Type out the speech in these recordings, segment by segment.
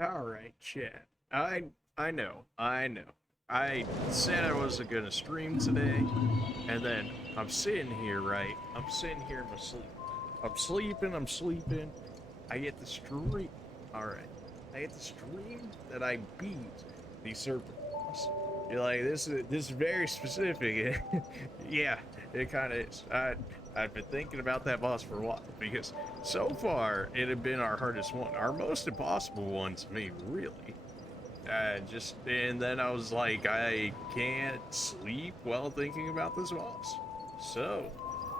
All right, chat. I know. I said I wasn't gonna stream today, and then I'm sitting here, right? I'm sitting here in my sleep. I'm sleeping. I get the stream. All right. I get the stream that I beat the Serpent boss. You're like, this is very specific. Yeah, it kind of is. I've been thinking about that boss for a while because so far it had been our hardest one, our most impossible one to me, really. And then I was like, I can't sleep while thinking about this boss. So,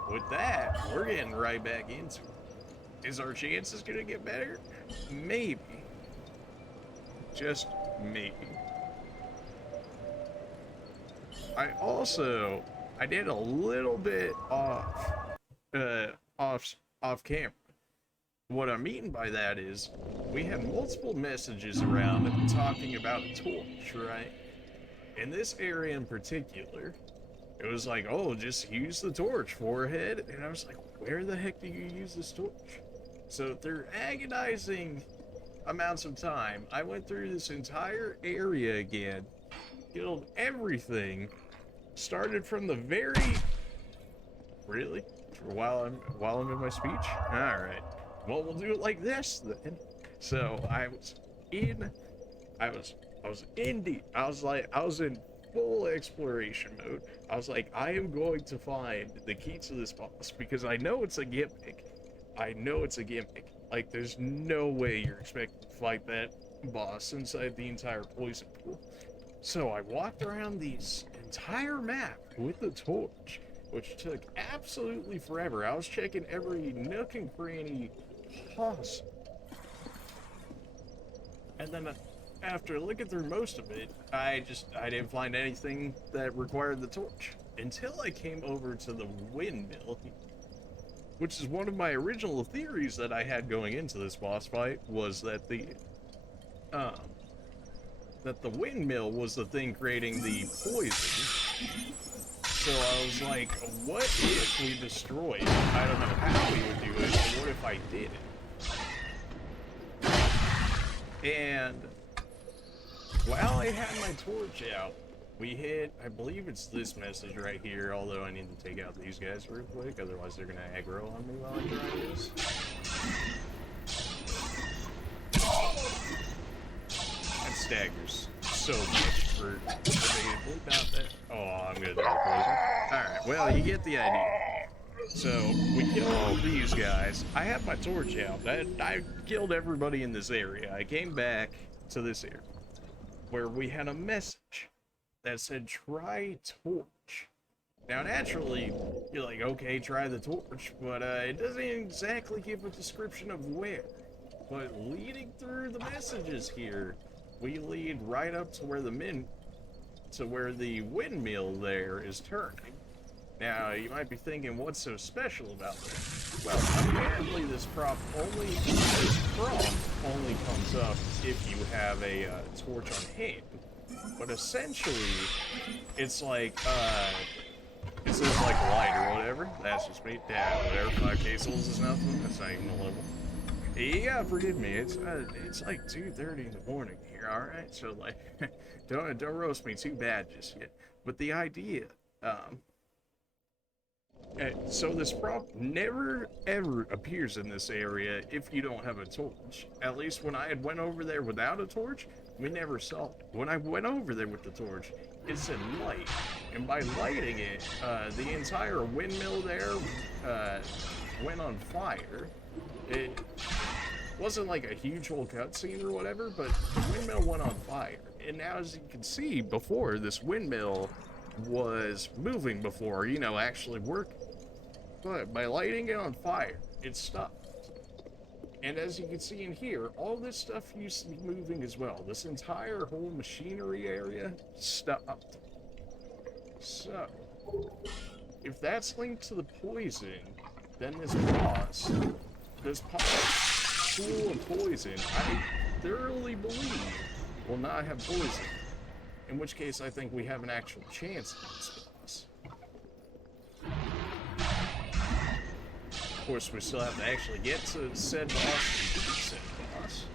with that, we're getting right back into it. Is our chances gonna get better? Maybe. Just maybe. I did a little bit uh, off, off camera. What I mean by that is, we had multiple messages around talking about a torch, right? In this area in particular, it was like, oh, just use the torch, forehead. And I was like, where the heck do you use this torch? So through agonizing amounts of time, I went through this entire area again, killed everything, started from the very... Really? For while I'm in my speech? Alright. Well, we'll do it like this then. So in I was in deep. I was in full exploration mode. I was like, I am going to find the key to this boss because I know it's a gimmick. I know it's a gimmick. Like, there's no way you're expecting to fight that boss inside the entire poison pool. So I walked around this entire map with the torch, which took absolutely forever. I was checking every nook and cranny possible. And then after looking through most of it, I didn't find anything that required the torch until I came over to the windmill, which is one of my original theories that I had going into this boss fight, was um that the windmill was the thing creating the poison. So I was like, what if we destroy it? I don't know how we would do it, but what if I did it? And while I had my torch out, we hit, I believe it's this message right here, although I need to take out these guys real quick, otherwise they're gonna aggro on me while I try this. That staggers so much for bleep out that. Oh, I'm gonna die poison. Alright, well, you get the idea. So, we killed all these guys. I had my torch out. I killed everybody in this area. I came back to this area where we had a message that said, try torch. Now, naturally, you're like, okay, try the torch, but it doesn't exactly give a description of where. But leading through the messages here, we lead right up to where the windmill there is turning. Now, you might be thinking, what's so special about this? Well, apparently this prompt only comes up if you have a torch on hand. But essentially, it's like, it says like light or whatever. That's just me. Yeah, whatever. 5K souls is nothing. That's not even a level. Yeah, forgive me. It's like 2:30 in the morning here. All right, so like, don't roast me too bad just yet. But the idea, so this prompt never ever appears in this area if you don't have a torch. At least when I had went over there without a torch, we never saw it. When I went over there with the torch, it said light, and by lighting it, the entire windmill there went on fire. It wasn't like a huge whole cutscene or whatever, but the windmill went on fire. And now, as you can see, before, this windmill was moving before, you know, actually working. But by lighting it on fire, it stopped. And as you can see in here, all this stuff used to be moving as well. This entire whole machinery area stopped. So, if that's linked to the poison, then this pot full of poison, I thoroughly believe will not have poison. In which case, I think we have an actual chance at this boss. Of course, we still have to actually get to said boss and beat said boss.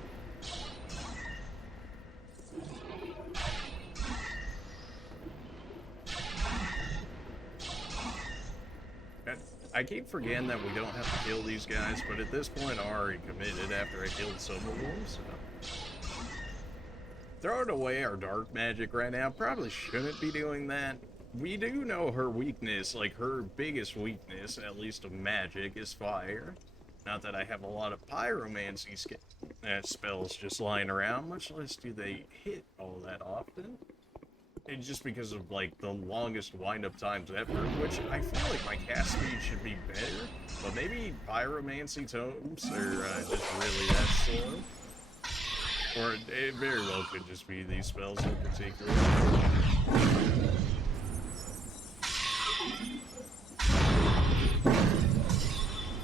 I keep forgetting that we don't have to kill these guys, but at this point I'm already committed after I killed some of them, so... Throwing away our dark magic right now, probably shouldn't be doing that. We do know her weakness, like her biggest weakness, at least of magic, is fire. Not that I have a lot of pyromancy spells just lying around, much less do they hit all that often. And just because of, like, the longest wind-up times ever, which I feel like my cast speed should be better, but maybe pyromancy tomes are just really that slow. Or it very well could just be these spells in particular.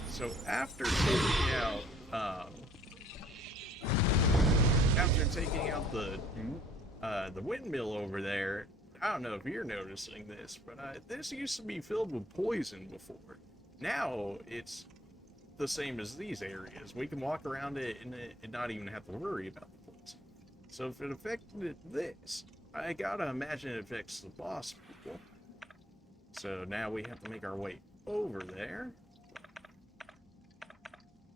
So after taking out the windmill over there, I don't know if you're noticing this, but this used to be filled with poison before. Now it's the same as these areas. We can walk around it and not even have to worry about the poison. So if it affected this, I gotta imagine it affects the boss people. So now we have to make our way over there.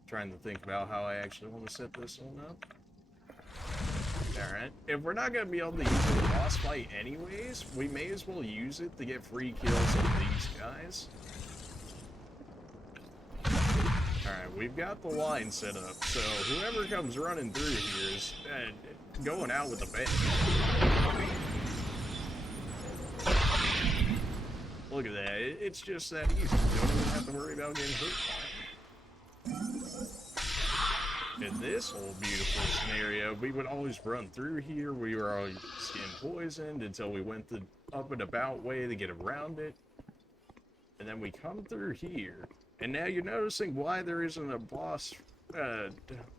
Trying to think about how I actually want to set this one up. Alright, if we're not going to be able to use it in the boss fight anyways, we may as well use it to get free kills on these guys. Alright, we've got the line set up, so whoever comes running through here is going out with a bang. Look at that, it's just that easy. You don't even have to worry about getting hit by it. In this whole beautiful scenario, we would always run through here. We were always getting poisoned until we went the up and about way to get around it. And then we come through here. And now you're noticing why there isn't a boss, a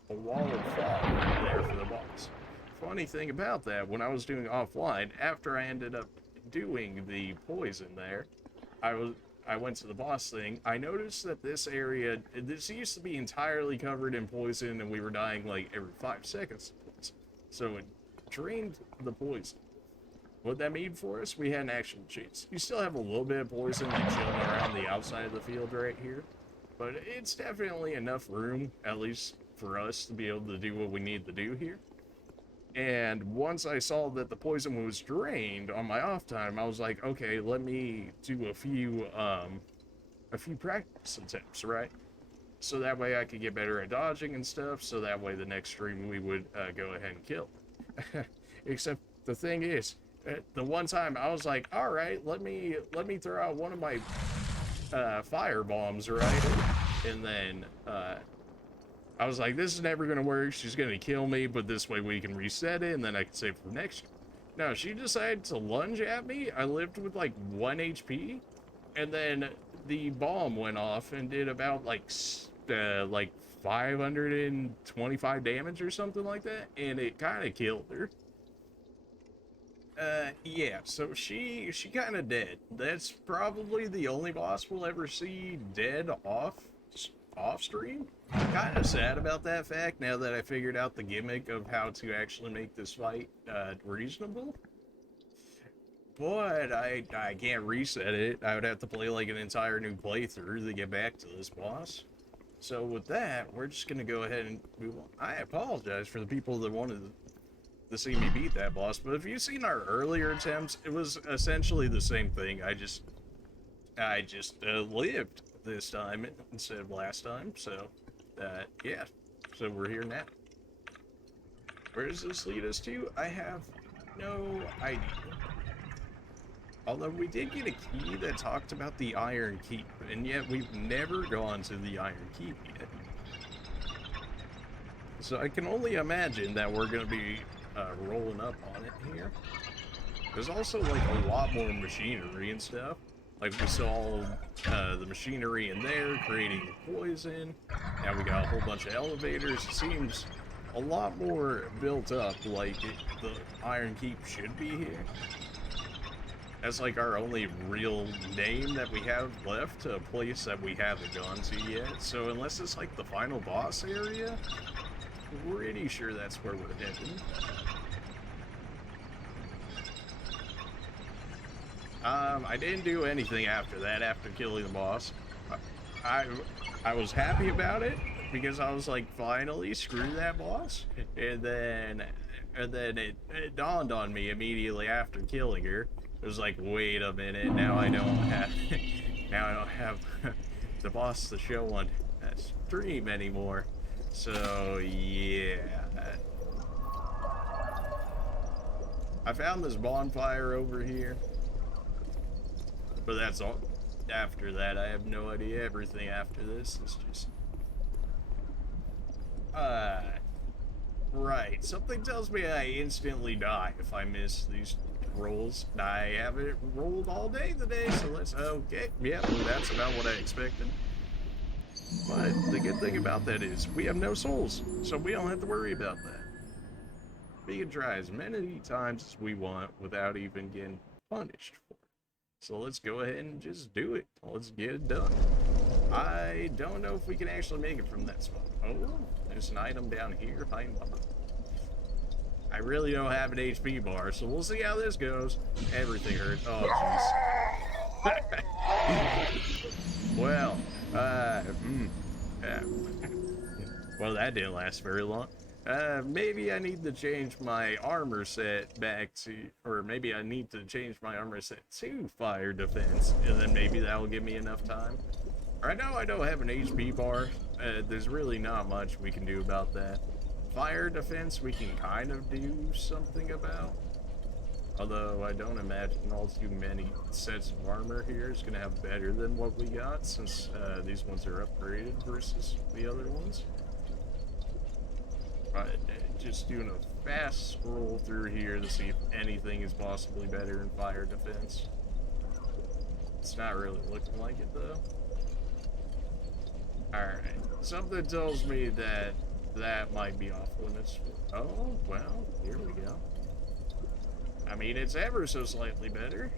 wall of fog right there for the boss. Funny thing about that, when I was doing offline, after I ended up doing the poison there, I went to the boss thing. I noticed that this area, this used to be entirely covered in poison, and we were dying like every 5 seconds. So it drained the poison. What that mean for us? We had an actual chance. You still have a little bit of poison like chilling around the outside of the field right here, but it's definitely enough room, at least for us, to be able to do what we need to do here. And once I saw that the poison was drained on my off time, I was like, okay, let me do a few practice attempts, right? So that way I could get better at dodging and stuff, so that way the next stream we would go ahead and kill. Except the thing is, the one time I was like, all right, let me throw out one of my fire bombs, right? And then I was like, this is never gonna work. She's gonna kill me, but this way we can reset it, and then I can save for next year. No, she decided to lunge at me. I lived with like 1 HP, and then the bomb went off and did about like 525 damage or something like that, and it kind of killed her. Yeah, so she kind of dead. That's probably the only boss we'll ever see dead off stream. I'm kind of sad about that fact now that I figured out the gimmick of how to actually make this fight reasonable. But I can't reset it. I would have to play like an entire new playthrough to get back to this boss. So with that, we're just gonna go ahead and move on. I apologize for the people that wanted to see me beat that boss, but if you've seen our earlier attempts, it was essentially the same thing. I just lived this time instead of last time, so yeah, so we're here now. Where does this lead us to? I have no idea. Although we did get a key that talked about the Iron Keep, and yet we've never gone to the Iron Keep yet. So I can only imagine that we're going to be rolling up on it here. There's also like a lot more machinery and stuff. Like we saw the machinery in there creating the poison. Now we got a whole bunch of elevators. It seems a lot more built up, like the Iron Keep should be here. That's like our only real name that we have left to a place that we haven't gone to yet. So unless it's like the final boss area, pretty sure that's where we're heading. I didn't do anything after that, after killing the boss. I I was happy about it because I was like, finally, screw that boss. And then it dawned on me immediately after killing her. It was like, wait a minute, now I don't have now I don't have the boss to show on stream anymore. So yeah. I found this bonfire over here. But that's all. After that, I have no idea. Everything after this is just... Right. Something tells me I instantly die if I miss these rolls. I haven't rolled all day today, so let's... Okay. Yeah, that's about what I expected. But the good thing about that is we have no souls, so we don't have to worry about that. We can try as many times as we want without even getting punished for it. So let's go ahead and just do it. Let's get it done. I don't know if we can actually make it from that spot. Oh, there's an item down here. I really don't have an HP bar, so we'll see how this goes. Everything hurts. Oh, jeez. Well, well, that didn't last very long. Maybe I need to change my armor set back to, or maybe I need to change my armor set to fire defense, and then maybe that'll give me enough time. Right now I don't have an HP bar. There's really not much we can do about that. Fire defense we can kind of do something about. Although I don't imagine all too many sets of armor here is going to have better than what we got, since these ones are upgraded versus the other ones. Just doing a fast scroll through here to see if anything is possibly better in fire defense. It's not really looking like it though. Alright, something tells me that that might be off limits. Oh, well, here we go. I mean, it's ever so slightly better.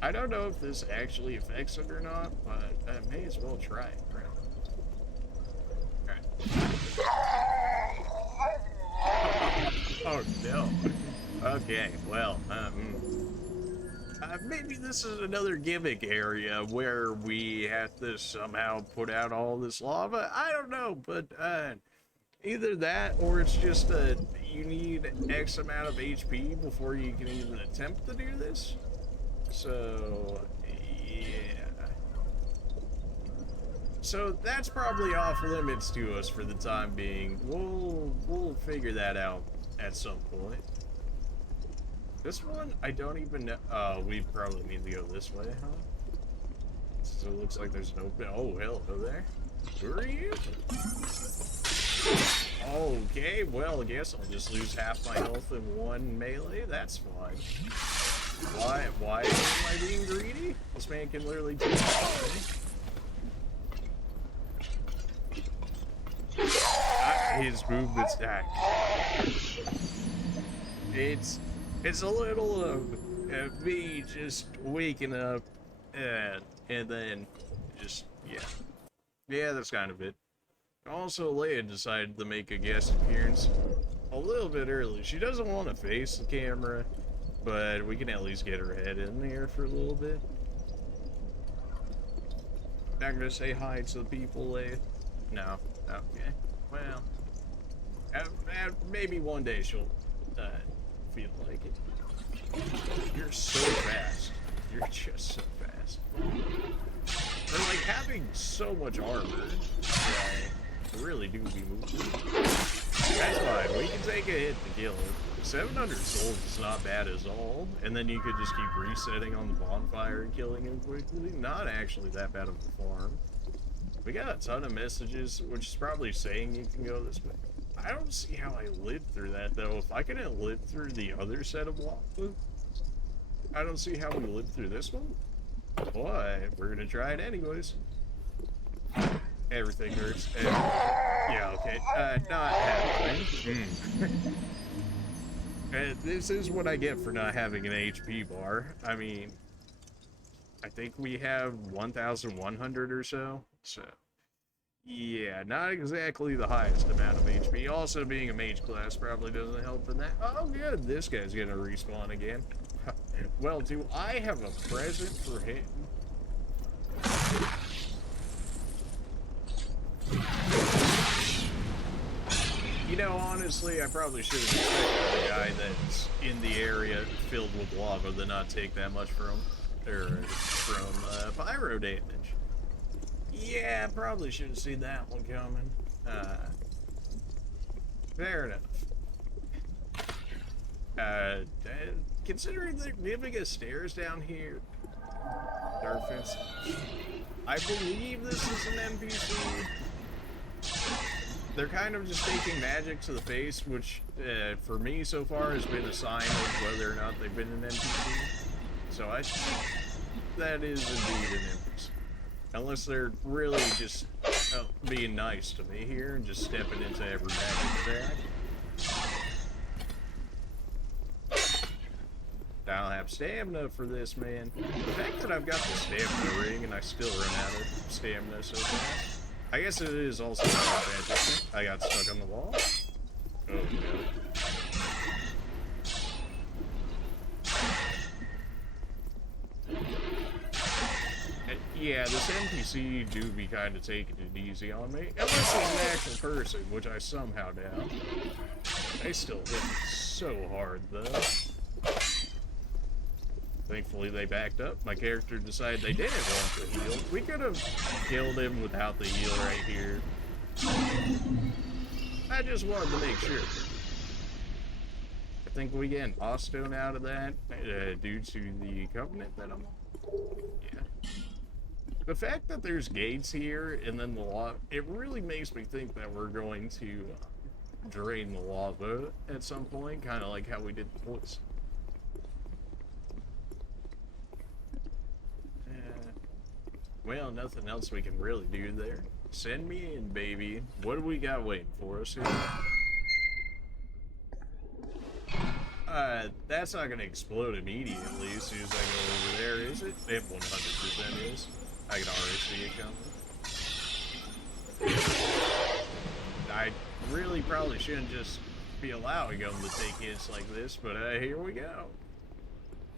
I don't know if this actually affects it or not, but I may as well try it, right? Oh no. Okay, well, maybe this is another gimmick area where we have to somehow put out all this lava. I don't know, but either that or it's just you need X amount of HP before you can even attempt to do this. So yeah. So that's probably off limits to us for the time being. We'll figure that out at some point. This one, I don't even know. We probably need to go this way, huh? So it looks like there's no... Oh, hello there. Who are you? Okay, well, I guess I'll just lose half my health in one melee. That's fine. Why am I being greedy? This man can literally do something. His movement's stack. It's a little of me just waking up and then just yeah, that's kind of it. Also, Leia decided to make a guest appearance a little bit early. She doesn't want to face the camera, but we can at least get her head in there for a little bit. Not gonna say hi to the people, Leia. No. Okay. Well, maybe one day she'll feel like it. You're so fast. You're just so fast. Or like having so much armor, really do be moving. That's fine. We can take a hit to kill it. 700 souls is not bad at all. And then you could just keep resetting on the bonfire and killing him quickly. Not actually that bad of a farm. We got a ton of messages, which is probably saying you can go this way. I don't see how I lived through that, though. If I couldn't live through the other set of lava, I don't see how we lived through this one. But we're gonna try it anyways. Everything hurts. Yeah, okay. Not happening. This is what I get for not having an HP bar. I mean, I think we have 1,100 or so. So, yeah, not exactly the highest amount of HP. Also, being a mage class probably doesn't help in that. Oh, good. This guy's gonna respawn again. Well, do I have a present for him? know, honestly, I probably should have expected the guy that's in the area filled with lava to not take that much from pyro damage. Yeah, probably should have seen that one coming. Fair enough. Considering they're giving us stairs down here, Serpent, I believe this is an NPC. They're kind of just taking magic to the face, which for me so far has been a sign of whether or not they've been an NPC. So I think that is indeed an NPC. Unless they're really just being nice to me here and just stepping into every magic attack. I don't have stamina for this, man. The fact that I've got the stamina ring and I still run out of stamina so fast. I guess it is also an advantage. I got stuck on the wall. Oh, no. Yeah, this NPC do be kind of taking it easy on me. Unless it's an actual person, which I somehow doubt. They still hit me so hard, though. Thankfully, they backed up. My character decided they didn't want to heal. We could have killed him without the heal right here. I just wanted to make sure. I think we get an Ostone out of that due to the covenant that I'm on. Yeah. The fact that there's gates here and then the lava, it really makes me think that we're going to drain the lava at some point, kind of like how we did the poison. Well, nothing else we can really do there. Send me in, baby. What do we got waiting for us here? That's not gonna explode immediately as soon as I go over there, is it? It 100% is. I can already see it coming. I really probably shouldn't just be allowing them to take hits like this, but here we go.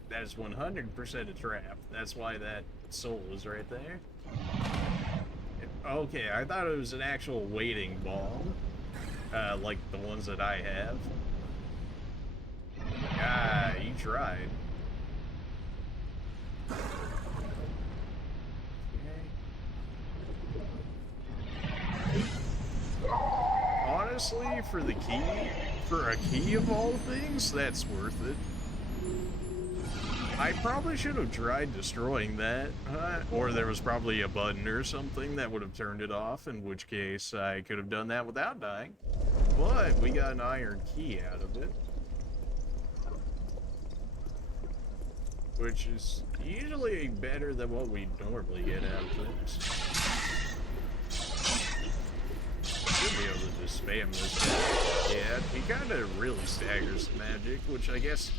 That is 100% a trap. That's why that soul is right there. Okay, I thought it was an actual waiting bomb, like the ones that I have. Ah, you tried. Honestly, for the key, for a key of all things, that's worth it. I probably should have tried destroying that, or there was probably a button or something that would have turned it off, in which case I could have done that without dying. But we got an iron key out of it, which is usually better than what we normally get out of things. Should be able to just spam this guy. Yeah, he kind of really staggers the magic, which I guess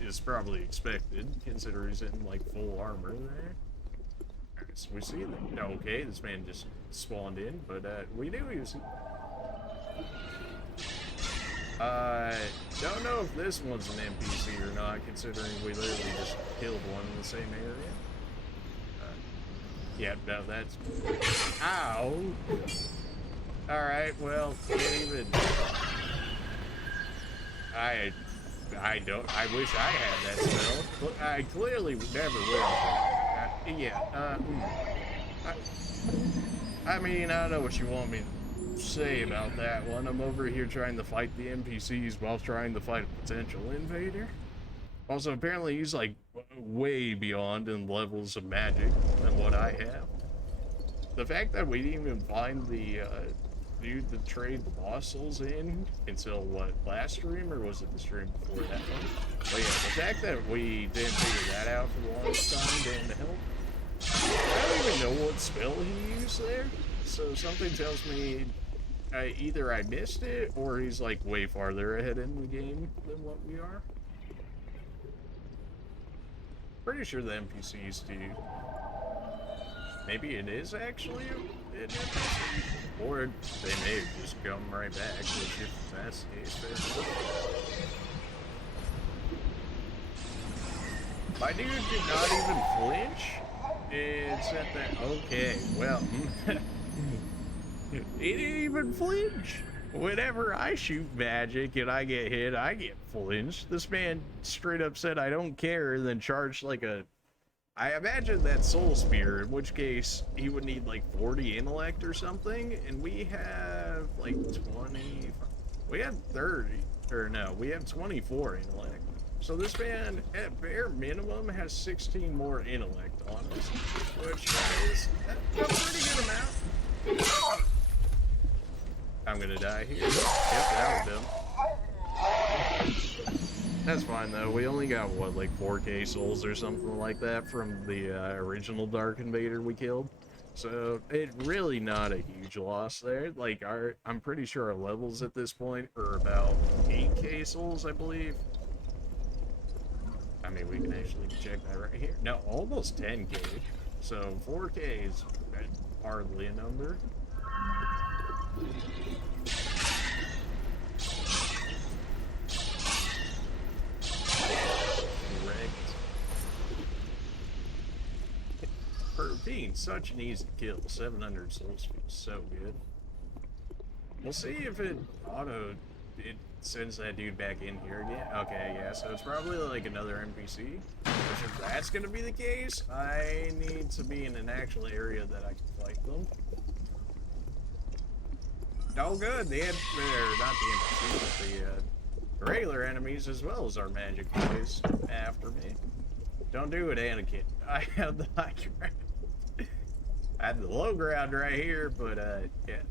is probably expected, considering he's in like full armor there. Alright, so we see that. Okay, this man just spawned in, but we knew he was. Don't know if this one's an NPC or not, considering we literally just killed one in the same area. Yeah, no, that's. Ow! Alright, well, can't even. I wish I had that spell, but I clearly never will. I mean, I don't know what you want me to say about that one. I'm over here trying to fight the NPCs while trying to fight a potential invader. Also, apparently he's like way beyond in levels of magic than what I have. The fact that we didn't even find the dude to trade the boss souls in until what, last stream, or was it the stream before that one? But yeah, the fact that we didn't figure that out for the longest time didn't help. I don't even know what spell he used there, so something tells me either I missed it or he's like way farther ahead in the game than what we are. Pretty sure the NPCs do. Maybe it is actually an NPC. Or they may have just come right back, which if that's the case, my dude did not even flinch. It said that, okay, well, he didn't even flinch. Whenever I shoot magic and I get hit, I get flinched. This man straight up said I don't care, and then charged like a... I imagine that soul spear, in which case he would need like 40 intellect or something, and we have like 20... We have 30, or no, we have 24 intellect. So this man, at bare minimum, has 16 more intellect on us, which is a pretty good amount. I'm gonna die here. Yep, that was dumb. That's fine though. We only got what, like 4k souls or something like that from the original Dark Invader we killed. So it's really not a huge loss there. Like I'm pretty sure our levels at this point are about 8k souls, I believe. I mean, we can actually check that right here. No, almost 10k. So 4k is hardly a number. For being such an easy kill, 700 souls feels so good. We'll see if it sends that dude back in here again. Okay, yeah, so it's probably like another NPC. Which if that's gonna be the case, I need to be in an actual area that I can fight them. Oh good, not the NPC, but the regular enemies as well as our magic boys after me. Don't do it, Anakin. I have the high ground. I have the low ground right here, but yeah.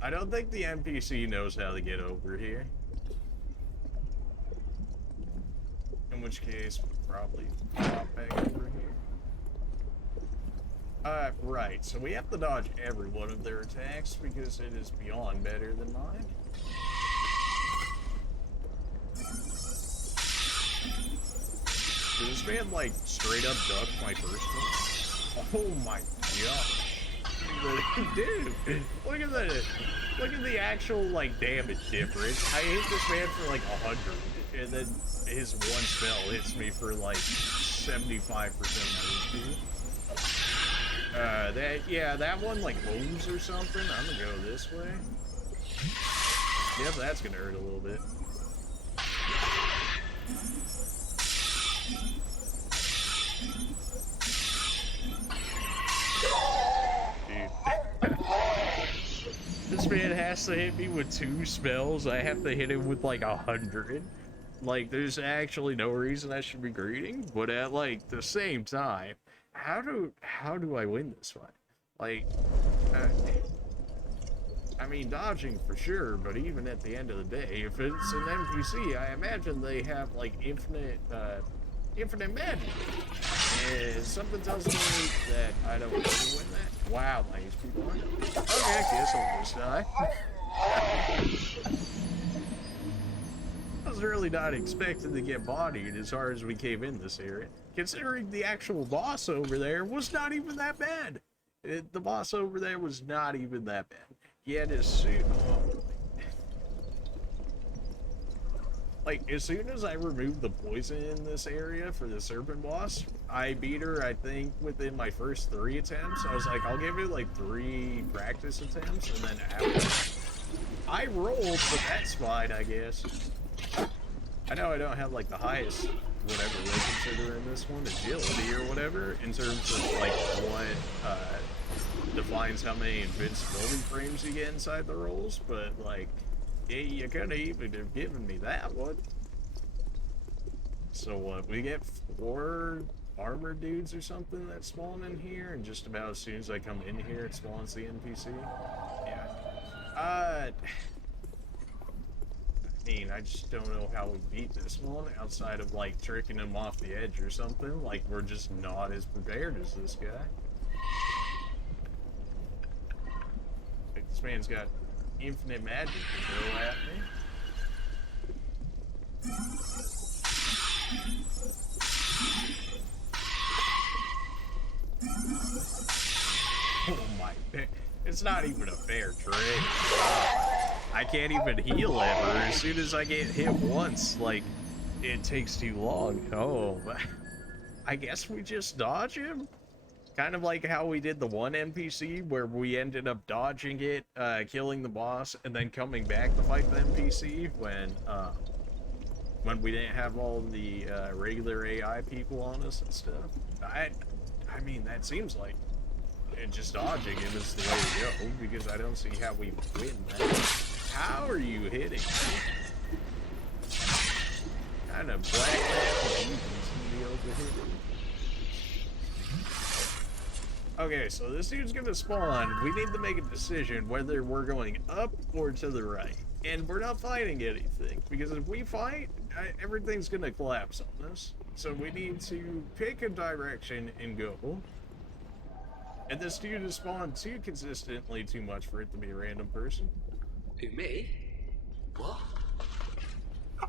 I don't think the NPC knows how to get over here. In which case, we'll probably pop back over here. Right, so we have to dodge every one of their attacks because it is beyond better than mine. Did this man, like, straight up duck my first one? Oh my gosh. Dude, look at that. Look at the actual, like, damage difference. I hit this man for, like, 100, and then his one spell hits me for, like, 75% of my HP. That one, like, homes or something. I'm gonna go this way. Yep, that's gonna hurt a little bit. This man has to hit me with 2 spells. I have to hit him with like 100. Like, there's actually no reason I should be greeting, but at like the same time, how do I win this fight? Like, I mean, dodging for sure, but even at the end of the day, if it's an NPC, I imagine they have like infinite magic. And something tells me that I don't really win that. Wow, my HP bar. Okay, I guess I'll just die. I was really not expecting to get bodied as hard as we came in this area. Considering the actual boss over there was not even that bad. The boss over there was not even that bad. Yet as soon... Like, as soon as I removed the poison in this area for the Serpent boss, I beat her, I think, within my first 3 attempts. I was like, I'll give it, like, 3 practice attempts, and then after... I rolled, but that's fine, I guess. I know I don't have, like, the highest, whatever they consider in this one, agility or whatever, in terms of, like, what, defines how many invincibility frames you get inside the rolls, but, like... Yeah, you could have even have given me that one. So what, we get 4 armor dudes or something that spawn in here, and just about as soon as I come in here, it spawns the NPC? Yeah. I mean, I just don't know how we beat this one, outside of, like, tricking him off the edge or something. Like, we're just not as prepared as this guy. Like, this man's got infinite magic to throw at me. Oh my, it's not even a fair trade. I can't even heal ever. As soon as I get hit once, like, it takes too long. Oh, I guess we just dodge him? Kind of like how we did the one NPC where we ended up dodging it, killing the boss, and then coming back to fight the NPC when we didn't have all the regular AI people on us and stuff. I mean, that seems like just dodging him is the way to go, because I don't see how we win that. How are you hitting? Kind of black Okay, so this dude's gonna spawn. We need to make a decision whether we're going up or to the right. And we're not fighting anything, because if we fight, everything's gonna collapse on us. So we need to pick a direction and go. And this dude has spawned too consistently too much for it to be a random person. Who, me? What?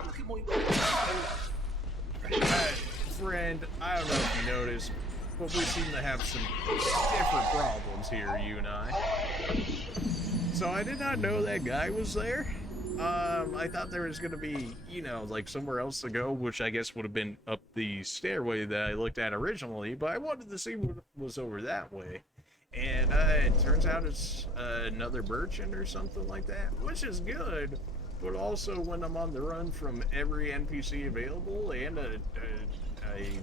Look at my... Friend, I don't know if you noticed, but we seem to have some different problems here, you and I. So I did not know that guy was there. I thought there was gonna be, you know, like somewhere else to go, which I guess would have been up the stairway that I looked at originally, but I wanted to see what was over that way. And it turns out it's another merchant or something like that, which is good, but also when I'm on the run from every NPC available and a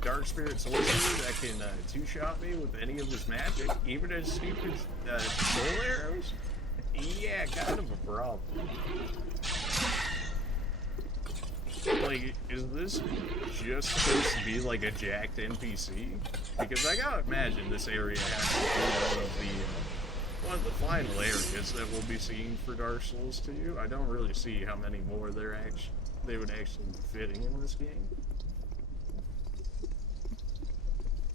dark spirit sorcerer that can two-shot me with any of his magic, even his stupid soul arrows, yeah, kind of a problem. Like, is this just supposed to be like a jacked NPC? Because I gotta imagine this area has to be one of the final areas that we'll be seeing for Dark Souls 2. I don't really see how many more they would actually be fitting in this game.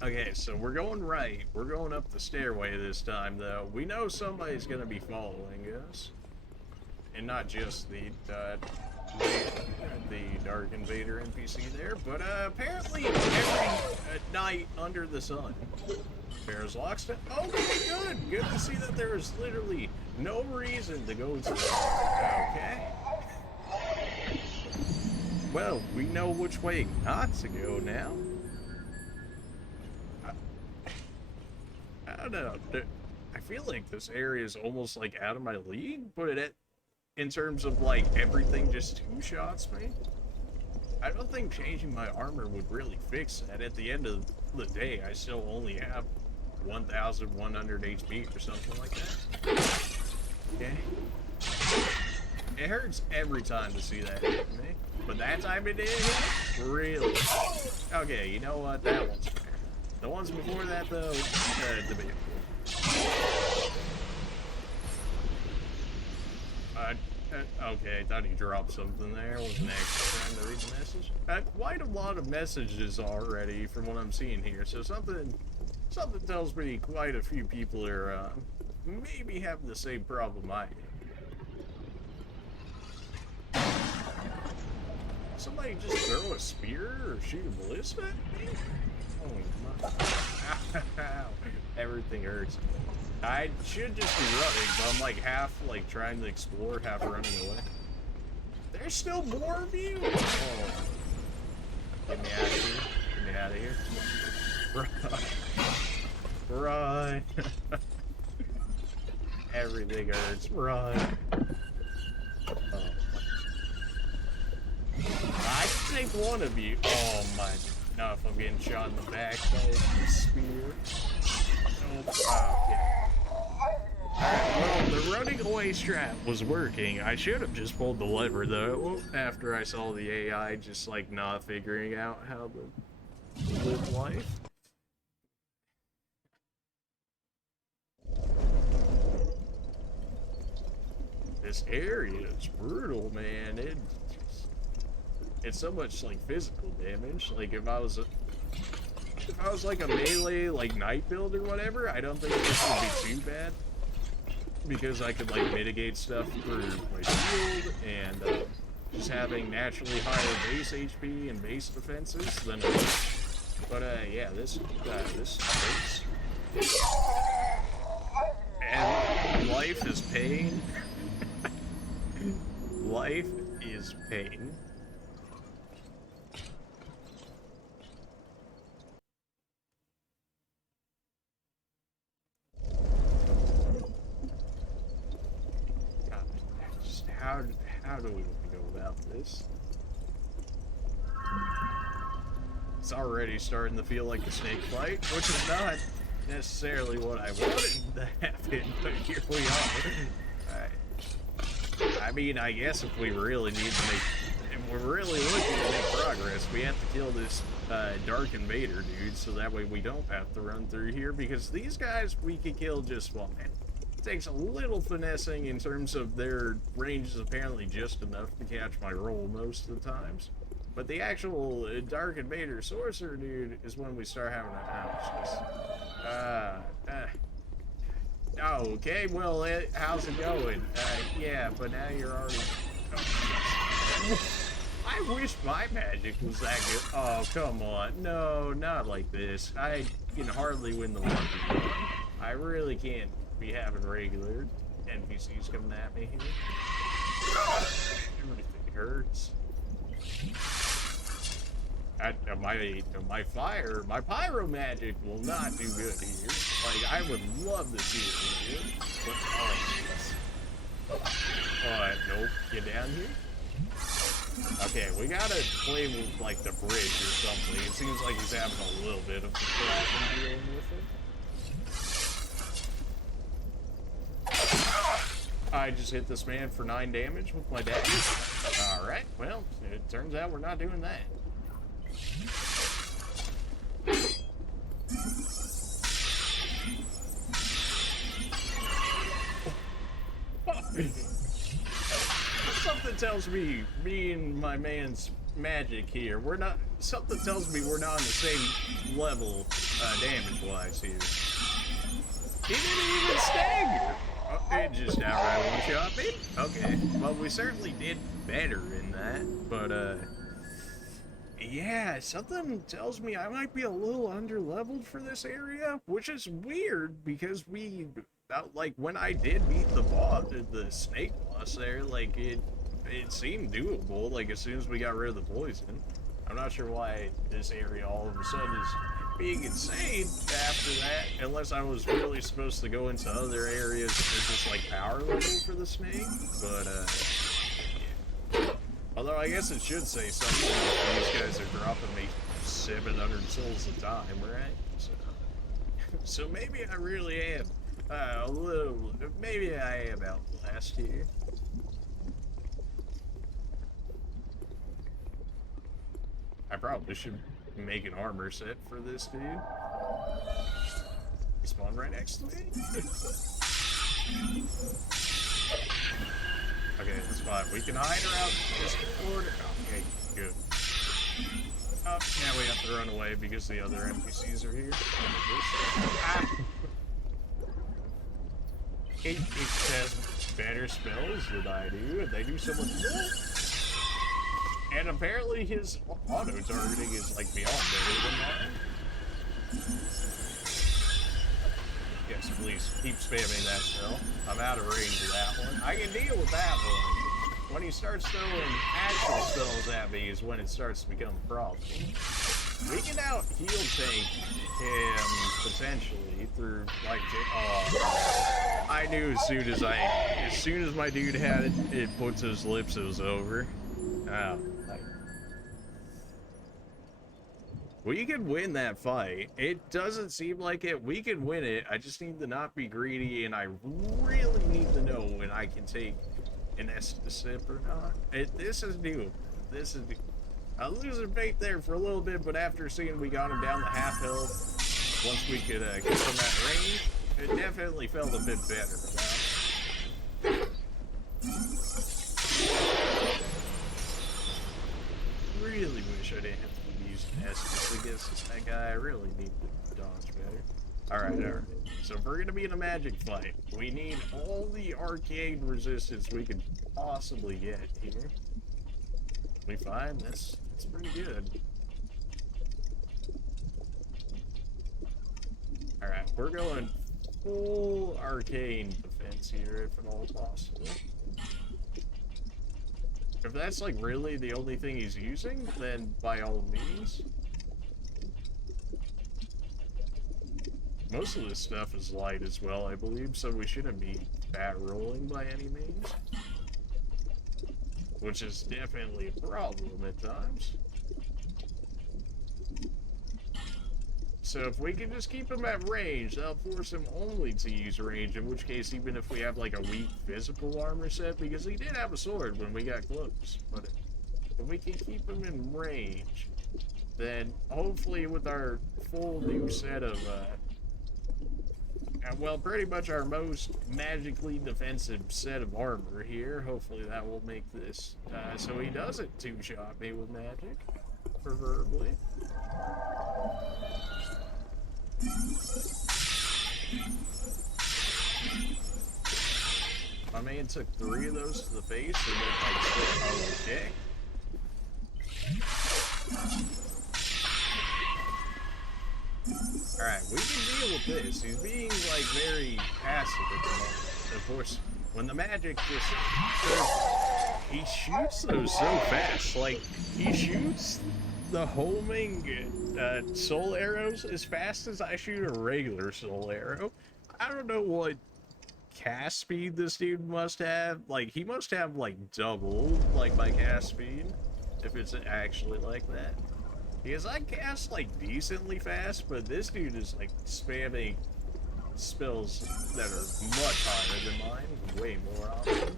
Okay, so we're going right. We're going up the stairway this time, though. We know somebody's gonna be following us, and not just the Dark Invader NPC there, but apparently every night under the sun. Bears Lockston. Okay, good. Good to see that there is literally no reason to go to that. Okay. Well, we know which way not to go now. I don't know. I feel like this area is almost like out of my league, but in terms of like everything just two-shots me. I don't think changing my armor would really fix that. At the end of the day, I still only have 1,100 HP or something like that. Okay. It hurts every time to see that hit me, but that time it did hit, really. Okay, you know what? That one's fair. The ones before that, though, debatable. Okay, I thought he dropped something there. Wasn't actually trying to read the message. Quite a lot of messages already from what I'm seeing here, so something tells me quite a few people are maybe having the same problem I am. Somebody just throw a spear or shoot a ballista at me? Oh my. Ow. Everything hurts. I should just be running, but I'm like half like trying to explore, half running away. There's still more of you? Oh. Get me out of here. Get me out of here. Run. Run. Everything hurts. Run. Oh. I can take one of you. Oh my. Now if I'm getting shot in the back by a spear. Oh, okay. Alright, well, the running away strat was working. I should have just pulled the lever, though, after I saw the AI just, like, not figuring out how to live life. This area is brutal, man. It's so much, like, physical damage. Like, if I was like a melee, like, knight build or whatever, I don't think this would be too bad. Because I could, like, mitigate stuff through my shield and just having naturally higher base HP and base defenses than but yeah, this hurts. And life is pain. Life is pain. how do we go about this? It's already starting to feel like a snake fight, which is not necessarily what I wanted to happen, but here we are. Alright. I mean, I guess if we really need to make, if we're really looking to make progress, we have to kill this Dark Invader dude, so that way we don't have to run through here, because these guys we could kill just fine. It takes a little finessing in terms of their range is apparently just enough to catch my roll most of the times. But the actual Dark Invader Sorcerer dude is when we start having our okay, well, how's it going? Yeah, but now you're already... Oh. I wish my magic was that good. Oh, come on. No, not like this. I can hardly win the 1v1. I really can't be having regular NPCs coming at me here. Everything hurts. My fire, my pyro magic will not do good here. Like, I would love to see it do good, but alright, nope, get down here. Okay, we gotta play with, like, the bridge or something. It seems like he's having a little bit of a problem dealing with it. I just hit this man for 9 damage with my dagger. Alright, well, it turns out we're not doing that. Something tells me and my man's magic here, we're not, something tells me we're not on the same level damage-wise here. He didn't even stagger! Oh, it just outright one-shot me? Okay, well, we certainly did better in that, but, yeah, something tells me I might be a little under-leveled for this area, which is weird, because we, like, when I did beat the boss, the snake boss there, like, it seemed doable, like, as soon as we got rid of the poison. I'm not sure why this area all of a sudden is being insane after that, unless I was really supposed to go into other areas with just, like, power level for the snake, but, yeah. Although I guess it should say something if these guys are dropping me 700 souls a time, right? So maybe I really am a little, maybe I am outclassed here. I probably should make an armor set for this dude. He spawned right next to me. Okay, that's fine. We can hide around this corner. Okay, good. Oh, now we have to run away because the other NPCs are here. Ah. It has better spells than I do, and they do so much more. And apparently his auto-targeting is, like, beyond better than mine. Yes, please, keep spamming that spell. I'm out of range of that one. I can deal with that one. When he starts throwing actual spells at me is when it starts to become a problem. We can out-heal tank him, potentially, through, like, I knew as soon as my dude had it put to his lips, it was over. We could win that fight. It doesn't seem like it. We can win it. I just need to not be greedy, and I really need to know when I can take an Estus sip or not. This is new. This is new. I was losing faith there for a little bit, but after seeing we got him down to half health, once we could get him that range, it definitely felt a bit better about it. Really wish I didn't have to be using Estus against that guy. I really need to dodge better. Alright. So if we're gonna be in a magic fight, we need all the arcane resistance we could possibly get here. We find that's pretty good. Alright, we're going full arcane defense here, if at all possible. If that's, like, really the only thing he's using, then by all means. Most of this stuff is light as well, I believe, so we shouldn't be bad rolling by any means. which is definitely a problem at times. So if we can just keep him at range, that'll force him only to use range, in which case even if we have like a weak physical armor set, because he did have a sword when we got close, but if we can keep him in range, then hopefully with our full new set of, well, pretty much our most magically defensive set of armor here, hopefully that will make this, so he doesn't two-shot me with magic, preferably. My man took 3 of those to the face and then like, okay. Alright, we can deal with this. He's being like very passive at the moment. Of course, when the magic just he shoots those so fast. Like, he shoots the homing soul arrows as fast as I shoot a regular soul arrow. I don't know what cast speed this dude must have. Like, he must have like double like my cast speed if it's actually like that, because I cast like decently fast, but this dude is like spamming spells that are much higher than mine way more often.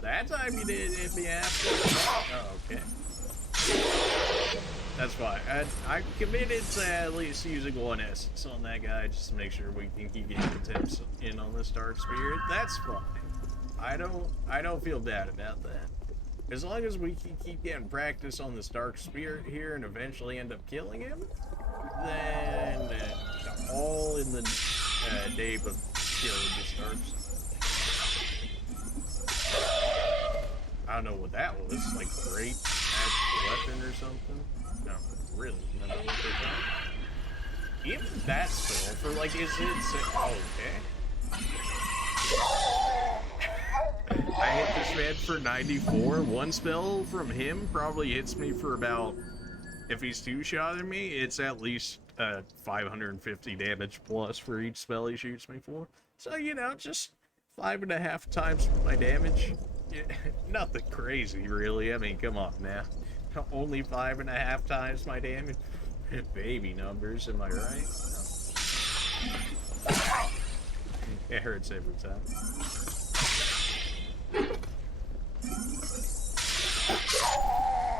That time you didn't hit me after. Oh, okay. That's fine. I committed to at least using 1 essence on that guy just to make sure we can keep getting attempts in on this Dark Spirit. That's fine. I don't feel bad about that. As long as we can keep getting practice on this Dark Spirit here and eventually end up killing him, then all in the name of killing this Dark Spirit. I don't know what that was, like great magic weapon or something. No, really, remember what they got? Even that spell for like, is it? Oh, okay. I hit this man for 94. One spell from him probably hits me for about, if he's two-shotting me, it's at least 550 damage plus for each spell he shoots me for. So, you know, just 5.5 times my damage. Yeah, nothing crazy, really. I mean, come on now. Only 5.5 times my damage. Baby numbers, am I right? No. It hurts every time.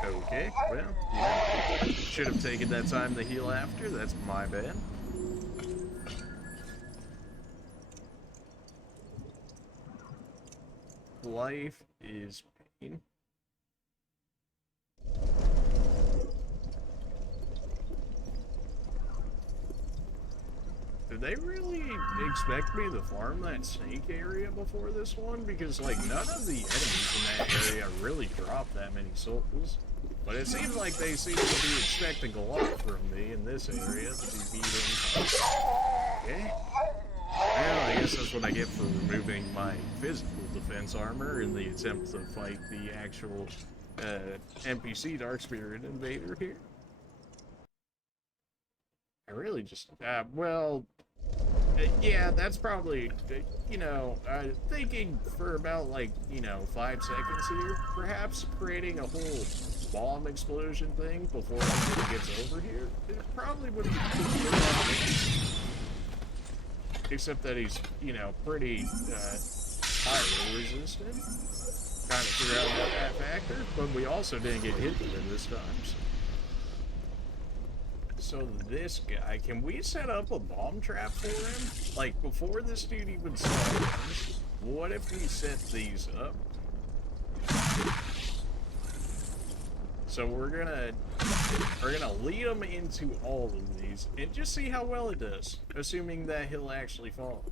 Okay, well, yeah. Should have taken that time to heal after. That's my bad. Life is pain. Did they really expect me to farm that snake area before this one? Because, like, none of the enemies in that area really drop that many souls. But it seems like they seem to be expecting a lot from me in this area to be beaten. Okay. Well, I guess that's what I get for removing my physical defense armor in the attempt to fight the actual NPC Dark Spirit Invader here. I really just, well, yeah, that's probably, you know, thinking for about, like, you know, 5 seconds here, perhaps creating a whole bomb explosion thing before he gets over here. It probably would be good. Except that he's, you know, pretty fire resistant. Kind of figure out about that factor, but we also didn't get hit with him this time. So this guy, can we set up a bomb trap for him? Like, before this dude even starts, what if we set these up? So we're gonna lead him into all of these and just see how well it does, assuming that he'll actually fall.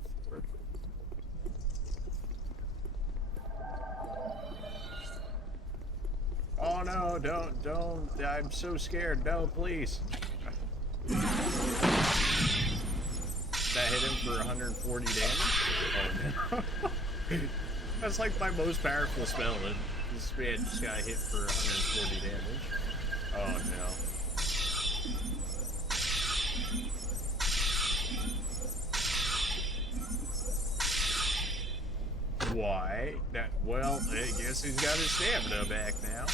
Oh no, don't, I'm so scared, no, please. That hit him for 140 damage? Oh no. That's like my most powerful spell, and this man just got hit for 140 damage. Oh no. Why? Well, I guess he's got his stamina back now.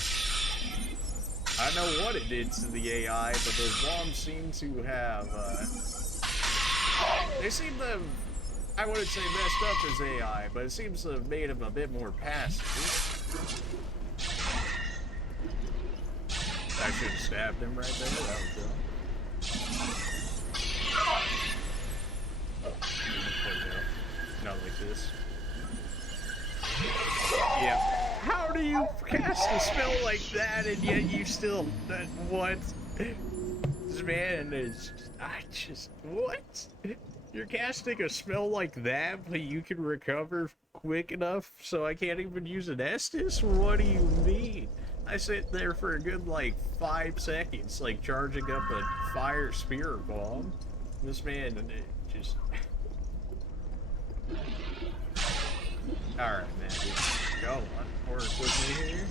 I don't know what it did to the AI, but those bombs seem to have, they seem to have, I wouldn't say messed up his AI, but it seems to have made him a bit more passive. I should have stabbed him right there, that was good. Not like this. Yeah. How do you cast a spell like that and yet you still... what? This man is... what? You're casting a spell like that, but you can recover quick enough so I can't even use an Estus? What do you mean? I sit there for a good, like, 5 seconds, like, charging up a fire spear bomb. This man just... Alright, man, go on. Work with me here.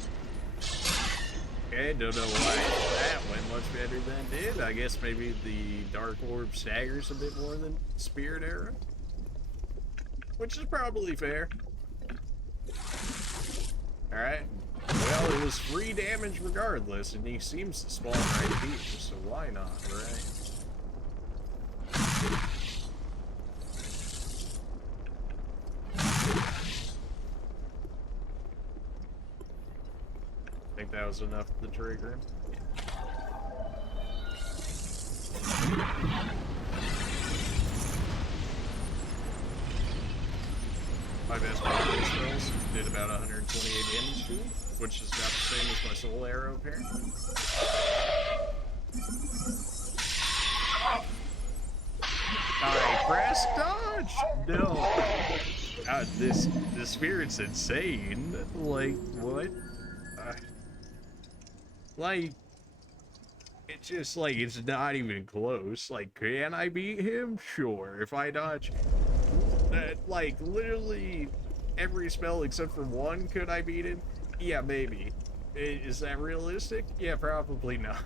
Okay, don't know why that went much better than it did. I guess maybe the Dark Orb staggers a bit more than Spirit Arrow. Which is probably fair. Alright. Well, it was free damage regardless, and he seems to spawn right here, so why not, right? I think that was enough to trigger him. My best melee spells did about 128 damage to him, which is about the same as my soul arrow, apparently. I press dodge! No! This spirit's insane. Like, what? Like, it's just like, it's not even close. Like, can I beat him? Sure. If I dodge, like, literally every spell except for one, could I beat him? Yeah, maybe. Is that realistic? Yeah, probably not.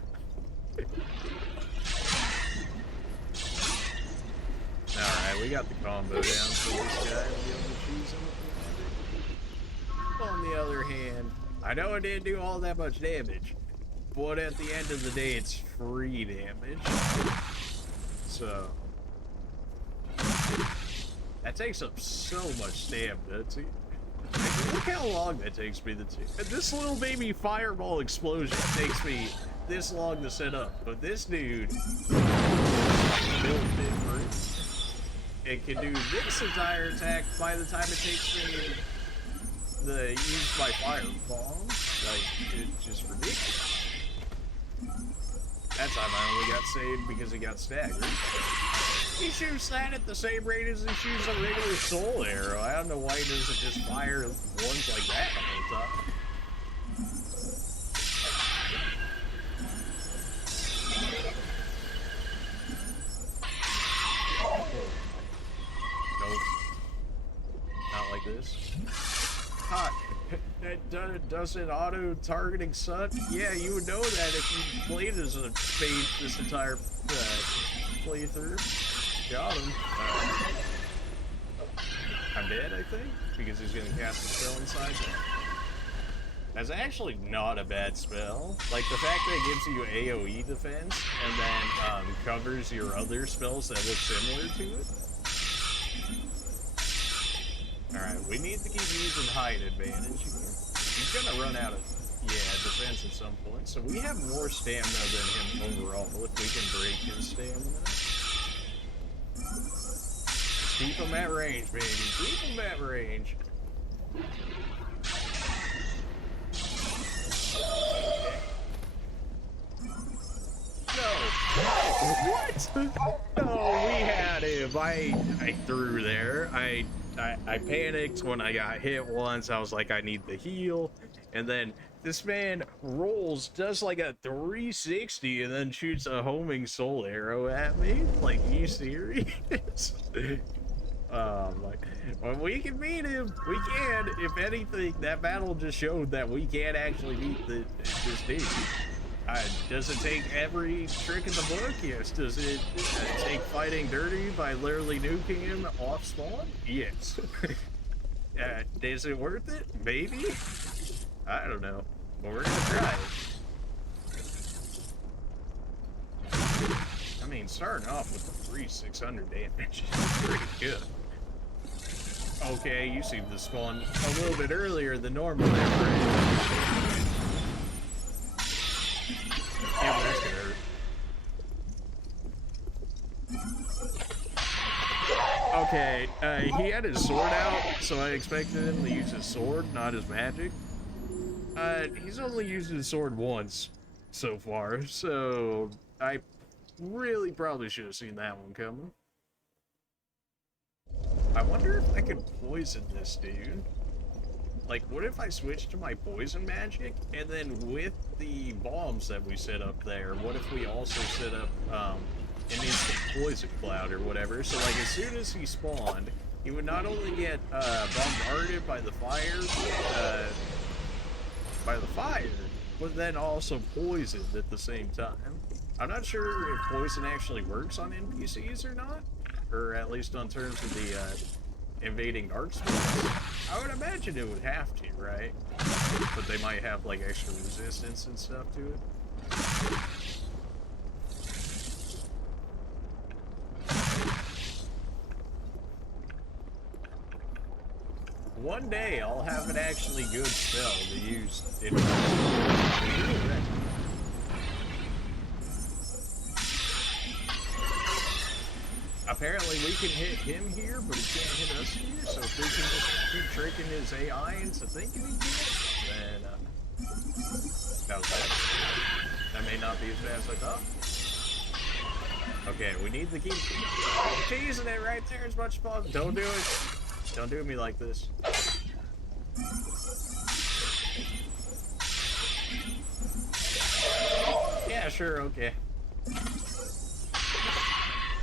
Alright, we got the combo down for this guy. We'll be able to choose him. On the other hand, I know it didn't do all that much damage, but at the end of the day, it's free damage. So that takes up so much stamina, too. Like, look how long that takes me to do. This little baby fireball explosion takes me this long to set up, but this dude built different. It can do this entire attack by the time it takes me to use my fireball. Like, it's just ridiculous. That time I only got saved because he got staggered. He shoots that at the same rate as he shoots a regular soul arrow. I don't know why he doesn't just fire ones like that the whole time. Nope. Not like this. Hot. That doesn't auto-targeting suck? Yeah, you would know that if you played as a phase this entire playthrough. Got him. I'm dead, I think, because he's gonna cast a spell inside me. That's actually not a bad spell. Like, the fact that it gives you AoE defense and then covers your other spells that look similar to it. Alright, we need to keep using height advantage here. He's gonna run out of, defense at some point. So we have more stamina than him overall if we can break his stamina. Keep him at range, baby. Keep him at range. No. What? No, we had him. I threw there. I panicked when I got hit once. I was like, I need the heal. And then this man rolls, does like a 360, and then shoots a homing soul arrow at me. Like, you serious? Like, when we can beat him, we can. If anything, that battle just showed that we can actually beat this team. Does it take every trick in the book? Yes. Does it take fighting dirty by literally nuking him off spawn? Yes. Is it worth it? Maybe? I don't know. But we're gonna try it. I mean, starting off with the free 600 damage is pretty good. Okay, you seem to spawn a little bit earlier than normal there, right? Yeah, but that's gonna hurt. Okay, he had his sword out, so I expected him to use his sword, not his magic. He's only used his sword once so far, so I really probably should have seen that one coming. I wonder if I could poison this dude. Like, what if I switch to my poison magic, and then with the bombs that we set up there, what if we also set up, an instant poison cloud or whatever? So, like, as soon as he spawned, he would not only get, bombarded by the fire, but then also poisoned at the same time. I'm not sure if poison actually works on NPCs or not, or at least on terms of the invading dark spirits. I would imagine it would have to, right? But they might have like extra resistance and stuff to it. One day I'll have an actually good spell to use in apparently we can hit him here, but he can't hit us here, so if we can just keep tricking his AI into thinking he can, then, that was bad. That may not be as bad as I thought. Okay, we need to keep teasing it right there as much fun. Don't do it. Don't do me like this. Yeah, sure, okay.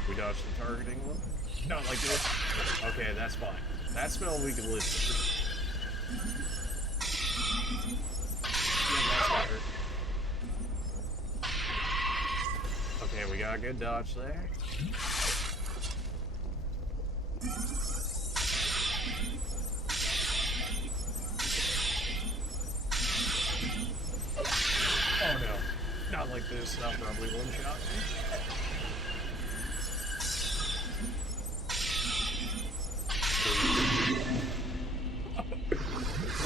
We dodged the targeting one? Not like this. Okay, that's fine. That spell we can live with. Yeah, that's better. Okay, we got a good dodge there. Oh no. Not like this. That'll probably one shot me.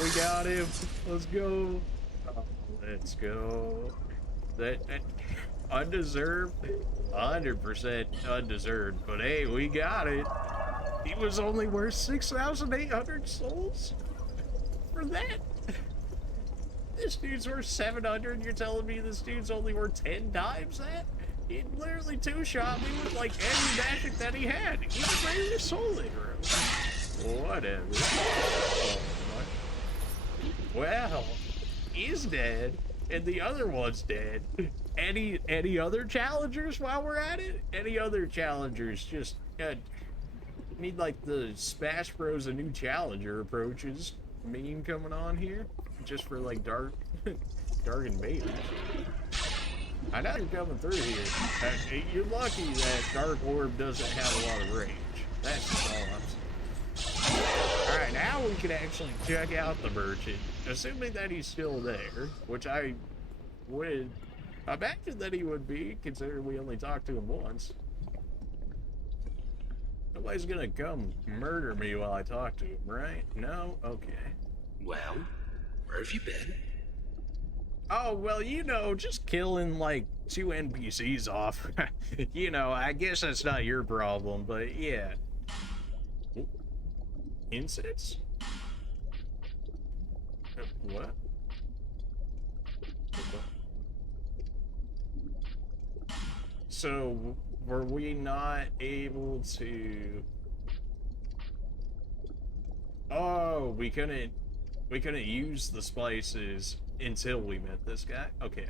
We got him. Let's go. Oh, let's go. That undeserved, 100% undeserved. But hey, we got it. He was only worth 6,800 souls for that. This dude's worth 700. You're telling me this dude's only worth 10 times that? He literally two-shot me with like any magic that he had. Even regular soul arrow. Whatever. Oh, well, he's dead, and the other one's dead. Any other challengers while we're at it? Any other challengers? Just need like the Smash Bros. A new challenger approaches meme coming on here, just for like dark invaders. I know you're coming through here. You're lucky that Dark Orb doesn't have a lot of range. That's just all I'm saying. Alright, now we can actually check out the merchant, assuming that he's still there, which I would imagine that he would be, considering we only talked to him once. Nobody's gonna come murder me while I talk to him, right? No? Okay. Well, where have you been? Oh, well, you know, just killing, like, 2 NPCs off. You know, I guess that's not your problem, but yeah. Insects? What? So, were we not able to... Oh, we couldn't use the spices until we met this guy? Okay.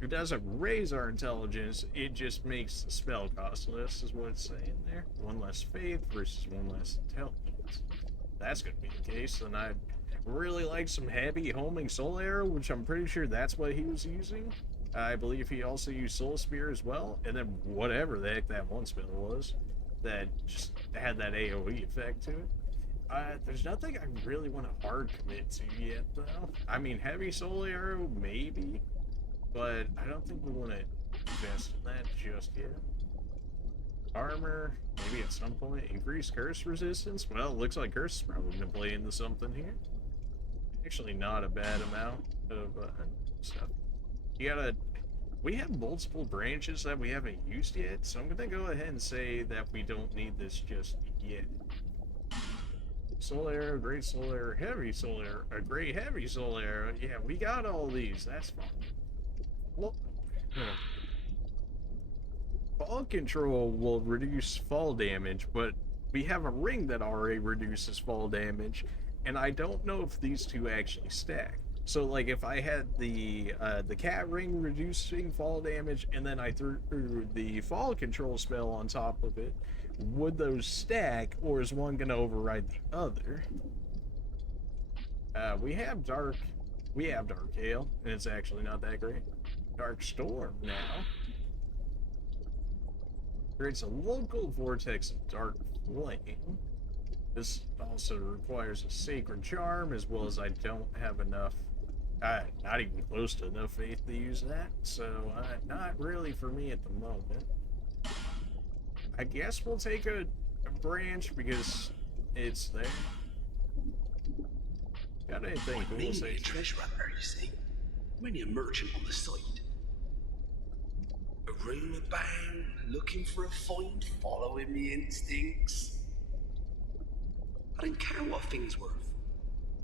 It doesn't raise our intelligence, it just makes the spell cost less, is what it's saying there. 1 less faith versus 1 less intelligence. That's gonna be the case, and I'd really like some heavy homing soul arrow, which I'm pretty sure that's what he was using. I believe he also used soul spear as well, and then whatever the heck that one spell was that just had that AoE effect to it. There's nothing I really want to hard commit to yet, though. I mean, heavy soul arrow, maybe, but I don't think we want to invest in that just yet. Armor, maybe at some point. Increase curse resistance. Well, it looks like curse is probably going to play into something here. Actually, not a bad amount of stuff. You gotta. We have multiple branches that we haven't used yet, so I'm gonna go ahead and say that we don't need this just yet. Soul arrow, great soul arrow, heavy soul arrow, a great heavy soul arrow. Yeah, we got all these. That's fine. Well, fall control will reduce fall damage, but we have a ring that already reduces fall damage, and I don't know if these two actually stack. So, like, if I had the cat ring reducing fall damage, and then I threw the fall control spell on top of it, would those stack, or is one gonna override the other? We have dark hail, and it's actually not that great. Dark storm now creates a local vortex of dark flame. This also requires a sacred charm, as well as I don't have enough, not even close to enough faith to use that, so not really for me at the moment. I guess we'll take a branch because it's there. Got anything cool to say? Treasure hunter, you see. Many a merchant on the side. A ring a bang, looking for a find, following me instincts. I don't care what a thing's worth.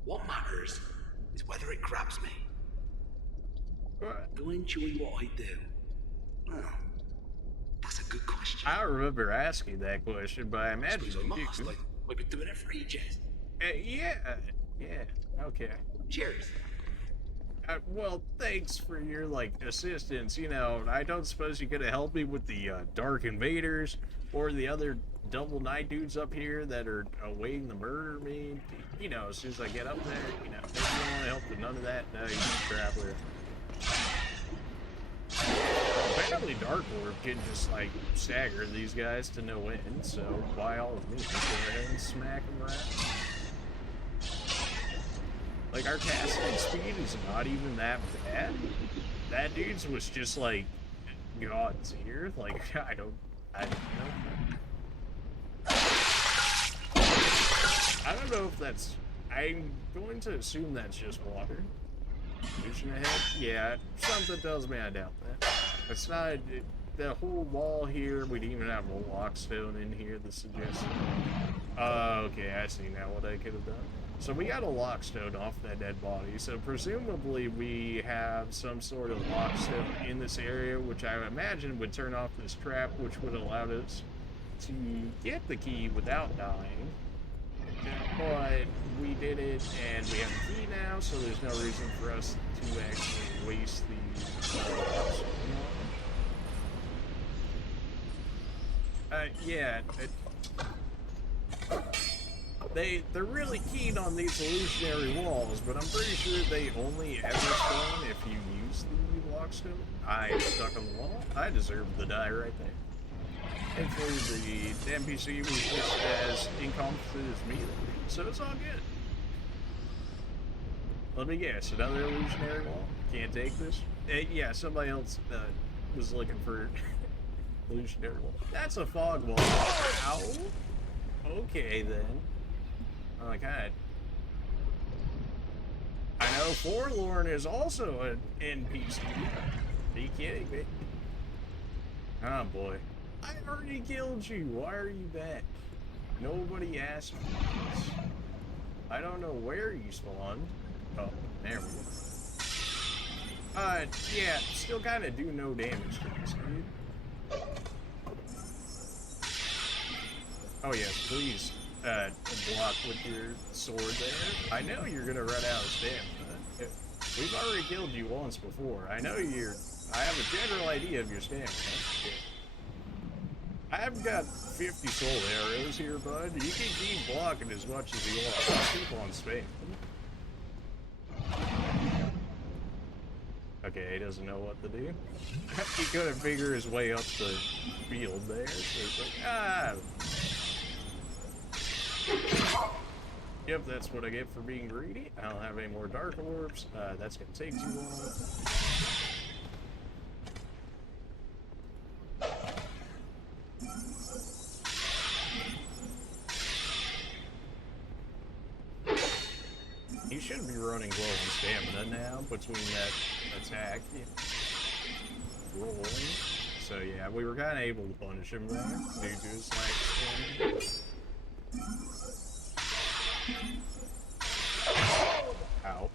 What matters is whether it grabs me. Do I enjoy what I do? Well, that's a good question. I remember asking that question, but I imagine I you must. do. I've been doing it for ages. Yeah, okay. Cheers. Well, thanks for your, like, assistance. You know, I don't suppose you could have helped me with the Dark Invaders or the other double night dudes up here that are awaiting to murder me. You know, as soon as I get up there, you know, maybe you don't want to help with none of that. No, you just traveler. Apparently Dark Orb can just, like, stagger these guys to no end, so by all means, go ahead and smack them around. Like, our casting speed is not even that bad. That dude's was just, like, God's ear. Like, I don't know. I don't know if that's... I'm going to assume that's just water. Vision ahead? Yeah, something tells me I doubt that. It's not... the whole wall here, we'd even have a lockstone in here that suggests... okay, I see now what I could have done. So we got a lockstone off that dead body, so presumably we have some sort of lockstone in this area, which I imagine would turn off this trap, which would allow us to get the key without dying. But we did it, and we have the key now, so there's no reason for us to actually waste the lockstone. Yeah. They're really keen on these illusionary walls, but I'm pretty sure they only ever spawn if you use the lockstone. I'm stuck on the wall. I deserve the die right there. Thankfully, the NPC was just as incompetent as me, so it's all good. Let me guess, another illusionary wall? Can't take this? Yeah, somebody else was looking for illusionary wall. That's a fog wall. Ow. Okay, then. Oh my god. I know Forlorn is also an NPC. Are you kidding me? Oh boy. I already killed you. Why are you back? Nobody asked me this. I don't know where you spawned. Oh, there we go. Yeah, still kind of do no damage to this dude. Oh yes, please. Block with your sword there. I know you're gonna run out of stamina. We've already killed you once before. I know I have a general idea of your stamina. I've got 50 soul arrows here, bud. You can keep blocking as much as you want. I'll keep on spamming. Okay, he doesn't know what to do. He couldn't figure his way up the field there, so he's like, Yep, that's what I get for being greedy. I don't have any more dark orbs. That's gonna take too long. He should be running low on stamina now between that attack rolling. So yeah, we were kind of able to punish him there due to his lack of stamina. Ow.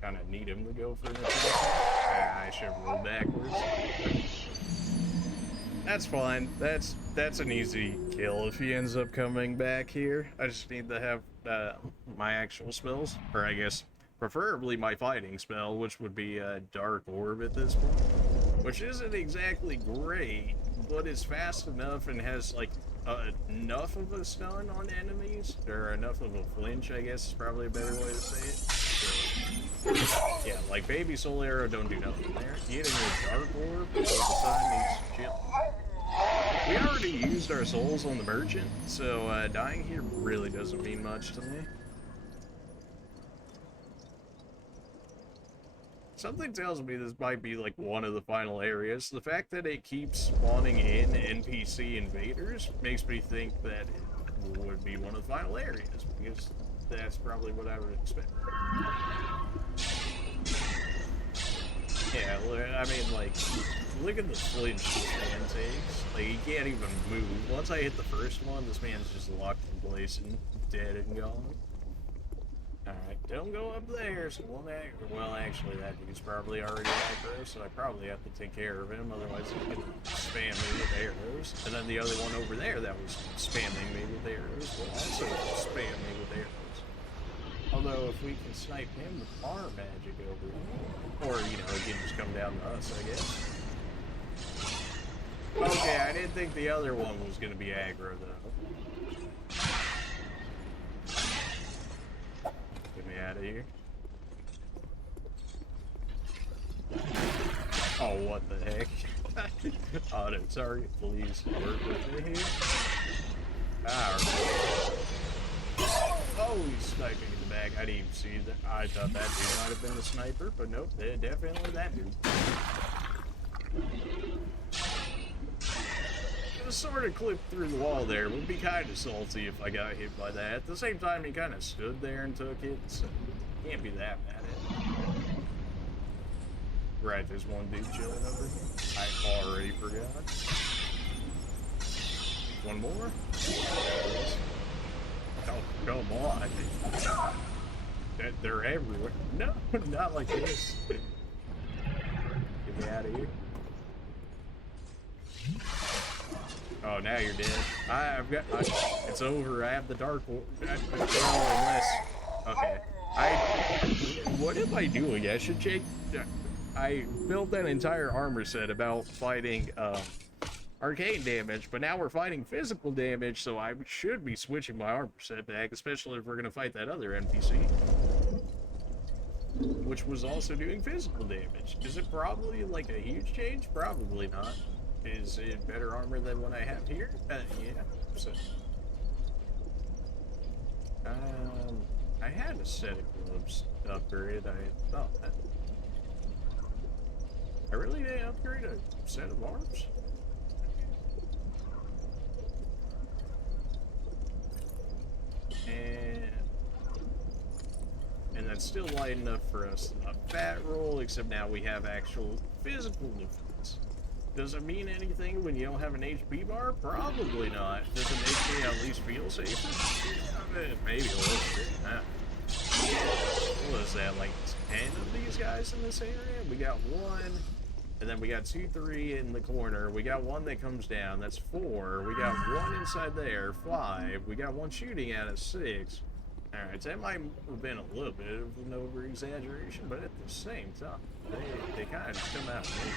Kind of need him to go for an attack. I should roll backwards. That's fine. That's an easy kill if he ends up coming back here. I just need to have my actual spells, or I guess preferably my fighting spell, which would be a Dark Orb at this point, which isn't exactly great, but it's fast enough and has like enough of a stun on enemies, or enough of a flinch, I guess is probably a better way to say it. So, yeah, like Baby Soul Arrow don't do nothing there. Getting a Dark Orb all the time needs chill. We already used our souls on the merchant, so dying here really doesn't mean much to me. Something tells me this might be like one of the final areas. The fact that it keeps spawning in NPC invaders makes me think that it would be one of the final areas, because that's probably what I would expect. Yeah, I mean, like, look at the flinch this man takes. Like, he can't even move. Once I hit the first one, this man's just locked in place and dead and gone. Alright, don't go up there, so we'll well, actually, that dude's probably already aggro, so I probably have to take care of him, otherwise he can spam me with arrows. And then the other one over there that was spamming me with arrows will also spam me with arrows. Although, if we can snipe him with our magic over here, or, you know, it can just come down to us, I guess. Okay, I didn't think the other one was going to be aggro, though. Get me out of here. Oh, what the heck? Oh, no, sorry. Please work with me here. Ah, oh, he's sniping in the back. I didn't even see that. I thought that dude might have been the sniper, but nope, definitely that dude. Just sort of clipped through the wall there. Would be kind of salty if I got hit by that. At the same time, he kind of stood there and took it, so can't be that mad at it. Right, there's one dude chilling over here. I already forgot. One more? Oh, come on. They're everywhere. No, not like this. Get me out of here. Oh, now you're dead. It's over. I have the dark one. Okay. What am I doing? I should check. I built an entire armor set about fighting, arcane damage, but now we're fighting physical damage, so I should be switching my armor set back, especially if we're gonna fight that other NPC, which was also doing physical damage. Is it probably like a huge change? Probably not. Is it better armor than what I have here? Yeah. So, I had a set of gloves upgrade. I really didn't upgrade a set of arms. And that's still light enough for us to not fat roll, except now we have actual physical defense. Does it mean anything when you don't have an HP bar? Probably not. Does it make me at least feel safer? Maybe a little bit. What is that, like 10 of these guys in this area? We got one, and then we got 2, 3 in the corner. We got one that comes down, that's 4. We got one inside there, 5. We got one shooting at us, 6. Alright, so that might have been a little bit of an over-exaggeration, but at the same time, they kind of just come out of me.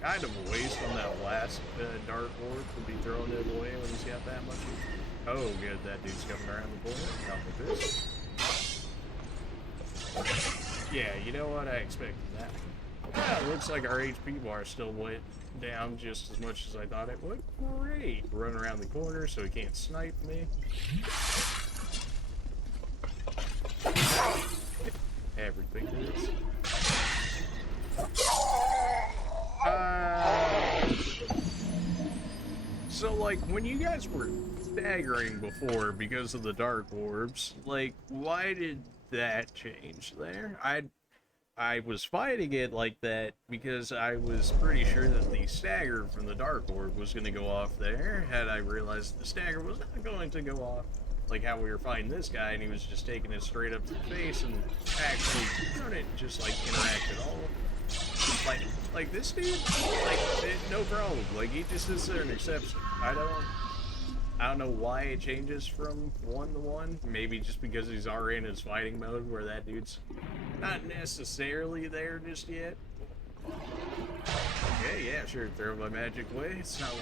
Kind of a waste on that last Dark Orb to be throwing it away when he's got that much. Oh, good, that dude's coming around the corner. Not with this. Yeah, you know what? I expected that. Yeah, it looks like our HP bar still went down just as much as I thought it would. Great. Run around the corner so he can't snipe me. Everything is. So, like, when you guys were staggering before because of the dark orbs, like, why did that change there? I was fighting it like that because I was pretty sure that the stagger from the dark orb was going to go off there, had I realized the stagger was not going to go off. Like how we were fighting this guy and he was just taking it straight up to the face and actually couldn't just, like, interact at all. Like this dude, like, no problem. Like, he just is there an exception. I don't know why it changes from 1 to 1. Maybe just because he's already in his fighting mode where that dude's not necessarily there just yet. Okay, yeah, sure, throw my magic way. It's not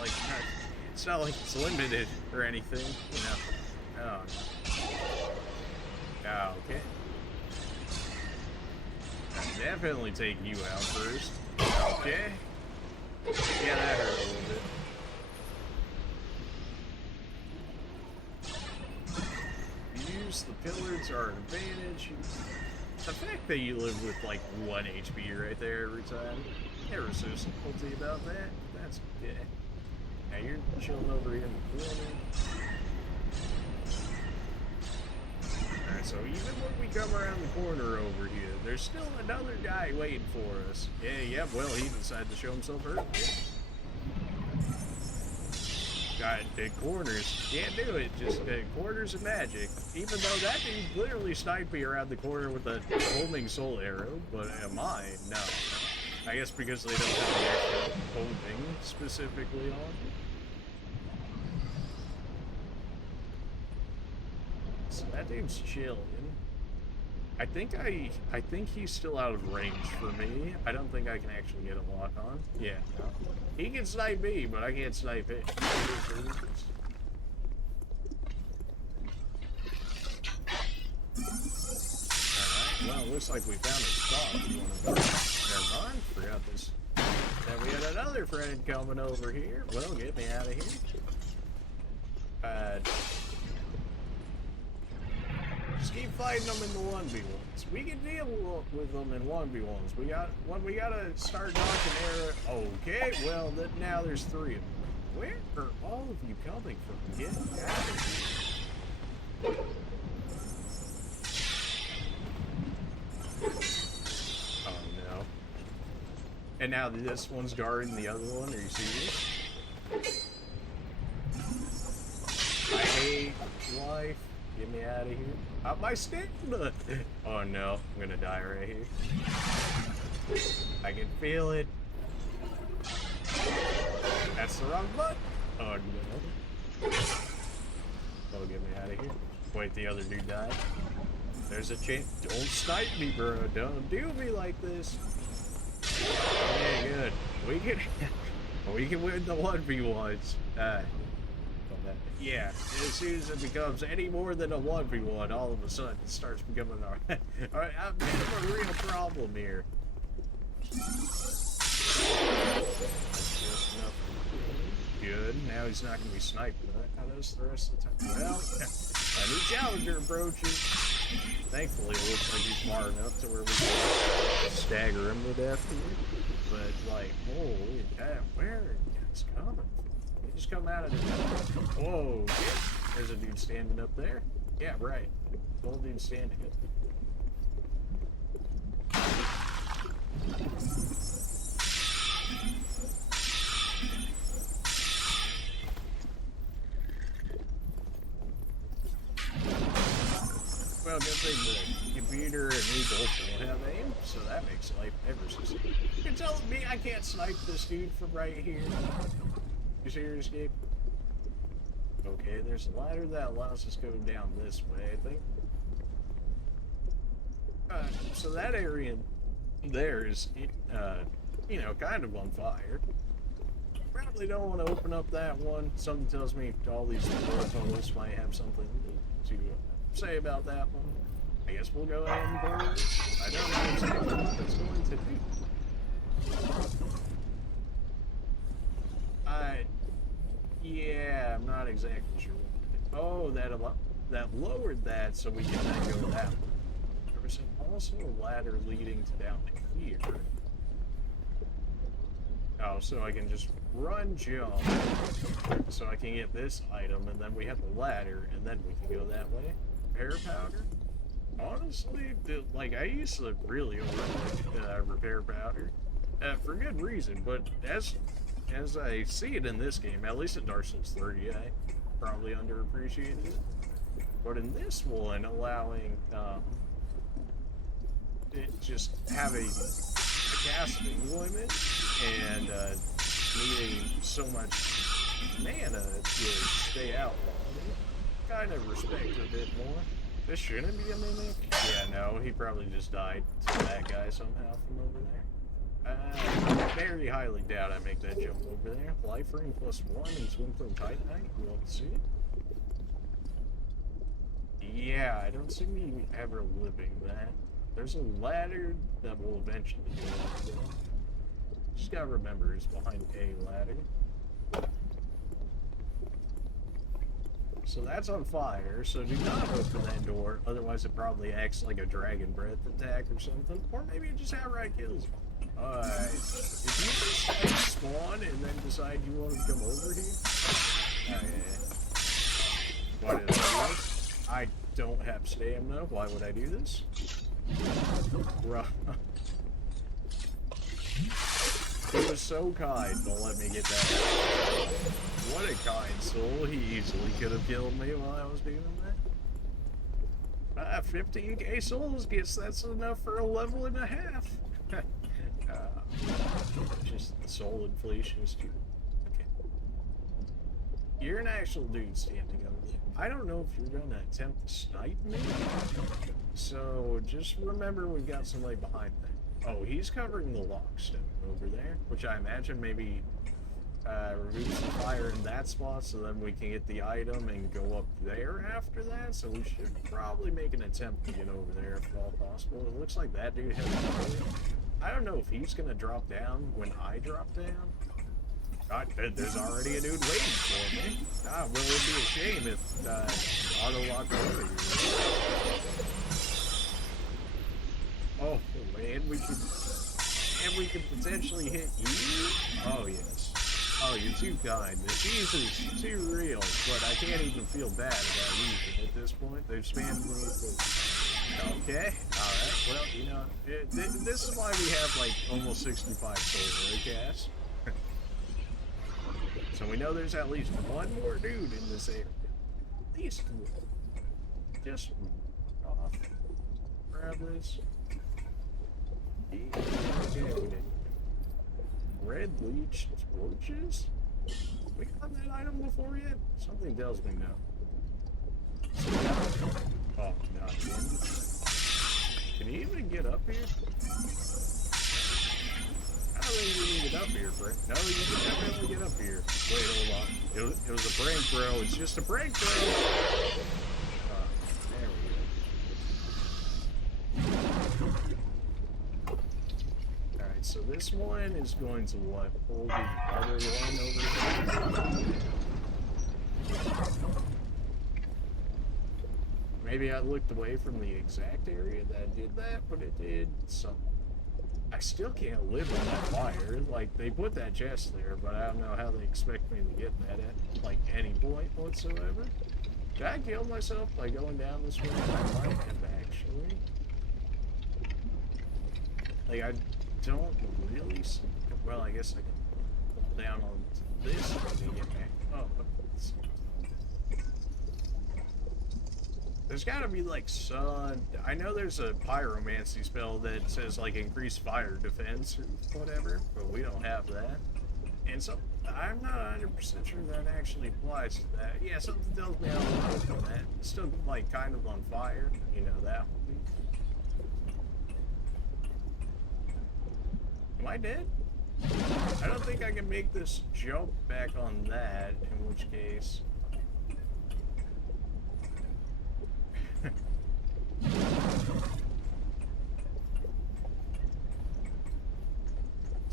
like it's limited or anything, you know. Oh. Oh, okay. I'll definitely take you out first. Okay. Yeah, that hurt a little bit. Use the pillar to our advantage. The fact that you live with like 1 HP right there every time. Never so salty about that. That's okay. Now you're chilling over here in the corner. Alright, so even when we come around the corner over here, there's still another guy waiting for us. Yeah, well, he decided to show himself early. Got big corners. Can't do it. Just corners and magic. Even though that dude literally sniped me around the corner with a homing soul arrow, but mine, no. I guess because they don't have the actual homing specifically on. So that dude's chilling. I think he's still out of range for me. I don't think I can actually get a lock on. Yeah, no. He can snipe me, but I can't snipe it. Alright, well, looks like we found a spot. Never mind, forgot this. Then we had another friend coming over here. Well, get me out of here. Just keep fighting them in the 1v1s. We can deal with them in 1v1s. We gotta start dodging error. Okay, well, now there's 3 of them. Where are all of you coming from? Get out of here. Oh no. And now this one's guarding the other one. Are you serious? I hate life. Get me out of here. Out my stamina! Oh no, I'm gonna die right here. I can feel it. That's the wrong button. Oh no. Oh, get me out of here. Wait, the other dude died. There's a chance. Don't snipe me, bro. Don't do me like this. Okay, good. We can win the 1v1s. Yeah, as soon as it becomes any more than a 1v1, all of a sudden it starts becoming alright, I'm having a real problem here. Good, now he's not going to be sniped. How does the rest of the time? Well, a new challenger approaches. Thankfully, it looks like he's far enough to where we can stagger him to death here. But, like, holy cow, where is it coming from? Just come out of it. Whoa, yeah. There's a dude standing up there. Yeah, right. Old dude standing up. Well, good thing the computer and me both don't have aim, so that makes life ever so simple. You're telling me I can't snipe this dude from right here? You serious, Gabe? Okay, there's a ladder that allows us to go down this way, I think. So that area there is, you know, kind of on fire. Probably don't want to open up that one. Something tells me all these tunnels might have something to say about that one. I guess we'll go ahead and burn it. I don't know exactly what that's going to do. exactly sure. Oh, that lowered that, so we can then go that way. There was also a ladder leading to down here. Oh, so I can just run, jump, so I can get this item, and then we have the ladder, and then we can go that way. Repair powder? Honestly, like, I used to really overlook repair powder. For good reason, but as I see it in this game, at least in Dark Souls 3, I probably underappreciated it. But in this one, allowing it just having a casting limit and needing so much mana to stay out longer, kind of respect it a bit more. This shouldn't be a mimic. Yeah, no, he probably just died to that guy somehow from over there. Very highly doubt I make that jump over there. Life ring +1 and swim from Titanite. We'll see. Yeah, I don't see me ever living that. There's a ladder that will eventually go up there. Just gotta remember it's behind a ladder. So that's on fire, so do not open that door, otherwise it probably acts like a dragon breath attack or something. Or maybe it just outright kills you. Alright. If you just spawn and then decide you want to come over here. Okay. What is this? I don't have stamina. Why would I do this? Bruh. He was so kind to let me get that. What a kind soul. He easily could have killed me while I was doing that. 15k souls, guess that's enough for a level and a half. Just the soul inflation is too. Okay. You're an actual dude standing over there. I don't know if you're gonna attempt to snipe me. So just remember we've got somebody behind there. Oh, he's covering the lockstone over there, which I imagine maybe removes the fire in that spot, so then we can get the item and go up there after that. So we should probably make an attempt to get over there if at all possible. It looks like that dude has I don't know if he's gonna drop down when I drop down. God, there's already a dude waiting for me. Ah, well, it'd be a shame if auto locked over here. Oh man, we could potentially hit you. Oh yes. Oh, you're too kind. The cheese is too real, but I can't even feel bad about losing at this point. They've spammed me for... Okay, alright. Well, you know, this is why we have like almost 65 souls, right, Cass? So we know there's at least one more dude in this area. At least one. Just off. Grab this. Okay, red leech torches? We got that item before yet? Something tells me no. So, oh, not again. Can you even get up here? I don't think we can get up here, Brick. No, you can definitely get up here. Wait, hold on. It was a prank, bro. It's just a prank, bro. There we go. Alright, so this one is going to what? Pull the other one over here. Maybe I looked away from the exact area that did that, but it did something. I still can't live on that fire. Like, they put that chest there, but I don't know how they expect me to get that at, like, any point whatsoever. Did I kill myself by going down this way? I might have, actually. Like, I don't really see... Well, I guess I can pull down on this and get back. Oh, let's see. There's gotta be like sun. I know there's a pyromancy spell that says like increased fire defense or whatever, but we don't have that. And so I'm not 100% sure that actually applies to that. Yeah, something tells me I'll open that. It's still like kind of on fire, you know that one. Am I dead? I don't think I can make this jump back on that, in which case...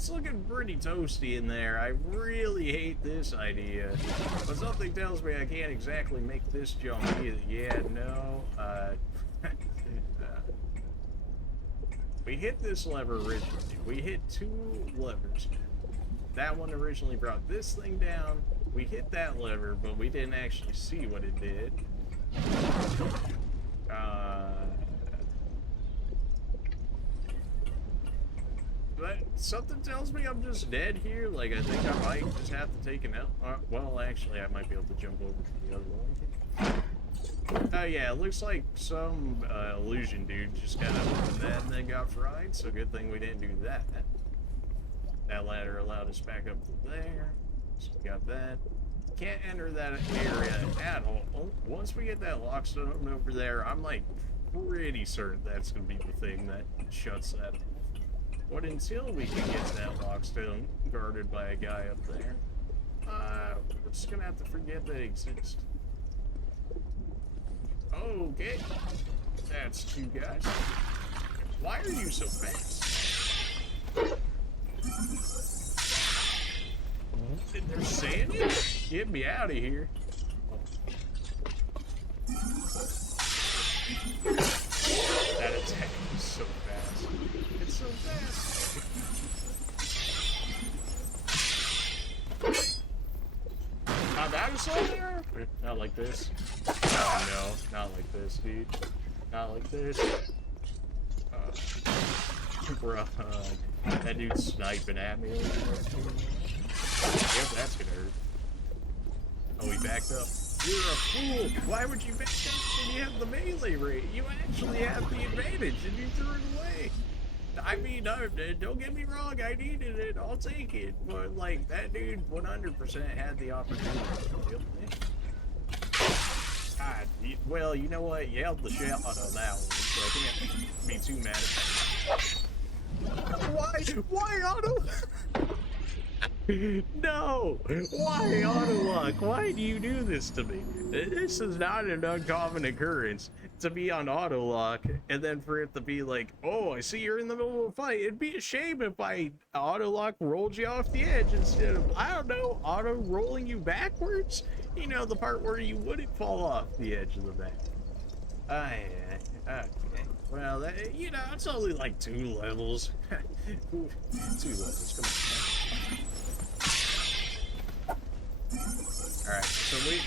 it's looking pretty toasty in there. I really hate this idea. But something tells me I can't exactly make this jump either. Yeah, no. We hit this lever originally. We hit 2 levers. That one originally brought this thing down. We hit that lever, but we didn't actually see what it did. But something tells me I'm just dead here. Like, I think I might just have to take an L. Well, actually, I might be able to jump over to the other one. Oh, yeah, it looks like some illusion dude just kind of opened that and then got fried, so good thing we didn't do that. That ladder allowed us back up to there, so we got that. Can't enter that area at all. Once we get that lockstone over there, I'm like pretty certain that's going to be the thing that shuts that off. But until we can get that lockstone guarded by a guy up there, we're just going to have to forget that exists. Okay, that's 2 guys. Why are you so fast? They're saying it? Get me out of here. That attack is so fast. It's so fast. That is so there? Not like this. Oh, no, not like this, dude. Not like this. Bruh, that dude's sniping at me. Yep, that's gonna hurt. Oh, he backed up. You're a fool! Why would you back up when you have the melee rate? You actually have the advantage and you threw it away. I mean, don't get me wrong, I needed it, I'll take it. But, like, that dude 100% had the opportunity to kill me. God, well, you know what? You held the shit out of that one, so I can't be too mad at that. Why auto? No! Why auto lock? Why do you do this to me? This is not an uncommon occurrence to be on auto lock and then for it to be like, oh, I see you're in the middle of a fight. It'd be a shame if I auto lock rolled you off the edge instead of, I don't know, auto rolling you backwards. You know, the part where you wouldn't fall off the edge of the map. Okay. Well, you know, it's only like 2 levels. 2 levels, come on. Alright, so we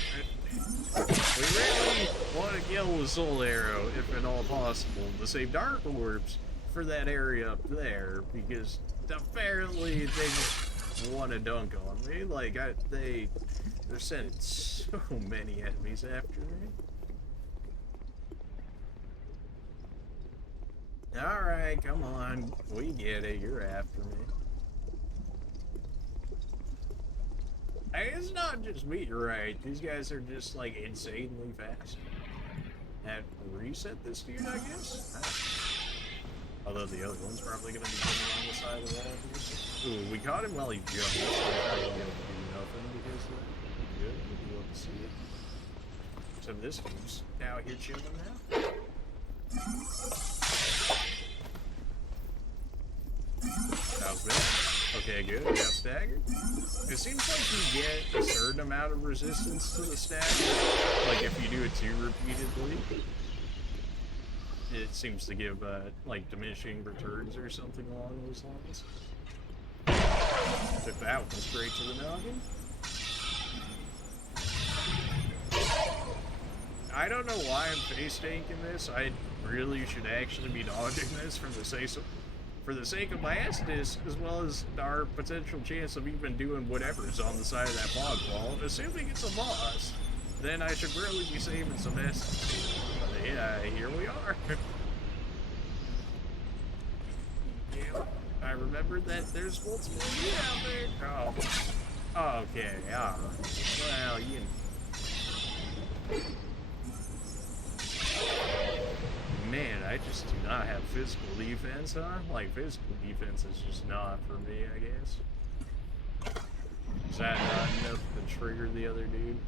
really want to kill with Soul Arrow, if at all possible, to save Dark Orbs for that area up there, because apparently they just want to dunk on me. Like, they're sending so many enemies after me. Alright, come on. We get it. You're after me. Hey, it's not just me, right? These guys are just, like, insanely fast. And reset this dude, I guess? Although the other one's probably going to be coming on the side of that. Ooh, we caught him while he jumped, so we're probably going to be able to do nothing because of that. Good, we'll be able to see it. So this dude's out here chilling now. That was bad. Okay, good. We got staggered. It seems like you get a certain amount of resistance to the stagger. Like, if you do it too repeatedly, it seems to give, like, diminishing returns or something along those lines. Took that one straight to the noggin. I don't know why I'm face tanking this. I really should actually be dodging this for the sake of my Estus, as well as our potential chance of even doing whatever's on the side of that fog wall. Assuming it's a boss, then I should really be saving some Estus. But yeah, here we are. Yeah, I remembered that there's multiple of you out there. Oh, okay, well, you know. Man, I just do not have physical defense, huh? Like, physical defense is just not for me, I guess. Is that not enough to trigger the other dude?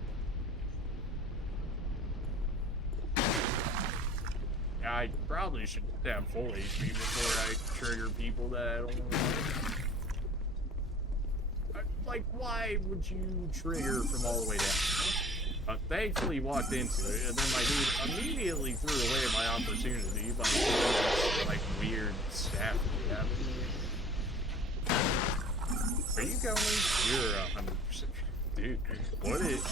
I probably should have full HP before I trigger people that I don't want to. like, why would you trigger from all the way down? Thankfully, he walked into it, and then my dude immediately threw away my opportunity by doing this, like, weird staff he had with me. Are you going? You're 100%. Dude, what is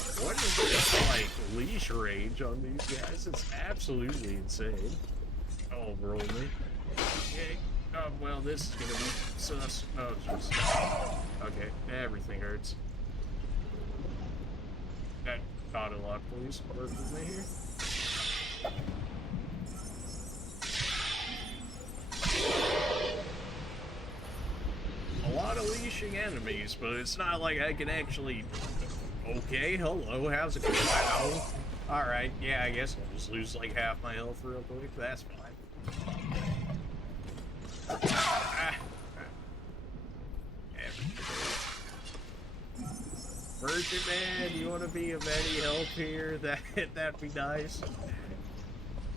this, like, leash range on these guys? It's absolutely insane. Oh, roll me. Okay. Oh, well, this is gonna be sus. Oh, just. Okay, everything hurts. That auto lock, please. Work with me here. A lot of leashing enemies, but it's not like I can actually. Okay, hello, how's it going? Wow. Alright, yeah, I guess I'll just lose like half my health real quick. That's fine. Merchant man, you want to be of any help here? That'd be nice.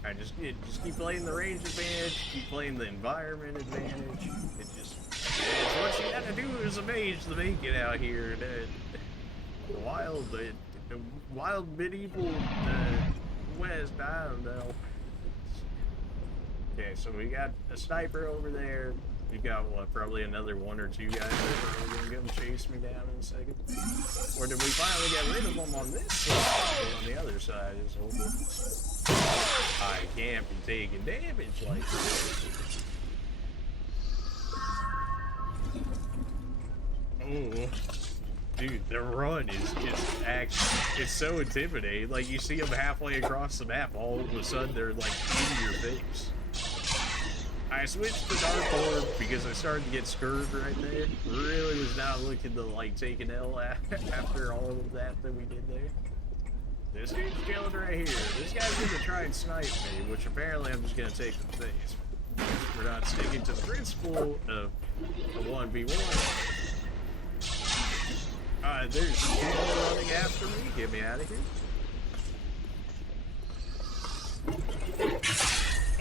I just keep playing the range advantage, keep playing the environment advantage. It's what you gotta do as a mage to make it out here. Wild medieval west. I don't know. Okay, so we got a sniper over there. We got what? Probably another one or two guys that are probably gonna come chase me down in a second. Or did we finally get rid of them on this side? But on the other side is over. I can't be taking damage like this. Oh, dude, the run is just actually, it's so intimidating. Like, you see them halfway across the map, all of a sudden they're like in your face. I switched to Dark Orb because I started to get scurved right there. Really was not looking to like take an L after all of that we did there. This dude's chilling right here. This guy's gonna try and snipe me, which apparently I'm just gonna take the face. We're not sticking to the principle of a 1v1. There's people running after me. Get me out of here.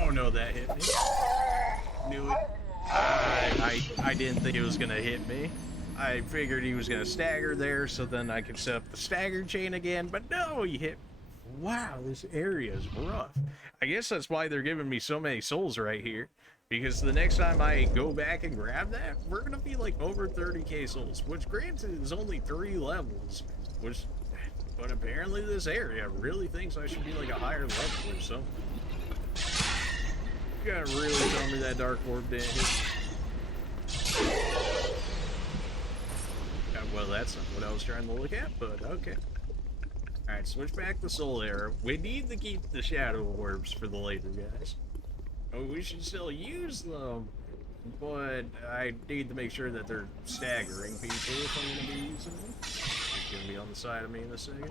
Oh no, that hit me. Knew it. I didn't think it was gonna hit me. I figured he was gonna stagger there, so then I could set up the stagger chain again, but no, he hit. Wow, this area is rough. I guess that's why they're giving me so many souls right here. Because the next time I go back and grab that, we're gonna be like over 30k souls, which granted is only 3 levels, but apparently this area really thinks I should be like a higher level or something. You gotta really tell me that Dark Orb didn't hit. Well, that's not what I was trying to look at, but okay. Alright, switch back to Soul Arrow. We need to keep the Shadow Orbs for the later guys. Oh, we should still use them, but I need to make sure that they're staggering people if I'm going to be using them. He's going to be on the side of me in a second.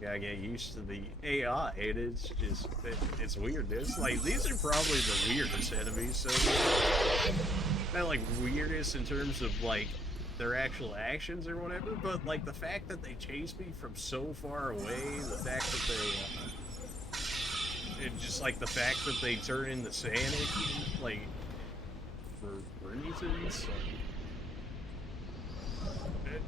Gotta get used to the AI, and it's just, it's weird. It's like, these are probably the weirdest enemies, so not like weirdest in terms of like their actual actions or whatever, but like the fact that they chase me from so far away, the fact that they, and just like the fact that they turn into Sanic, like, for reasons.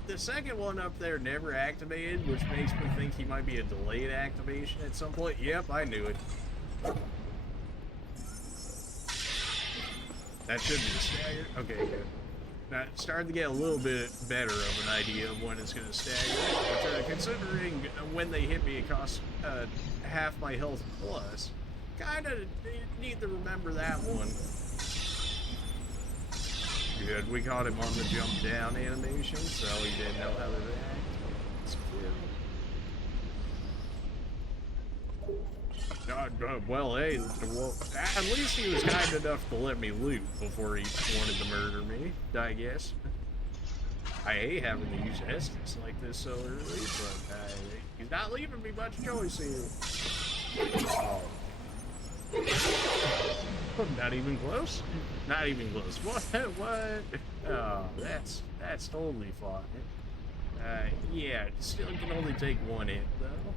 The second one up there never activated, which makes me think he might be a delayed activation at some point. Yep, I knew it. That should be the stagger. Okay, good. Now, it's starting to get a little bit better of an idea of when it's going to stagger. But considering when they hit me, it costs half my health plus. Kind of need to remember that one. Good, we caught him on the jump down animation, so he didn't know how to react. It's cool. Well, hey, at least he was kind enough to let me loot before he wanted to murder me, I guess. I hate having to use Estus like this so early, but he's not leaving me much choice here. Oh. Not even close? Not even close. What? What? Oh, that's totally fine. Yeah, still can only take one hit, though.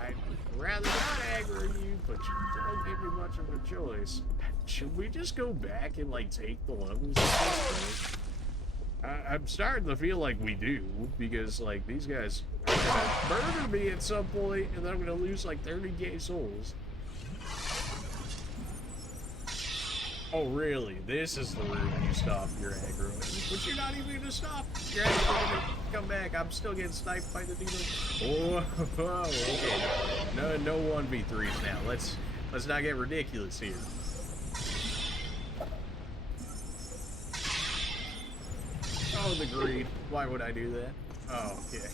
I'd rather not aggro you, but you don't give me much of a choice. Should we just go back and, like, take the levels at this point? I'm starting to feel like we do, because, like, these guys are gonna murder me at some point, and then I'm gonna lose, like, 30k souls. Oh, really? This is the route you stop your aggro. But you're not even gonna stop. You're actually gonna come back. I'm still getting sniped by the demon. Oh, okay. No 1v3s now. Let's not get ridiculous here. Oh, the greed. Why would I do that? Oh, okay.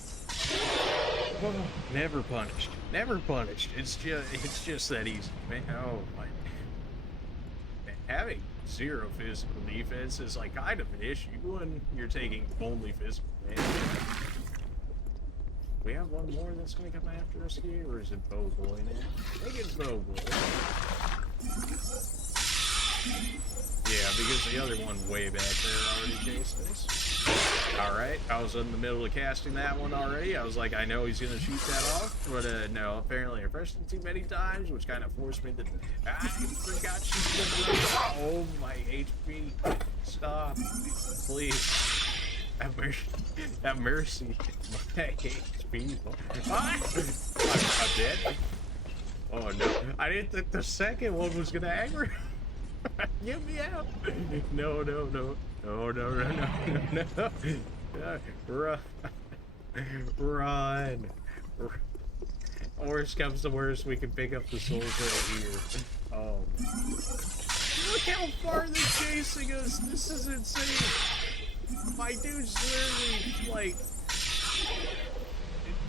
Oh, never punished. Never punished. It's just that easy, man. Oh my. Having zero physical defense is like kind of an issue when you're taking only physical damage. We have one more that's gonna come after us here, or is it Bow Boy now? I think it's Bow Boy. Yeah, because the other one way back there already chased us. Alright, I was in the middle of casting that one already. I was like, I know he's gonna shoot that off, but no, apparently I pressed it too many times, which kind of forced me to... I forgot she... Oh, my HP. Stop. Please. Have mercy. Have mercy. My HP. I'm dead. Oh, no. I didn't think the second one was gonna aggro. Get me out! No, no, no. No, no, no, no, no, no. Run. Run. Worst comes to worst, we can pick up the souls right here. Oh. Look how far they're chasing us! This is insane! My dude's literally, like...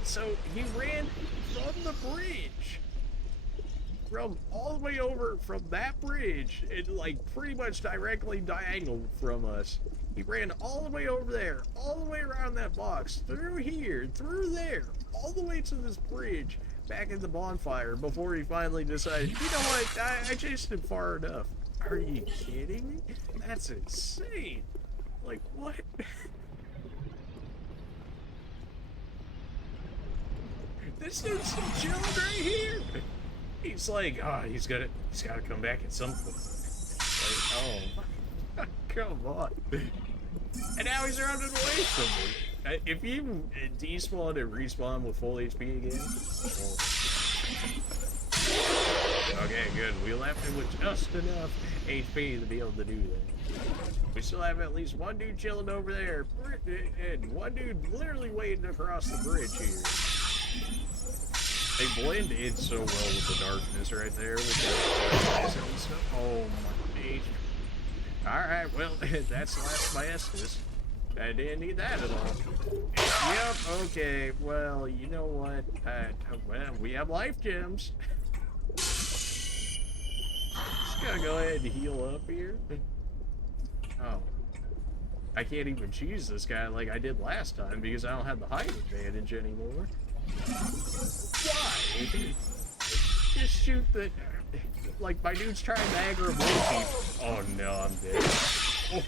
So, he ran from the bridge. From all the way over from that bridge, and like pretty much directly diagonal from us. He ran all the way over there, all the way around that box, through here, through there, all the way to this bridge, back in the bonfire before he finally decided, you know what, I chased him far enough. Are you kidding me? That's insane. Like, what? This dude's still chilling right here. He's like, oh, he's gotta come back at some point. Like, oh, come on. And now he's running away from me. If you despawn and respawn with full HP again. Oh. Okay, good. We left him with just enough HP to be able to do that. We still have at least one dude chilling over there, and one dude literally waiting across the bridge here. They blend in so well with the darkness right there. With the stuff. Oh my age. Alright, well, that's the last of my Estus. I didn't need that at all. Yep, okay, well, you know what? Well, we have life gems. Just gotta go ahead and heal up here. Oh. I can't even choose this guy like I did last time because I don't have the height advantage anymore. Why? Just shoot the... Like, my dude's trying to aggro multi. Oh no, I'm dead. Oh,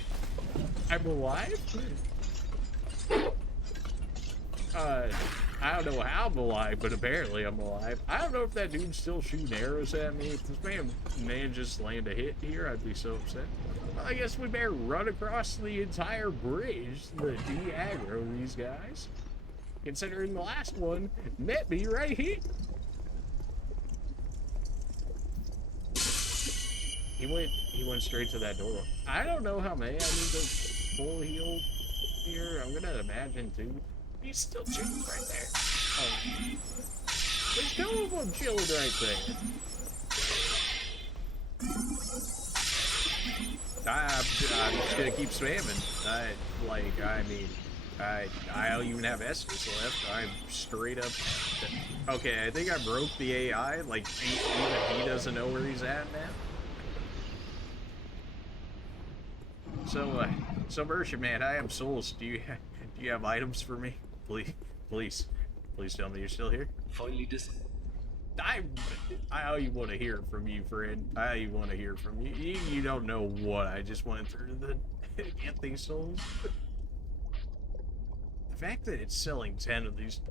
I'm alive? I don't know how I'm alive, but apparently I'm alive. I don't know if that dude's still shooting arrows at me. If this man just land a hit here, I'd be so upset. Well, I guess we better run across the entire bridge to de-aggro these guys. Considering the last one met me right here. He went straight to that door. I don't know how many I need to full heal here. I'm gonna imagine two. He's still chilling right there. Oh. There's two of them chilling right there. I'm just gonna keep spamming. I don't even have Estus left. I'm straight up. Okay, I think I broke the AI. Like, even he doesn't know where he's at now. So Merchant Man, I am souls. Do you have items for me? Please tell me you're still here. Finally I you want to hear from you, friend. I want to hear from you. You don't know what I just went through to get these souls. The fact that it's selling 10 of these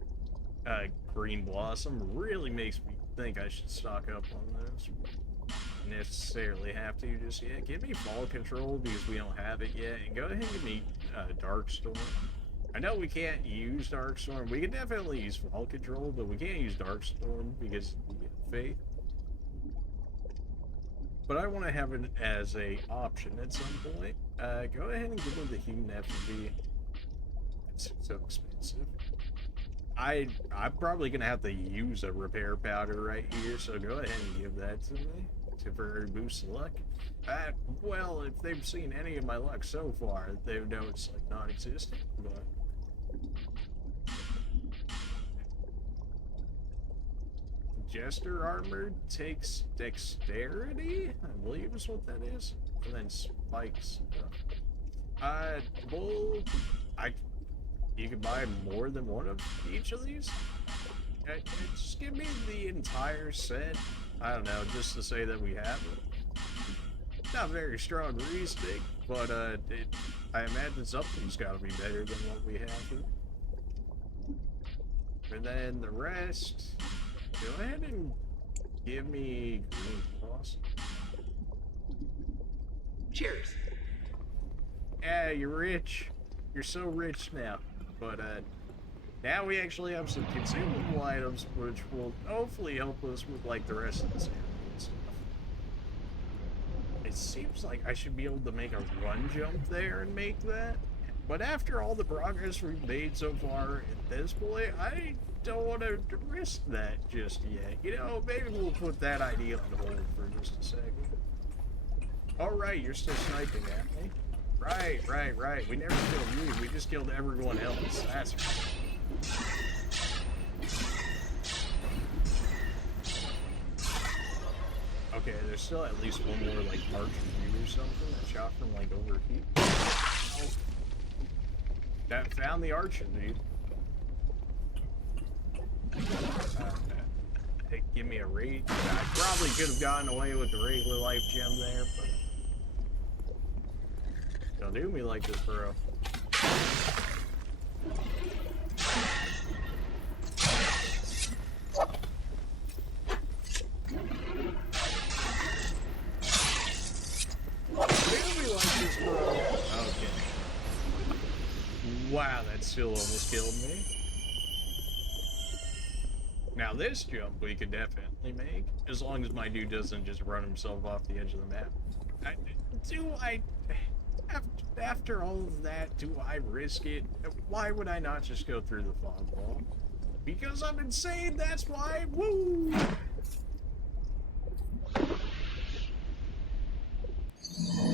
green blossom really makes me think I should stock up on this. necessarily have to just yet. Give me fall control because we don't have it yet, and go ahead and give me Darkstorm. I know we can't use Darkstorm. We can definitely use fall control, but we can't use Darkstorm because we get faith. But I want to have it as a option at some point. Go ahead and give me the human effigy. It's so expensive. I'm probably gonna have to use a repair powder right here, so go ahead and give that to me. Temporary boost of luck. Well, if they've seen any of my luck so far, they would know it's like non-existent, but Jester armor takes dexterity, I believe is what that is, and then spikes. Well, you can buy more than one of each of these. Just give me the entire set. I don't know, just to say that we have it. Not very strong reasoning, but I imagine something's got to be better than what we have here. And then the rest, go ahead and give me green cross. Cheers. Yeah, you're rich. You're so rich now. But now we actually have some consumable items, which will hopefully help us with like the rest of the series and stuff. It seems like I should be able to make a run jump there and make that. But after all the progress we've made so far at this point, I don't want to risk that just yet. You know, maybe we'll put that idea on hold for just a second. Alright, you're still sniping at me. Right. We never killed you. We just killed everyone else. That's right. Okay, there's still at least one more, like, archer or something that shot from, like, over here. Oh. That found the archer, dude. Hey, give me a raid. I probably could have gotten away with the regular life gem there, but don't do me like this, bro. Okay. Wow, that still almost killed me. Now this jump we could definitely make, as long as my dude doesn't just run himself off the edge of the map. After all of that, do I risk it? Why would I not just go through the fog wall? Because I'm insane, that's why! Woo!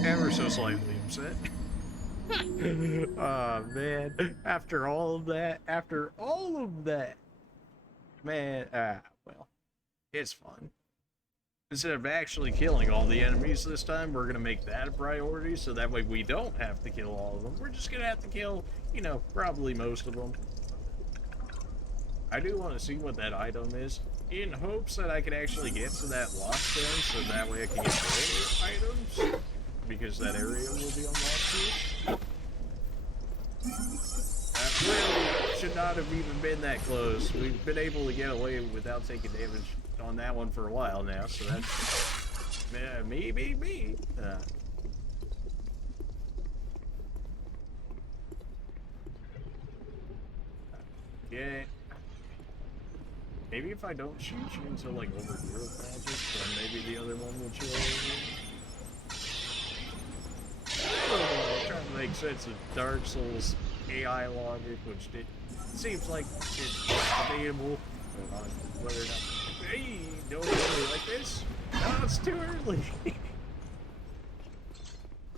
Ever so slightly upset. Oh man, after all of that, man, well, it's fun. Instead of actually killing all the enemies this time, we're gonna make that a priority, so that way we don't have to kill all of them. We're just gonna have to kill, you know, probably most of them. I do want to see what that item is, in hopes that I can actually get to that lockstone, so that way I can get more items, because that area will be unlocked here. That really should not have even been that close. We've been able to get away without taking damage on that one for a while now, so that's me. Yeah. Maybe if I don't shoot you until like over here with magic, then maybe the other one will chill over. Trying to make sense of Dark Souls AI logic, which it seems like it's debatable on whether or not. Hey, don't do me like this. No, it's too early.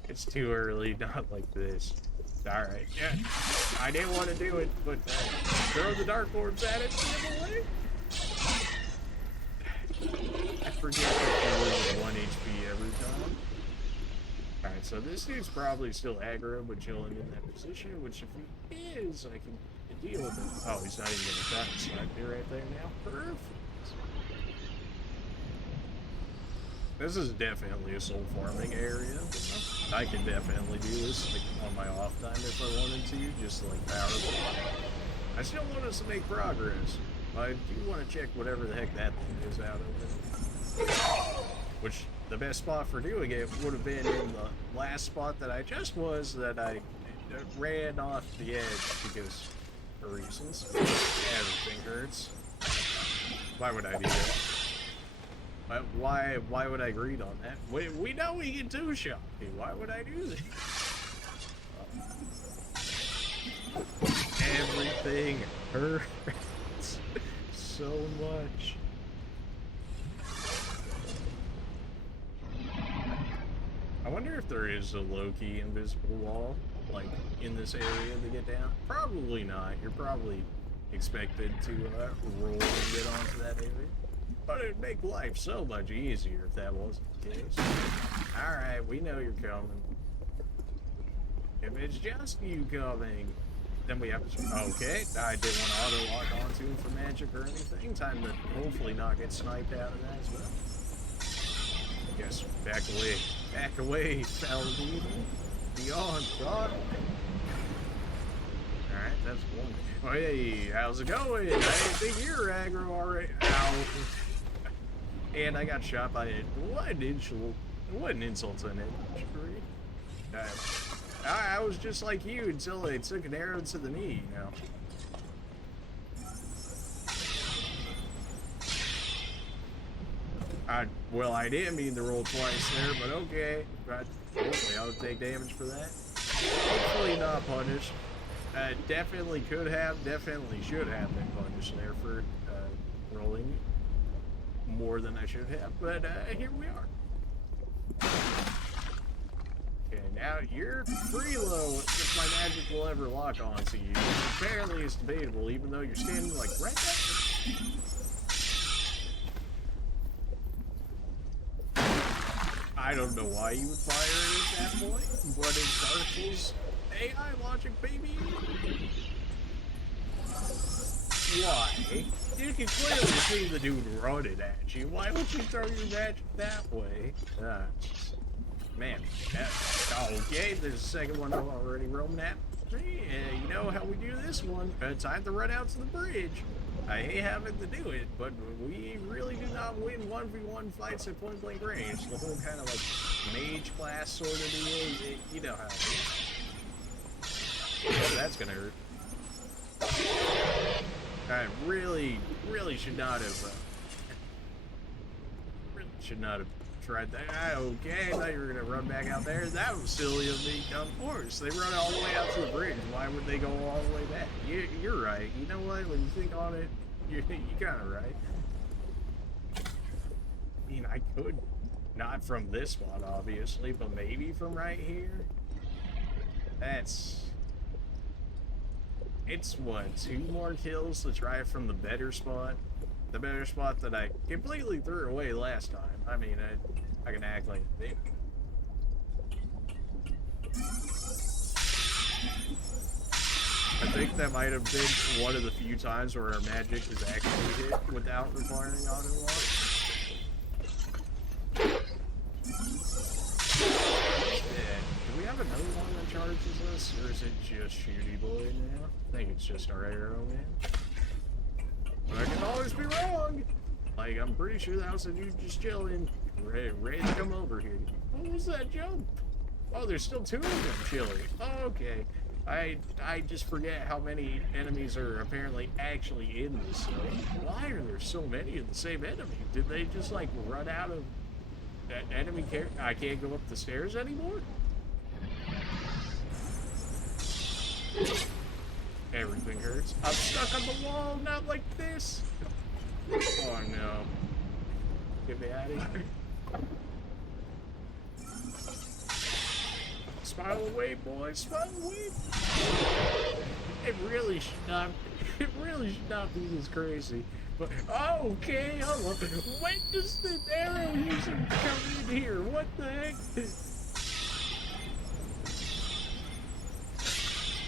It's too early, not like this. Alright, yeah. I didn't want to do it, but throw the dark orbs at it and away. I forget that there was 1 HP every time. Alright, so this dude's probably still aggro, but chilling in that position, which if he is, I can deal with him. Oh, he's not even going to try to snipe me right there now. Perfect. This is definitely a soul farming area. I can definitely do this like, on my off time if I wanted to, just like power play. I still want us to make progress. I do want to check whatever the heck that thing is out of it. Which the best spot for doing it would have been in the last spot that I just was, that I ran off the edge because for reasons. Everything hurts. Why would I do that? But why would I agree on that? We know we can two-shot me. Why would I do this? Everything hurts so much. I wonder if there is a low-key invisible wall, like, in this area to get down. Probably not. You're probably expected to roll and get onto that area. But it'd make life so much easier if that wasn't the case. Alright, we know you're coming. If it's just you coming, then we have to... Okay, I didn't want to auto-lock onto him for magic or anything. Time to hopefully not get sniped out of that as well. Yes, back away. Back away, foul demon. Beyond God. Alright, that's one. Hey, how's it going? I didn't think you were aggro already. Ow. And I got shot by it. What an insult to an injury. I was just like you until they took an arrow to the knee, you know. Well, I didn't mean to roll twice there, but okay. Hopefully I'll take damage for that. Hopefully not punished. Definitely could have, definitely should have been punished there for rolling more than I should have, but here we are. Okay, now you're free low if my magic will ever lock onto you. Apparently it's debatable, even though you're standing like right there. I don't know why you would fire it at that point, but it's Dark Souls AI logic, baby. Why? You can clearly see the dude running at you. Why would you throw your magic that way? Man, okay, there's a second one already roaming at me. You know how we do this one. Time to run out to the bridge. I hate having to do it, but we really do not win 1v1 fights at point blank range. The whole kind of like mage class sort of deal. You know how it is. Oh, that's gonna hurt. I really should not have. Really should not have tried that. Okay, I thought you were gonna run back out there. That was silly of me. Of course, they run all the way out to the bridge. Why would they go all the way back? You're right. You know what? When you think on it, you're kind of right. I mean, I could not from this spot, obviously, but maybe from right here. It's what, 2 more kills to try from the better spot? The better spot that I completely threw away last time. I mean, I can act like a dick. I think that might have been one of the few times where our magic is actually hit without requiring auto-lock. Do we have another one that charges us, or is it just Shooty Boy now? I think it's just our arrow, man. But I can always be wrong! Like, I'm pretty sure that was a dude just chilling, ready to come over here. What was that jump? Oh, there's still 2 of them chilling. Oh, okay. I just forget how many enemies are apparently actually in this zone. Why are there so many of the same enemy? Did they just, like, run out of enemy character? I can't go up the stairs anymore? Everything hurts. I'm stuck on the wall, not like this. Oh no. Get me out of here. Smile away, boys. Smile away. It really should not be this crazy. But okay, hold on. When does the arrow user come in here? What the heck?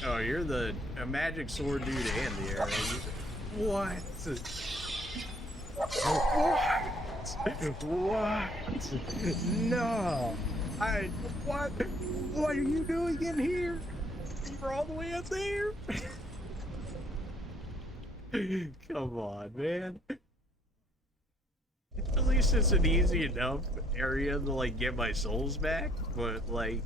Oh, you're the magic sword dude and the arrow user. What? What? No. What? What are you doing in here? You're all the way up there? Come on, man. At least it's an easy enough area to like get my souls back, but like,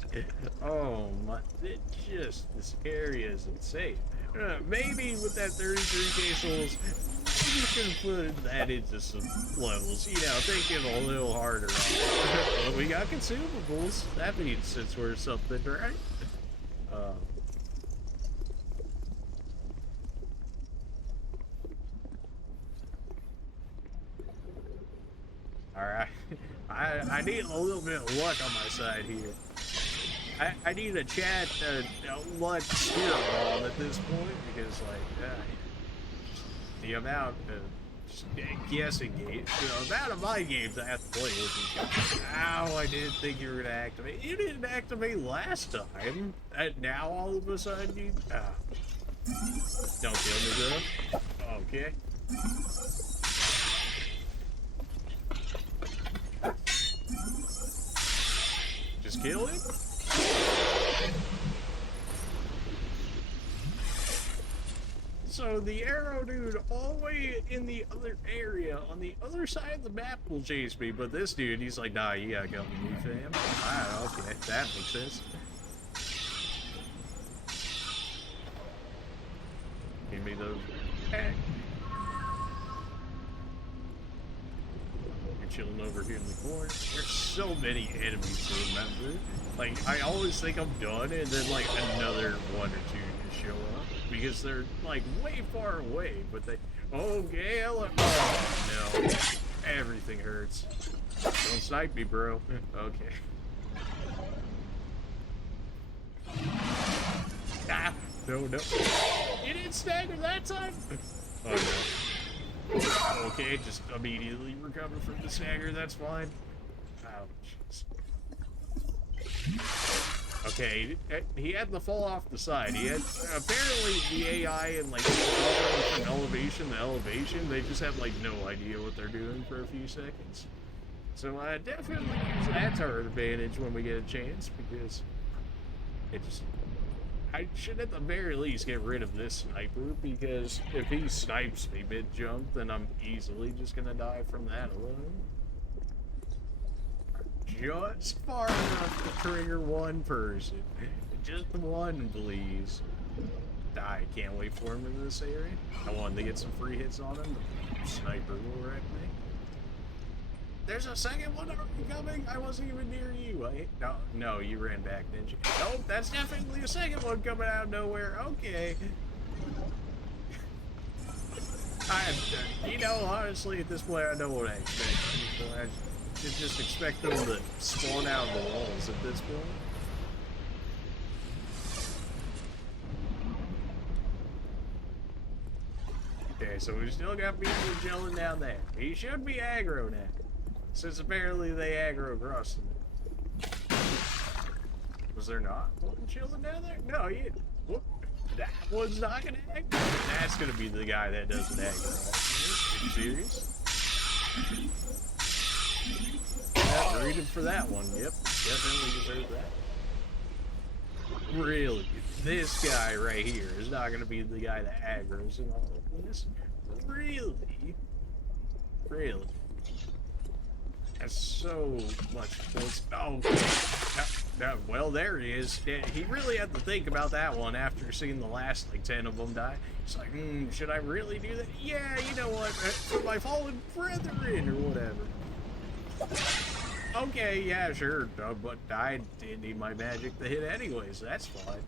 oh my, this area is insane. Maybe with that 33k souls, maybe you should put that into some levels, you know, think it a little harder. But we got consumables, that means it's worth something, right? Alright, I need a little bit of luck on my side here. I need a chat luck spirit bomb at this point because, like, the amount of guessing games, the amount of my games I have to play with these guys. Ow, I didn't think you were gonna activate. You didn't activate last time. And now all of a sudden you. Don't kill me, girl. Okay. Just kill it? So the arrow dude all the way in the other area on the other side of the map will chase me, but this dude, he's like, nah, you gotta come with me, fam. Ah, okay, that makes sense. Give me those. Hey. You're chilling over here in the corner. There's so many enemies to remember. Like, I always think I'm done, and then like another one or two just show up. Because they're like way far away, but they. Okay, oh no. Everything hurts. Don't snipe me, bro. Okay. Ah, no. You didn't stagger that time? Oh no. Okay, just immediately recover from the stagger, that's fine. Ouch. Okay, he had to fall off the side. He had, apparently the AI and like from elevation to elevation, they just have like no idea what they're doing for a few seconds. So definitely use that to our advantage when we get a chance, because I should at the very least get rid of this sniper, because if he snipes me mid-jump, then I'm easily just gonna die from that alone. Just far enough to trigger one person. Just one, please. I can't wait for him in this area. I wanted to get some free hits on him, but sniper will wreck me. There's a second one already coming. I wasn't even near you. No, you ran back, didn't you? Nope, that's definitely a second one coming out of nowhere. Okay. You know, honestly, at this point, I know what I expect. I should just expect them to spawn out of the walls at this point. Okay, so we still got people chilling down there. He should be aggro now, since apparently they aggro across the. Was there not one chilling down there? No, that one's not gonna aggro. That's gonna be the guy that doesn't aggro. Are you serious? Yeah, rated for that one. Yep, definitely deserved that. Really, this guy right here is not gonna be the guy that aggroes and all of this. Really? That's so much close. Oh, well, there he is. He really had to think about that one after seeing the last like 10 of them die. He's like, should I really do that? Yeah, you know what? For my fallen brethren or whatever. Okay, yeah, sure, but I didn't need my magic to hit anyways. That's fine.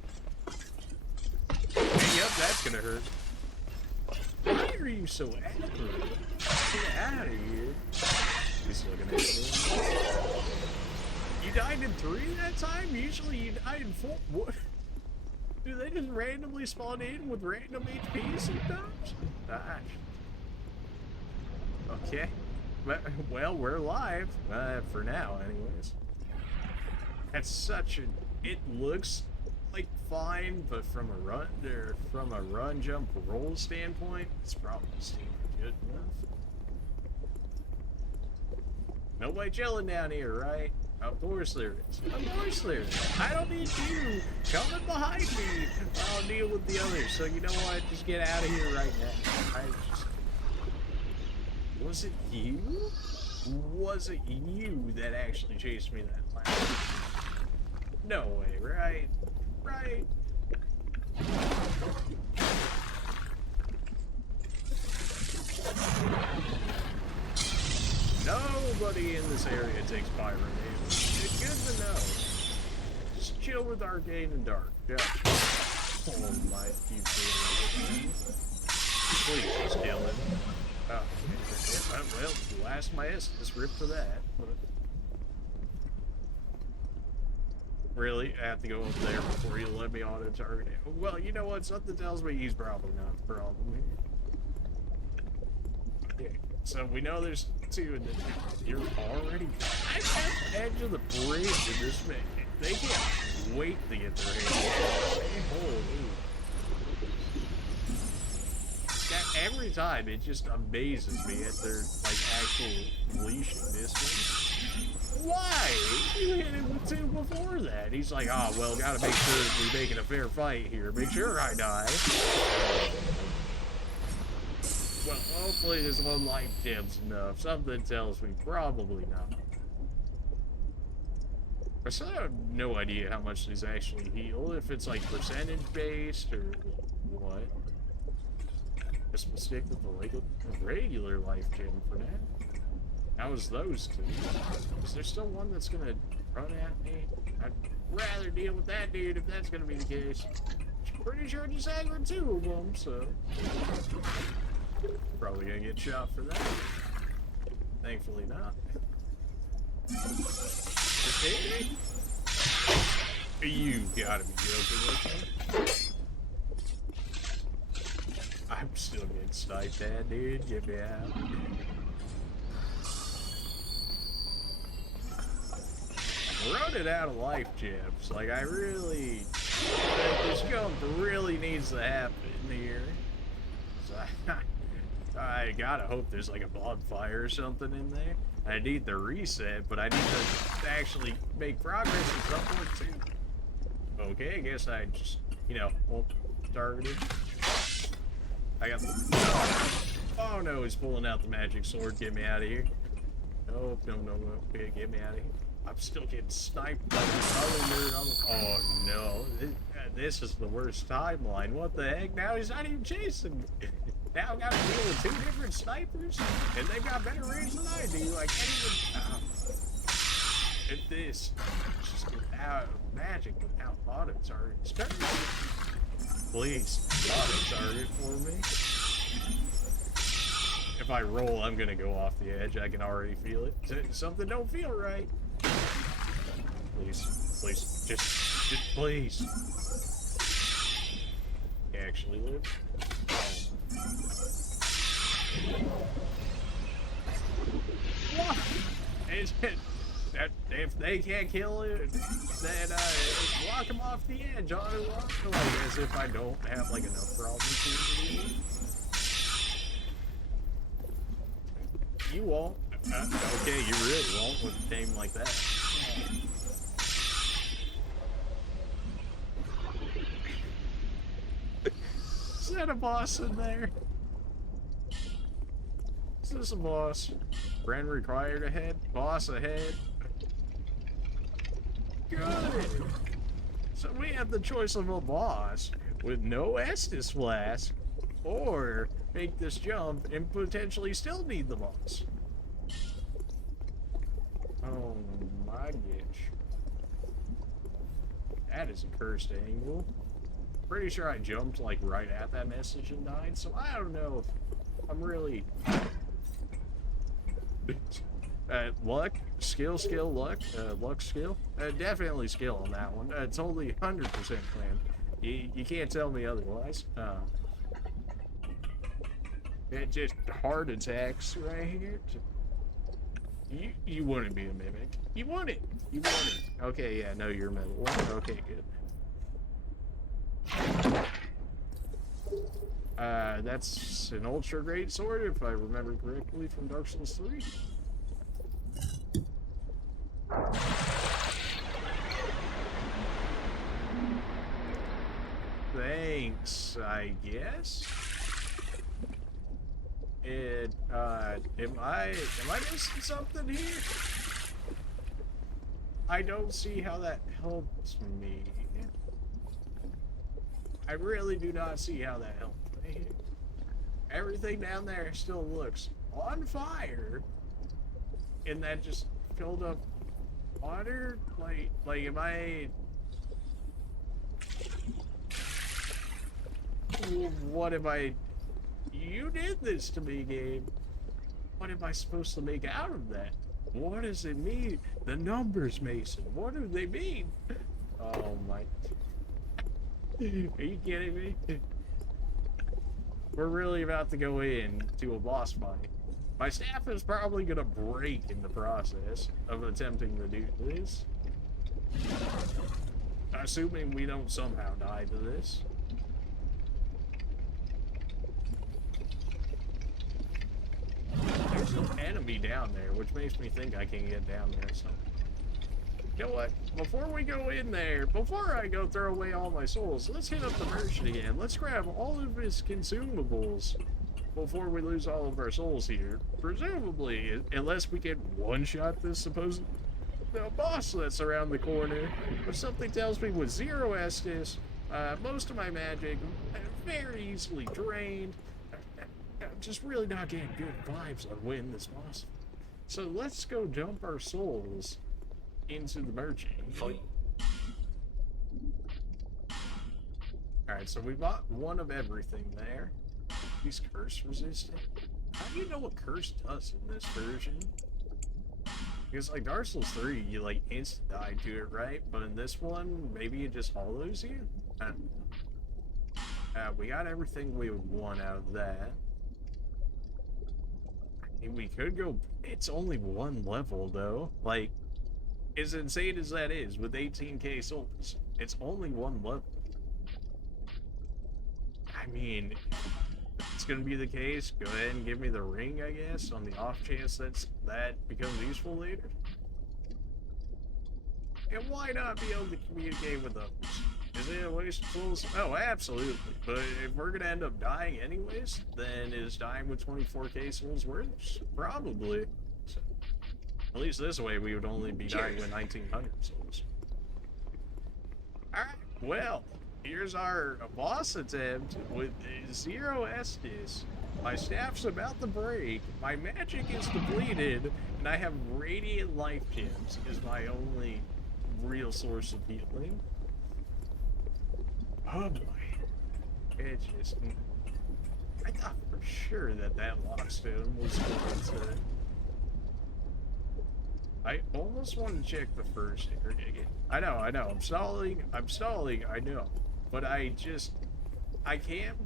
Yep, that's gonna hurt. Why are you so angry? Get out of here. He's looking at me. You died in 3 that time? Usually you die in 4. What? Do they just randomly spawn in with random HP sometimes? Okay. Well, we're live, for now, anyways. That's such a. It looks like fine, but from a run, jump, roll standpoint, it's probably still good enough. Nobody chilling down here, right? Of course there is. Of course there is. I don't need you coming behind me. I'll deal with the others. So you know what? Just get out of here right now. Was it you? was it you that actually chased me that last? No way, right? Right? Nobody in this area takes pyro damage. It's good to know. Just chill with Arcane and Dark. Yeah. Oh my, keep doing it. Please just kill him. Oh, yeah, well, last my Estus ripped to that. But... Really? I have to go up there before you let me auto-target him. Well, you know what? Something tells me he's probably not the problem here. Okay, so we know there's two, and you're already at the edge of the bridge in this man. They can't wait to get their hands on every time. It just amazes me at their like actual leash distance. Why? You hit him with two before that. He's like, oh well, gotta make sure that we're making a fair fight here. Make sure I die. Well, hopefully this one life gem's enough. Something tells me probably not. I still have no idea how much these actually heal. If it's like percentage based or what. Guess we'll stick with the regular life gem for now. How's those two? Is there still one that's gonna run at me? I'd rather deal with that dude if that's gonna be the case. Pretty sure I just aggroed two of them, so... Probably gonna get shot for that. Thankfully not. Okay. You gotta be joking with me. I'm still getting sniped at, dude. Get me out. I'm running out of life gems. Like, I really... This jump really needs to happen here. So I gotta hope there's like a bonfire or something in there. I need the reset, but I need to actually make progress at some point too. Okay, I guess I just, you know, won't target it. I got the... Oh no, he's pulling out the magic sword. Get me out of here. Nope, no. Okay, get me out of here. I'm still getting sniped by this other nerd. Oh no, this is the worst timeline. What the heck? Now he's not even chasing me. Now I've got to deal with two different snipers, and they've got better range than I do. I can't even... If this just without magic, without auto target, please, auto target for me. If I roll, I'm gonna go off the edge. I can already feel it. Something don't feel right. Please, just please. You actually live. What? If they can't kill it, then block them off the edge. Like, as if I don't have like enough problems to deal with. You won't. Okay, you really won't with a game like that. Is that a boss in there? Is this a boss? Friend required ahead? Boss ahead? Good! So we have the choice of a boss with no Estus Flask, or make this jump and potentially still need the boss. Oh my gosh. That is a cursed angle. Pretty sure I jumped like right at that message and died, so I don't know if I'm really... luck, skill, luck, luck, skill. Definitely skill on that one. Totally 100% planned. You can't tell me otherwise. It just heart attacks right here. You wouldn't be a mimic. You wouldn't. You wouldn't. Okay, yeah, no, you're a metal one. Okay, good. That's an ultra great sword, if I remember correctly, from Dark Souls 3. Thanks, I guess. Am I missing something here? I don't see how that helps me. I really do not see how that helps me. Everything down there still looks on fire, and that just filled up water. Like, am I? What am I? You did this to me, game. What am I supposed to make out of that? What does it mean? The numbers, Mason. What do they mean? Oh my. Are you kidding me? We're really about to go into a boss fight. My staff is probably gonna break in the process of attempting to do this. Assuming we don't somehow die to this. There's no enemy down there, which makes me think I can get down there. So, you know what? Before we go in there, before I go throw away all my souls, let's hit up the merchant again. Let's grab all of his consumables before we lose all of our souls here. Presumably, unless we can one-shot this supposed boss that's around the corner. But something tells me with zero Estus, most of my magic very easily drained. I'm just really not getting good vibes on winning this boss. So let's go dump our souls into the merchant. Fight. Alright, so we bought one of everything there. He's curse resistant. How do you know what curse does in this version? Because like Dark Souls 3, you like instant die to it, right? But in this one, maybe it just hollows you? I don't know. We got everything we would want out of that. We could go. It's only one level though. Like, as insane as that is, with 18k souls, it's only one level. I mean, if it's gonna be the case, go ahead and give me the ring, I guess, on the off chance that becomes useful later. And why not be able to communicate with others? Is it a waste of souls? Oh, absolutely. But if we're gonna end up dying anyways, then is dying with 24k souls worse? Probably. So, at least this way we would only be dying with 1900 souls. Alright, well, here's our boss attempt with 0 Estus. My staff's about to break, my magic is depleted, and I have radiant life gems is my only real source of healing. Oh boy. It just... I thought for sure that lockstone was going to... I almost want to check the first area again. I know, I'm stalling, I know. But I can't...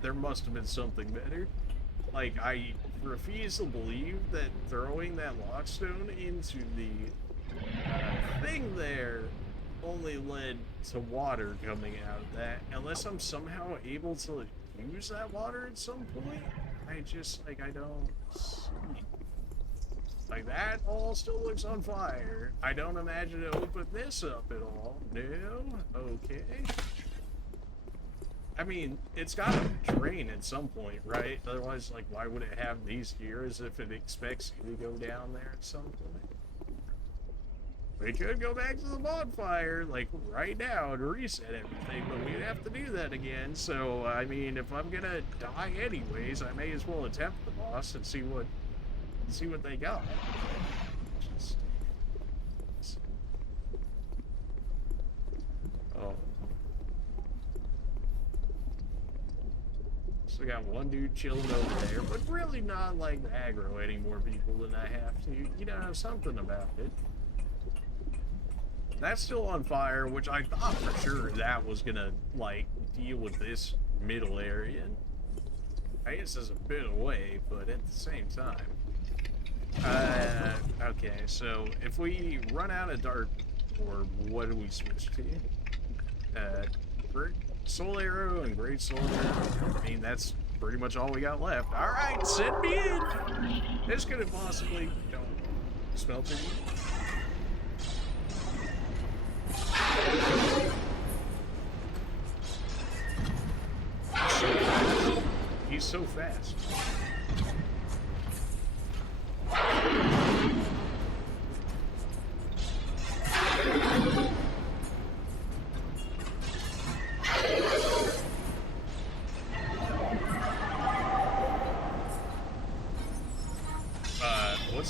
There must have been something better. Like, I refuse to believe that throwing that lockstone into the thing there only led to water coming out of that, unless I'm somehow able to use that water at some point. I don't see. Like, that all still looks on fire. I don't imagine it opened this up at all. No? Okay. I mean, it's gotta drain at some point, right? Otherwise, like, why would it have these here as if it expects you to go down there at some point? We could go back to the bonfire, like, right now and reset everything, but we'd have to do that again. So, I mean, if I'm gonna die anyways, I may as well attempt the boss and see what they got. Oh. So I got one dude chilling over there, but really not like aggro any more people than I have to. You know, something about it. That's still on fire, which I thought for sure that was gonna, like, deal with this middle area. I guess it's a bit away, but at the same time. Okay, so if we run out of dark, or what do we switch to? Soul Arrow and Great Soul Arrow. I mean, that's pretty much all we got left. Alright, send me in! This could have possibly... Don't. Smelter. He's so fast.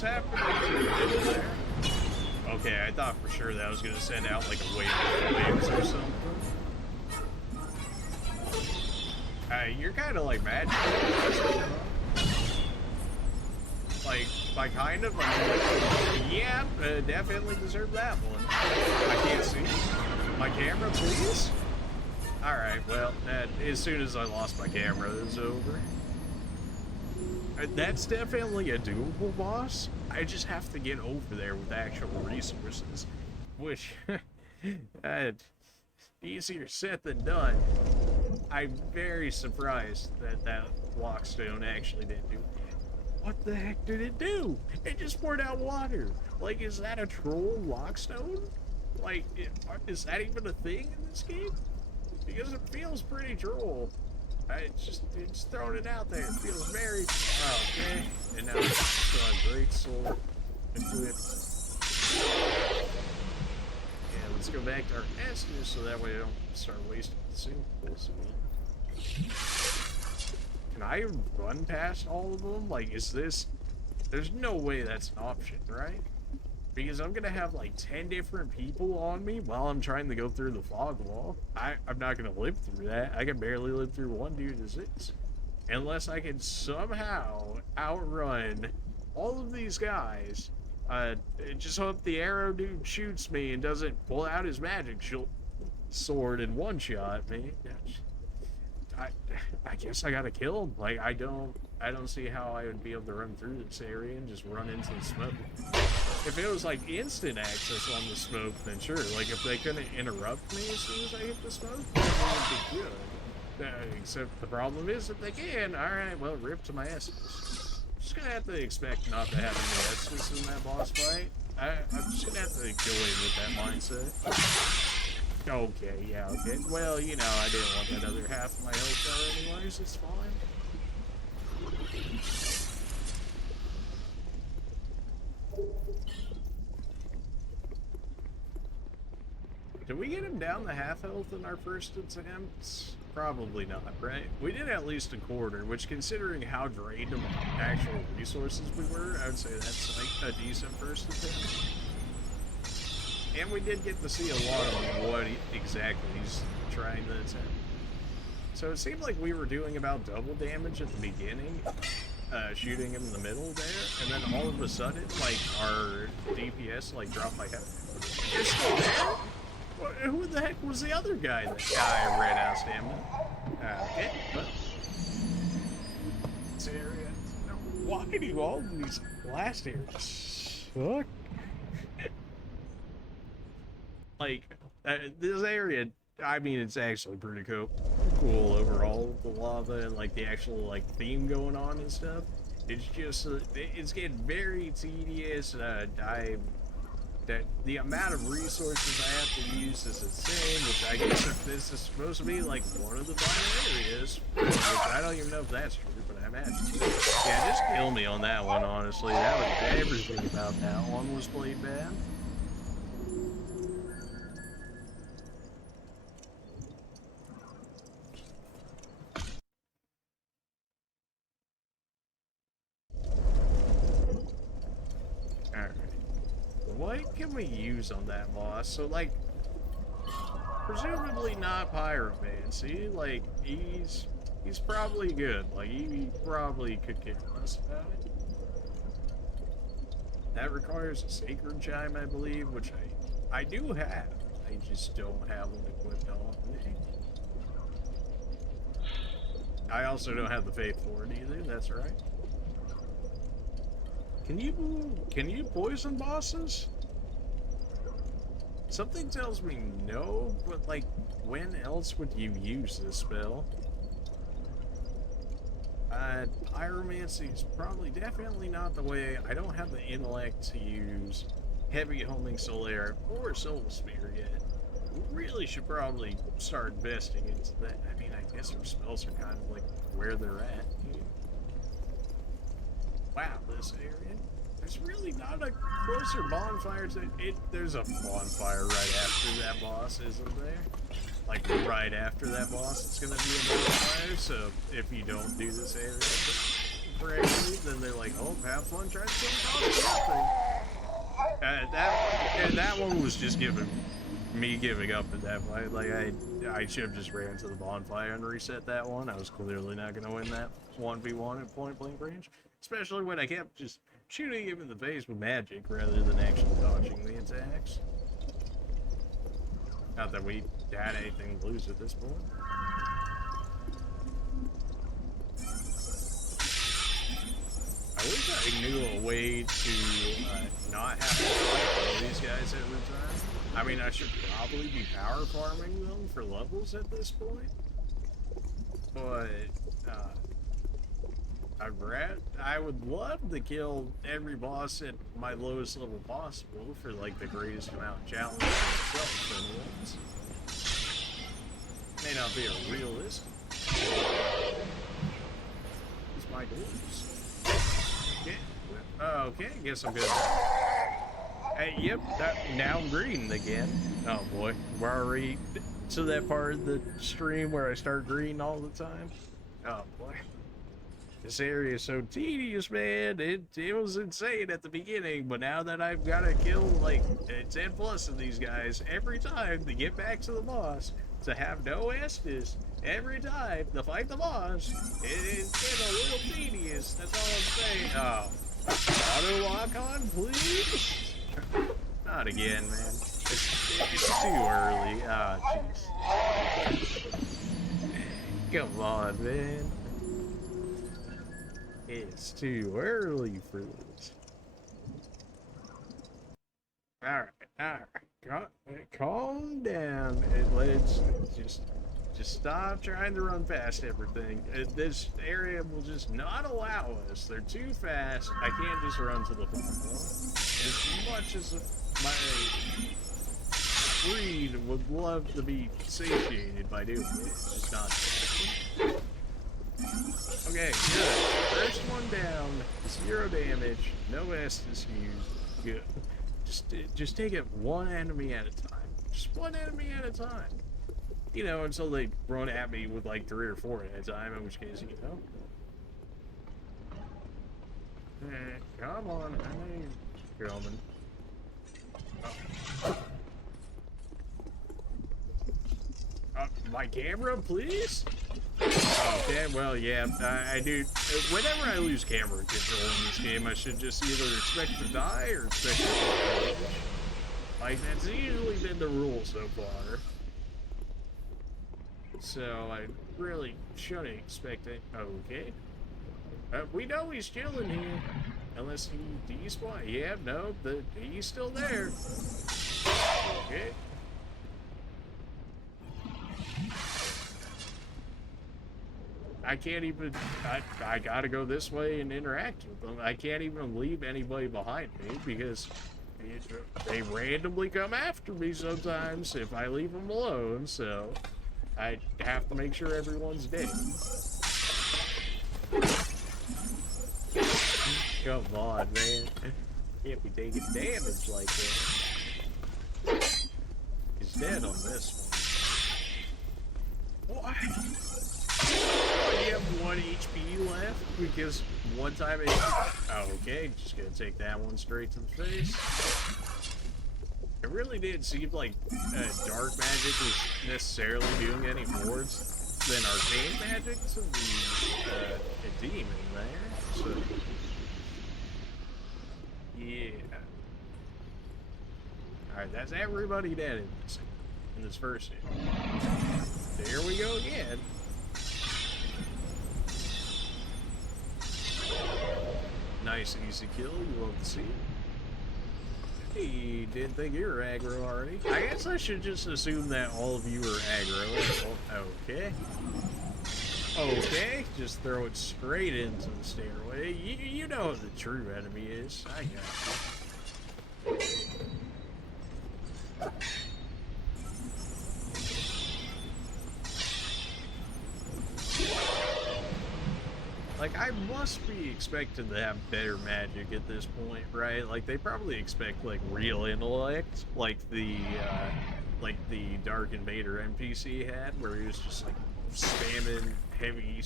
what's happening to the middle there? Okay, I thought for sure that was gonna send out like a wave of flames or something. You're kind of like magic. Like, by kind of, I mean, like, yeah, definitely deserve that one. I can't see. My camera, please? Alright, well, as soon as I lost my camera, it was over. That's definitely a doable boss. I just have to get over there with actual resources. Which, easier said than done. I'm very surprised that that lockstone actually didn't do it. What the heck did it do? It just poured out water. Like, is that a troll lockstone? Like, is that even a thing in this game? Because it feels pretty troll. It's throwing it out there. It feels very... Oh, okay. And now it's still a great sword. Equipped. Yeah, let's go back to our Estus so that way I don't start wasting consumables. Can I run past all of them? Like, is this... There's no way that's an option, right? Because I'm gonna have like 10 different people on me while I'm trying to go through the fog wall. I'm not gonna live through that. I can barely live through one dude as is. Unless I can somehow outrun all of these guys. Just hope the arrow dude shoots me and doesn't pull out his magic sword in one shot, man. I guess I gotta kill him. Like, I don't see how I would be able to run through this area and just run into the smoke. If it was like instant access on the smoke, then sure. Like, if they couldn't interrupt me as soon as I hit the smoke, then it would be good. Except the problem is that they can. Alright, well, rip to my Estus. Just gonna have to expect not to have any Estus in that boss fight. I'm just gonna have to go in with that mindset. Okay, yeah, okay. Well, you know, I didn't want that other half of my health there anyways, it's fine. Did we get him down to half health in our first attempt? Probably not, right? We did at least a quarter, which considering how drained of actual resources we were, I would say that's like a decent first attempt. And we did get to see a lot of what exactly he's trying to attempt. So it seemed like we were doing about double damage at the beginning, shooting him in the middle there, and then all of a sudden, like, our DPS, like, dropped by half. You're still there? Who the heck was the other guy that I ran out of stamina? Okay, but... This area... Why do all of these last areas suck? Like, this area, I mean, it's actually pretty cool overall with the lava and, like, the actual, like, theme going on and stuff. It's just, it's getting very tedious. The amount of resources I have to use is insane, which I guess if this is supposed to be, like, one of the final areas, which I don't even know if that's true, but I imagine. Yeah, just kill me on that one, honestly. That was everything about that one was played bad. What can we use on that boss? So, like, presumably not pyromancy. Like, he's probably good. Like, he probably could care less about it. That requires a sacred chime, I believe, which I do have. I just don't have them equipped on me. I also don't have the faith for it either. That's right. Can you poison bosses? Something tells me no, but like, when else would you use this spell? Pyromancy is probably definitely not the way. I don't have the intellect to use heavy homing solar or soul spear yet. We really should probably start investing into that. I mean, I guess our spells are kind of like where they're at. Wow, this area. There's really not a closer bonfire to it. There's a bonfire right after that boss, isn't there? Like, right after that boss, it's gonna be a bonfire, so if you don't do this area correctly, then they're like, oh, have fun trying to kill nothing. That one was just me giving up at that point. Like, I should have just ran to the bonfire and reset that one. I was clearly not going to win that 1v1 at point blank range. Especially when I kept just shooting him in the face with magic rather than actually dodging the attacks. Not that we had anything to lose at this point. I wish I knew a way to not have to fight all these guys every time. I mean, I should probably be power farming them for levels at this point. But, I would love to kill every boss at my lowest level possible for, like, the greatest amount of challenge itself for once. May not be a realist. It's my goals. Okay. Okay, guess I'm good. Hey, yep, now I'm green again. Oh boy, we're already to that part of the stream where I start green all the time. Oh boy. This area is so tedious, man. It was insane at the beginning, but now that I've got to kill like 10 plus of these guys every time to get back to the boss, to have no Estus every time to fight the boss, it's getting a little tedious. That's all I'm saying. Oh, auto lock on, please? Not again, man. It's too early. Ah, jeez. Come on, man. It's too early for this. Alright. Calm down and let's just stop trying to run past everything. This area will just not allow us. They're too fast. I can't just run to the platform. As much as my greed would love to be satiated by doing it, it's just not. Okay, good. First one down, 0 damage, no Estus used. Good. Just take it one enemy at a time. Just one enemy at a time. You know, until they run at me with like 3 or 4 at a time, in which case, you know. Come on, I know you're coming. My camera, please? Okay, well, yeah, I do. Whenever I lose camera control in this game, I should just either expect to die or expect to take damage. Like, that's usually been the rule so far. So, I really shouldn't expect it. Okay. We know he's chilling here. Unless he despawn. Yeah, no, he's still there. Okay. I can't even, I gotta go this way and interact with them. I can't even leave anybody behind me because they randomly come after me sometimes if I leave them alone, so I have to make sure everyone's dead. Come on, man. Can't be taking damage like that. He's dead on this one. Why? You have 1 HP left because one time it. Oh, okay, just gonna take that one straight to the face. It really did seem like dark magic was necessarily doing any more than arcane magic to the demon there. So yeah. All right, that's everybody dead in this first hit. There we go again. Nice easy kill, you love to see it. Hey, didn't think you were aggro already. I guess I should just assume that all of you are aggro. Okay. Okay, just throw it straight into the stairway. You know what the true enemy is. I got you. Like, I must be expected to have better magic at this point, right? Like, they probably expect, like, real intellect, like the Dark Invader NPC had, where he was just, like, spamming heavy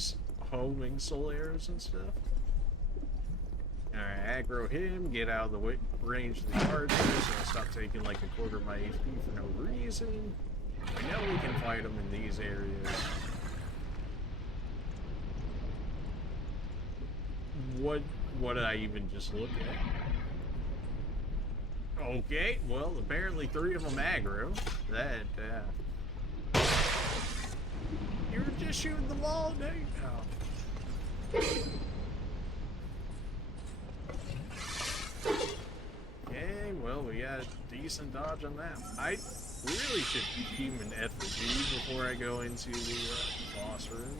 homing soul arrows and stuff. Alright, aggro him, get out of the way, range of the archers, so I'll stop taking like a quarter of my HP for no reason. I know we can fight them in these areas. What did I even just look at? Okay, well, apparently 3 of them aggro. That, you were just shooting them all day? Oh. Okay, well, we got a decent dodge on that. I really should keep an effigy before I go into the boss room.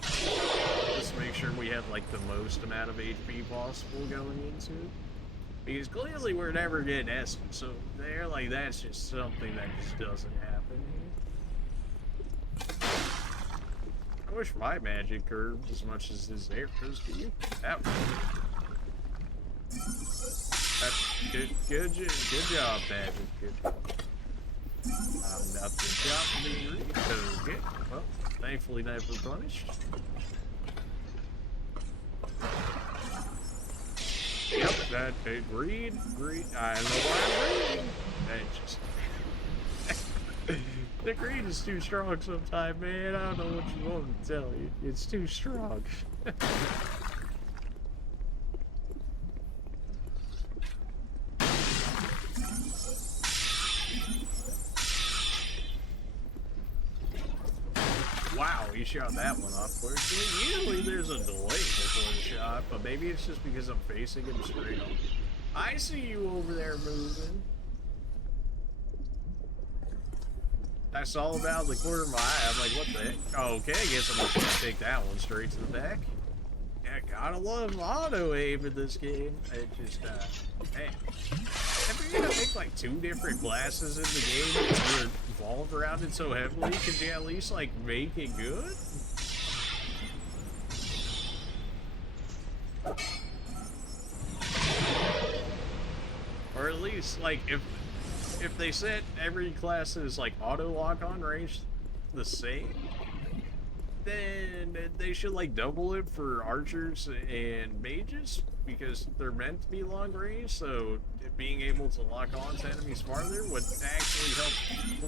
Just make sure we have like the most amount of HP possible going into it. Because clearly we're never getting essence, so they're like, that's just something that just doesn't happen here. I wish my magic curved as much as his arrows do. That one. That's good job, magic. Good job. Nothing shot being read. Okay. Well, thankfully never punished. Yep, that read. I don't know why I'm reading. That just the greed is too strong sometimes, man. I don't know what you want me to tell you. It's too strong. Wow, he shot that one off quickly. Usually there's a delay before the shot, but maybe it's just because I'm facing him straight on. I see you over there moving. I saw about the corner of my eye. I'm like, what the heck? Oh, okay, I guess I'm just gonna take that one straight to the back. Yeah, gotta love auto aim in this game. It just, hey. If you're gonna make like 2 different classes in the game that revolve around it so heavily, could you at least like make it good? Or at least like if they set every class's like auto lock on range the same, then they should like double it for archers and mages, because they're meant to be long range, so being able to lock on to enemies farther would actually help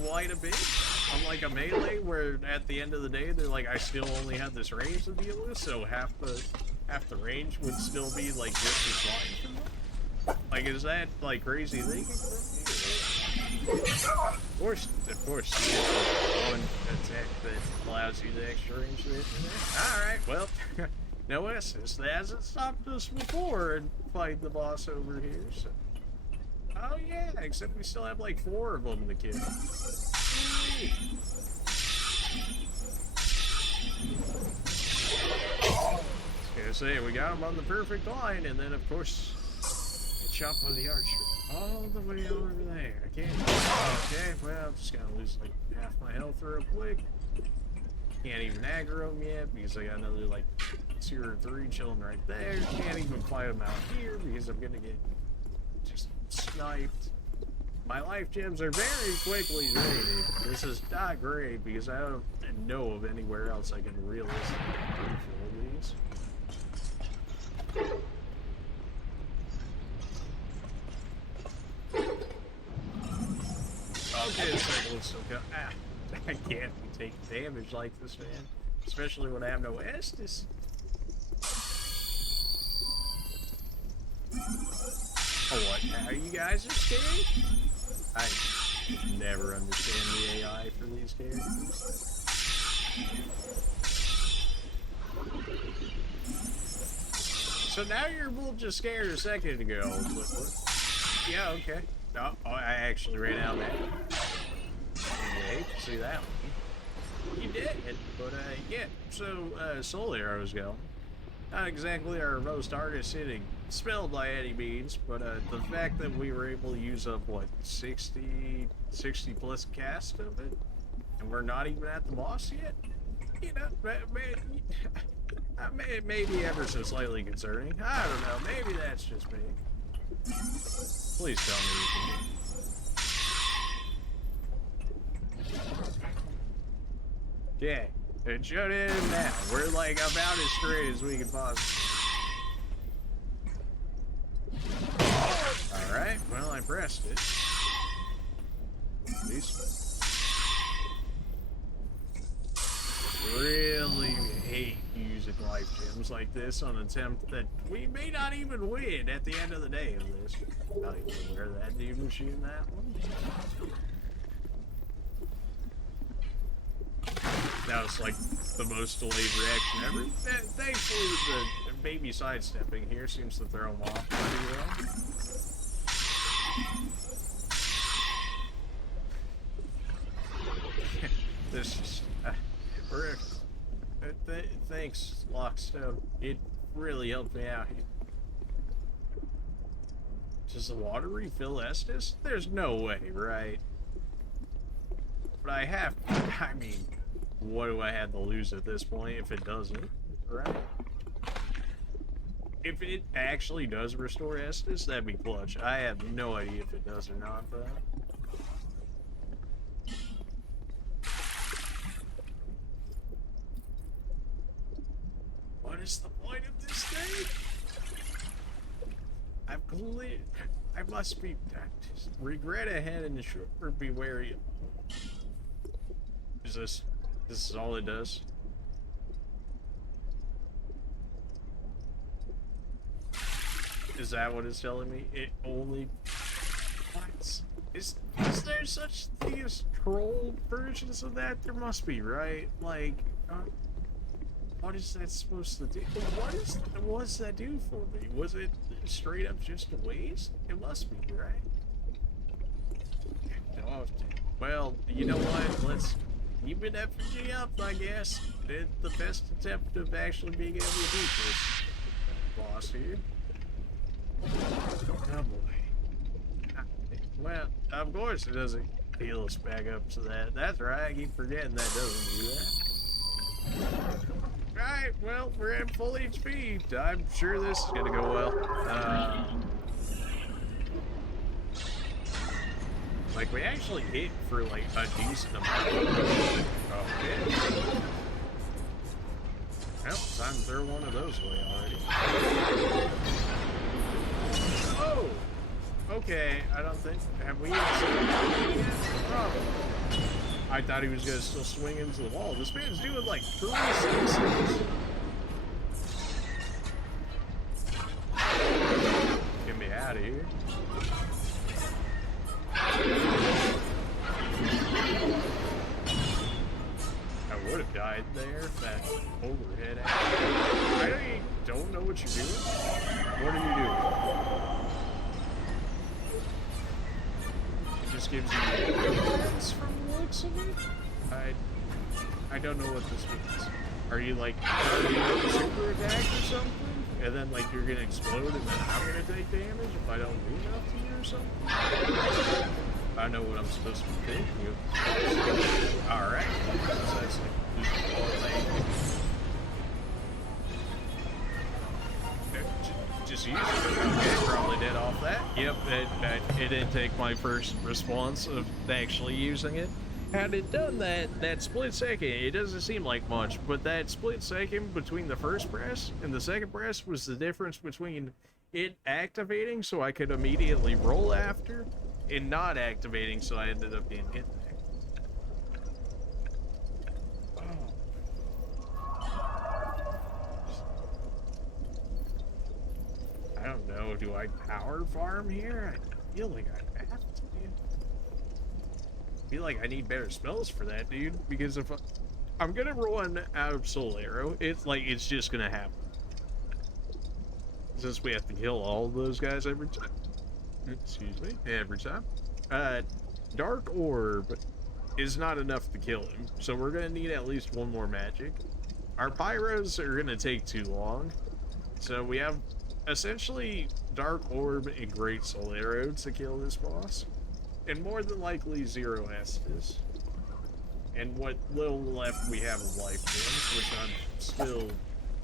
quite a bit. Unlike a melee, where at the end of the day they're like, I still only have this range to deal with, so half the range would still be like just as fine for them. Like, is that like crazy thinking? Of course, you get one attack that allows you the extra range there. Alright, well, no essence. That hasn't stopped us before and fight the boss over here, so. Oh yeah, except we still have like 4 of them to kill. I was gonna say, we got him on the perfect line, and then of course, get shot by the archer. All the way over there. I can't. Okay, well, I'm just gonna lose like half my health real quick. Can't even aggro him yet because I got another like 2 or 3 chilling right there. Can't even fight him out here because I'm gonna get just sniped. My life gems are very quickly drained. This is not great because I don't know of anywhere else I can realistically refill these. Okay, the circle is still going. Ah, I can't be taking damage like this, man. Especially when I have no Estus. Oh, what? Now you guys are scared? I never understand the AI for these characters. So now you're both just scared a second ago. What? Yeah, okay. No, oh, I actually ran out of that. I hate to see that one. You did, but yeah. So soul arrows go. Not exactly our most hardest hitting spell by any means, but the fact that we were able to use up what 60 plus cast of it, and we're not even at the boss yet. You know, maybe ever so slightly concerning. I don't know. Maybe that's just me. Please tell me you can. Okay, it shut in now. We're like about as straight as we can possibly. I pressed it. At least. Really hate using life gems like this on an attempt that we may not even win at the end of the day of this. Not even aware that dude was shooting that one. That was like the most delayed reaction ever. Thankfully, the baby sidestepping here seems to throw him off pretty well. This is... thanks, Lockstone. It really helped me out here. Does the water refill Estus? There's no way, right? But I have... I mean, what do I have to lose at this point if it doesn't, right? If it actually does restore Estus, that'd be clutch. I have no idea if it does or not, though. What is the point of this thing? I've cleared. I must be. Regret ahead and sure be wary. Is this? This is all it does? Is that what it's telling me? It only. What? Is there such thing as troll versions of that? There must be, right? Like. What is that supposed to do? What does that do for me? Was it straight up just a waste? It must be, right? Oh, well, you know what? Let's keep an effigy up, I guess. It's the best attempt of actually being able to beat this boss here. Oh boy. Well, of course it doesn't heal us back up to that. That's right, I keep forgetting that doesn't do that. Right, well, we're at full HP. I'm sure this is gonna go well. Like, we actually hit for, like, a decent amount. Okay. Well, time to throw one of those away already. Oh! Okay, I don't think... Have we even seen yet? Probably. I thought he was gonna still swing into the wall. This man's doing like 3 6s. Get me out of here. I would have died there if that overhead happened. I don't know what you're doing. What are you doing? Just gives you defense from the looks of it. I don't know what this means. Are you like a super attack or something? And then like you're gonna explode and then I'm gonna take damage if I don't do enough to you or something? I know what I'm supposed to be thinking. Alright. So that's like just use it. Okay, probably did off that. Yep, it did take my first response of actually using it. Had it done that split second, it doesn't seem like much, but that split second between the first press and the second press was the difference between it activating so I could immediately roll after and not activating so I ended up being hit there. I don't know, do I power farm here? I feel like I have to. I feel like I need better spells for that, dude, because if I'm gonna run out of Soul Arrow, it's just gonna happen. Since we have to kill all of those guys every time. Excuse me, every time. Dark Orb is not enough to kill him, so we're gonna need at least one more magic. Our pyros are gonna take too long, so we have essentially Dark Orb and Great Soul Arrow to kill this boss, and more than likely 0 Estus. And what little left we have of life gems, which I'm still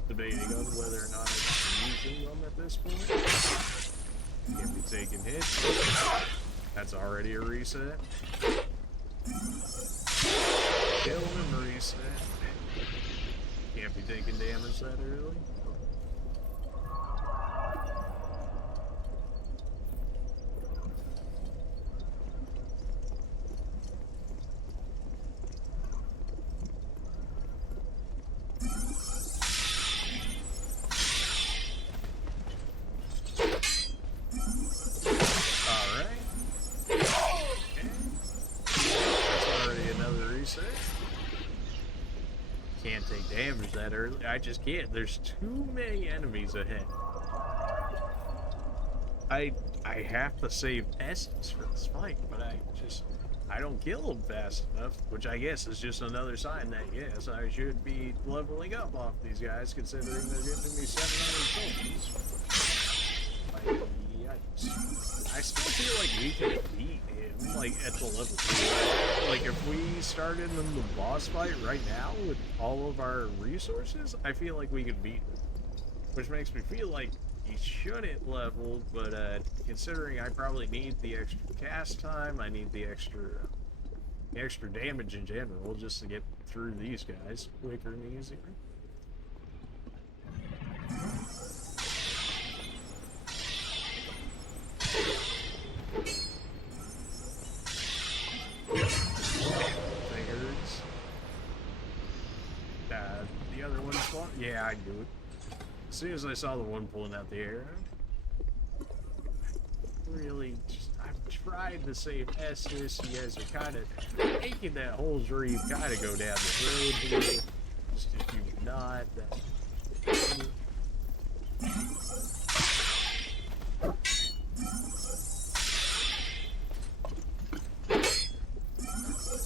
debating on whether or not I'm using them at this point. Can't be taking hits. That's already a reset. Kill him, reset. Can't be taking damage that early. can't take damage that early. I just can't. There's too many enemies ahead. I have to save essence for this fight, but I don't kill them fast enough, which I guess is just another sign that, yes, I should be leveling up off these guys, considering they're giving me 700 tokens. Like, yikes. I still feel like we can beat him, like, at the level 2. Like, if we started in the boss fight right now with all of our resources, I feel like we could beat him. Which makes me feel like he shouldn't level, but considering I probably need the extra cast time, I need the extra damage in general just to get through these guys quicker and easier. Fingers. The other one's fun. Yeah, I do it. As soon as I saw the one pulling out the arrow, really just, I've tried to save Estes. You guys are kind of making that whole dream kind of go down the road here. Just if you would not.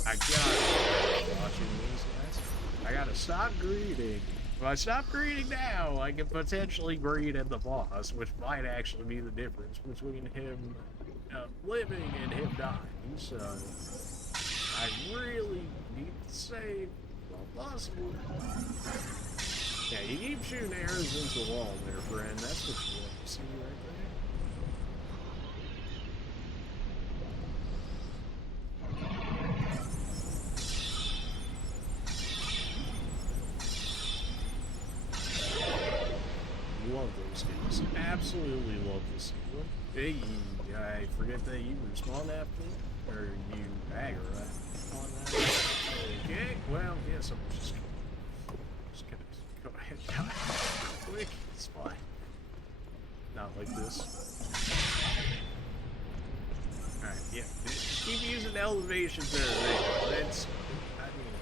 I gotta watching these guys. I gotta stop greeting. If I stop greeting now, I can potentially greet at the boss, which might actually be the difference between him living and him dying. So I really need to save all possible. Yeah, you keep shooting arrows into the wall there, friend. That's what you want to see right there. Love those skills. Absolutely love to see them. Hey, I forget that you respawn after me? Or you agger on that? Okay, well, yes, I'm just gonna go ahead and die quick. It's fine. Not like this. Alright, yeah. Just keep using elevations there. That's, I mean,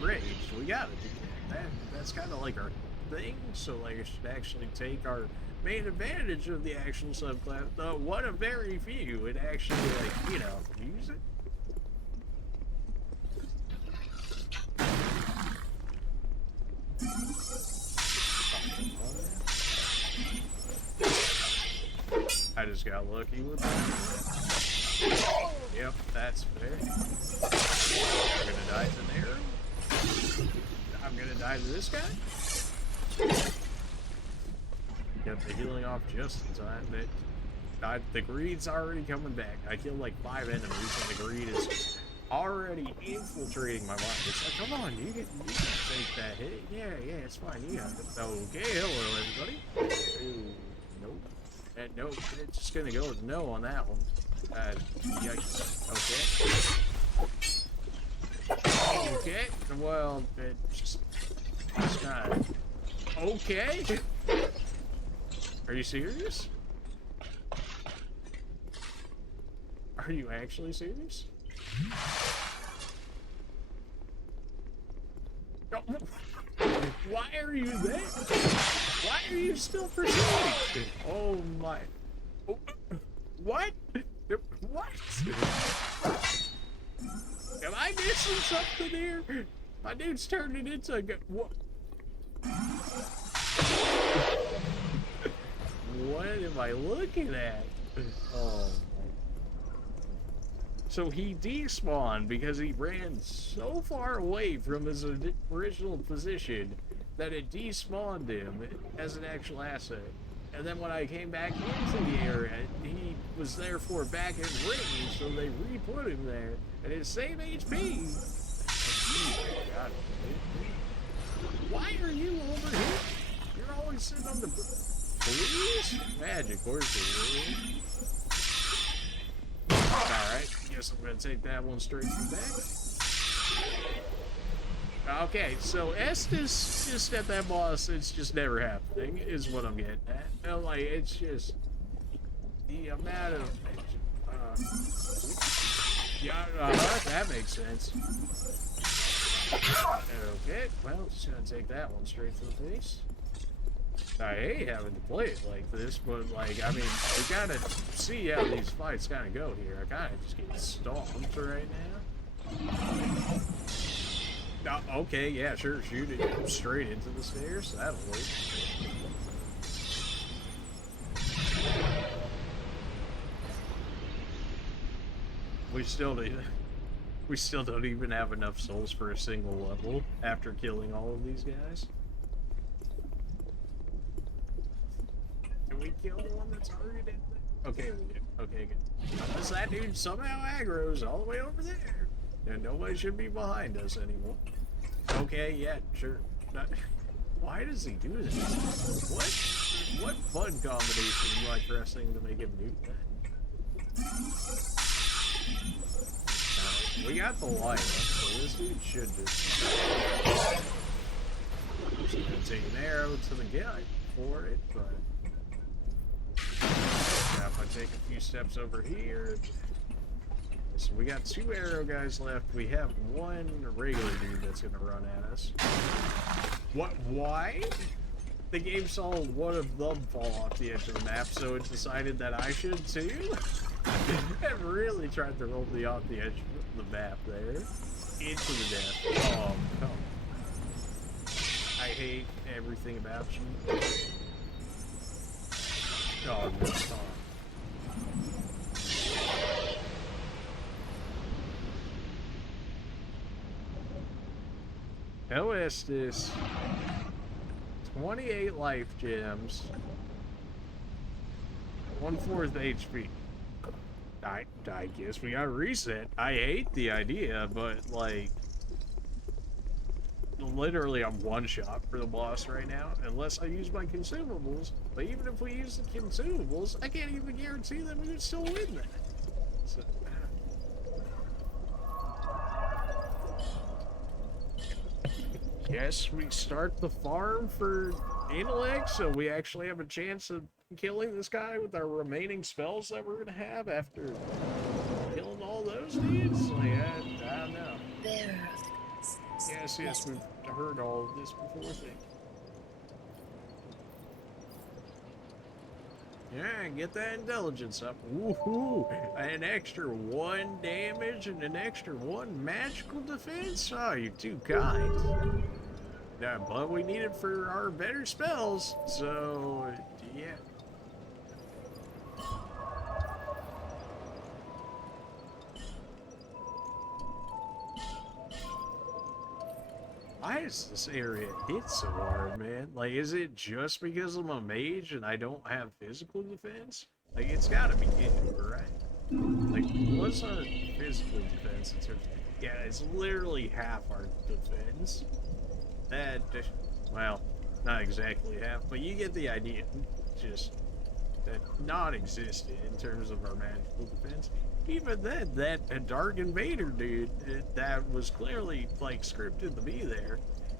we're raged. We gotta do that. That's kind of like our thing, so like it should actually take our main advantage of the actual subclass. Though one of very few would actually, like, you know, use it. I just got lucky with that. Yep, that's fair. I'm gonna die to an arrow. I'm gonna die to this guy. Got the healing off just in time. The greed's already coming back. I killed like 5 enemies and the greed is already infiltrating my body. It's like, come on, you can take that hit. Yeah, it's fine. You got it. Okay, hello everybody. Ooh, nope. Nope, it's just gonna go with no on that one. Yikes. Okay. Okay, well, it's not. Okay. Are you serious? Are you actually serious? Why are you there? Why are you still pursuing? Oh my. What? What? Am I missing something here? My dude's turning into a what? What am I looking at? Oh. So he despawned because he ran so far away from his original position that it despawned him as an actual asset. And then when I came back into the area, he was therefore back in range, so they re-put him there at his same HP. God, why are you over here? You're always sitting on the... Please? Magic horses, really? Alright, guess I'm gonna take that one straight from back. Okay, so Estes just at that boss, it's just never happening, is what I'm getting at. And like, it's just the amount of yeah, that makes sense. Okay, well, just gonna take that one straight to the face. I hate having to play it like this, but like, I mean, we gotta see how these fights kind of go here. I kind of just get stomped right now. Okay, yeah, sure, shoot it straight into the stairs. That'll work. We still don't even have enough souls for a single level after killing all of these guys. Can we kill the one that's targeted? Okay, we do. Okay, good. Unless that dude somehow aggro's all the way over there, then nobody should be behind us anymore. Okay, yeah, sure. Why does he do this? What button combination am I pressing to make him do that? We got the light up, so this dude should just gonna take an arrow to the gut for it, but yeah, if I take a few steps over here. So we got 2 arrow guys left. We have 1 regular dude that's gonna run at us. What? Why? The game saw one of them fall off the edge of the map, so it decided that I should too. It really tried to roll me off the edge of the map there. Into the death. Oh, come. I hate everything about you. Oh, no, stop. How is this? 28 life gems. 1/4 HP. I guess we gotta reset. I hate the idea, but like, literally I'm one shot for the boss right now, unless I use my consumables. But even if we use the consumables, I can't even guarantee that we would still win that. So, yes, we start the farm for intellect, so we actually have a chance of killing this guy with our remaining spells that we're gonna have after killing all those dudes. Like, I don't know. Yes, we've heard all of this before. Yeah, get that intelligence up. Woohoo! An extra 1 damage and an extra 1 magical defense? Oh, you're too kind. Yeah, but we need it for our better spells, so yeah. Why is this area hit so hard, man? Like, is it just because I'm a mage and I don't have physical defense? Like, it's gotta be getting right. Like, what's our physical defense in terms of... Yeah, it's literally half our defense. That, well, not exactly half, but you get the idea. Just that non-existent in terms of our magical defense. Even then, that Dark Invader dude, that was clearly, like, scripted to be there,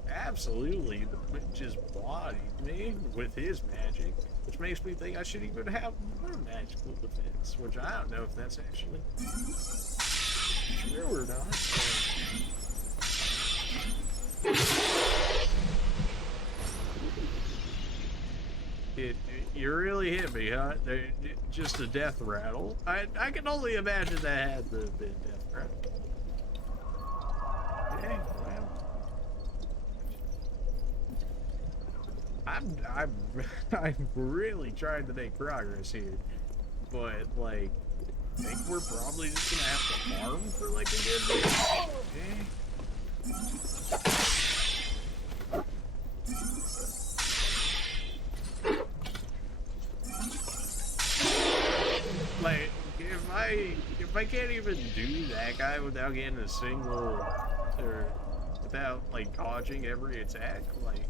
absolutely just bodied me with his magic, which makes me think I should even have more magical defense, which I don't know if that's actually true or not. You really hit me, huh? Just a death rattle. I can only imagine that had to have been death rattle. Okay, well, I'm really trying to make progress here, but like, I think we're probably just gonna have to farm for like a good bit. Okay. Like, if I can't even do that guy without getting a single, or without like dodging every attack, like,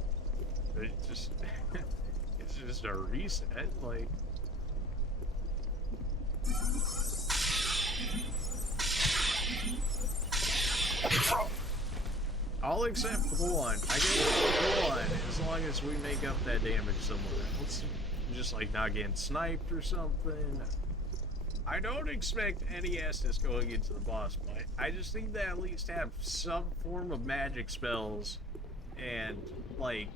it's just a reset, like. I'll accept one. I get one as long as we make up that damage somewhere else. Just like not getting sniped or something. I don't expect any Estus going into the boss fight. I just think they at least have some form of magic spells and, like,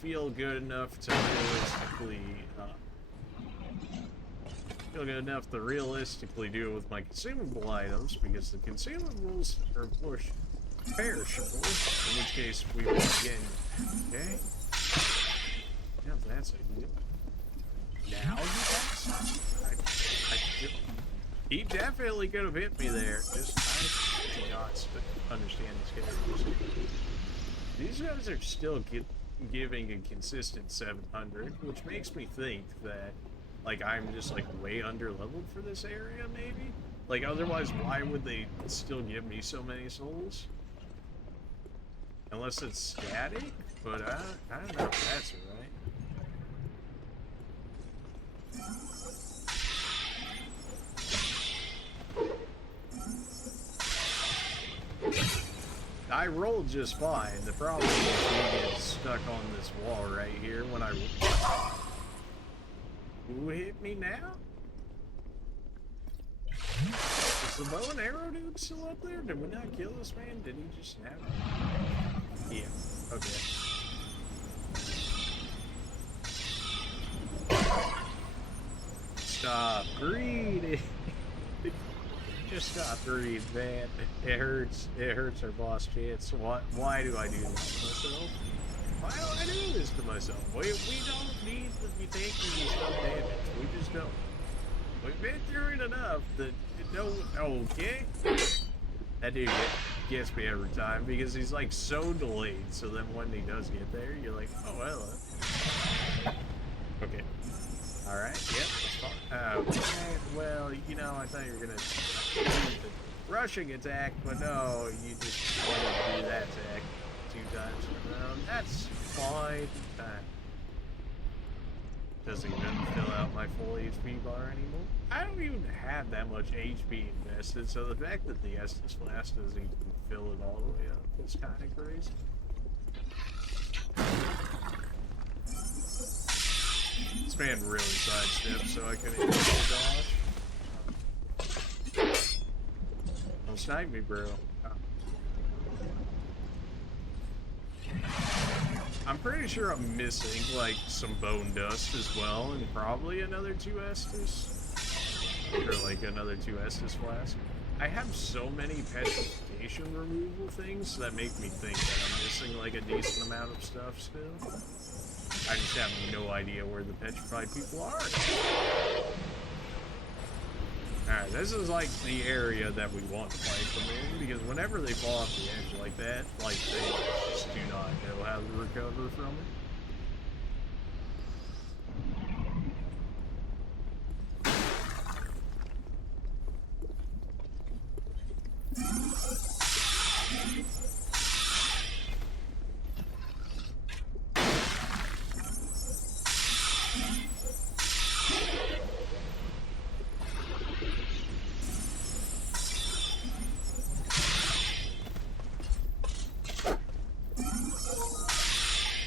feel good enough to realistically do it with my consumable items, because the consumables are, of course, perishable, in which case we will again. Okay? Yeah, that's a deal. Now he definitely could have hit me there. Just, I do not understand this character. These guys are still giving a consistent 700, which makes me think that, like, I'm just, like, way under-leveled for this area, maybe? Like, otherwise, why would they still give me so many souls? Unless it's static? But, I don't know if that's right. I rolled just fine. The problem is me getting stuck on this wall right here when I... Who hit me now? Is the bow and arrow dude still up there? Did we not kill this man? Did he just snap? Yeah. Okay. Stop greedy. Just stop greed, man. It hurts. It hurts our boss chance. Why do I do this to myself? Why do I do this to myself? We don't need to be taking this stuff damage. We just don't. We've been through it enough that it don't. Okay. That dude gets me every time because he's like so delayed. So then when he does get there, you're like, oh well. Okay. All right. Yep. That's fine. Okay. Well, you know, I thought you were gonna use the rushing attack, but no, you just want to do that attack 2 times in a round. That's fine. Doesn't even fill out my full HP bar anymore. I don't even have that much HP invested, so the fact that the Estus Flask doesn't even fill it all the way up is kind of crazy. This man really sidestepped, so I couldn't even dodge. Don't snipe me, bro. I'm pretty sure I'm missing, like, some bone dust as well, and probably another 2 Estus. Or, like, another 2 Estus Flasks. I have so many petrification removal things that make me think that I'm missing, like, a decent amount of stuff still. I just have no idea where the petrified people are. Alright, this is like the area that we want to fight them in, because whenever they fall off the edge like that, like, they just do not know how to recover from it.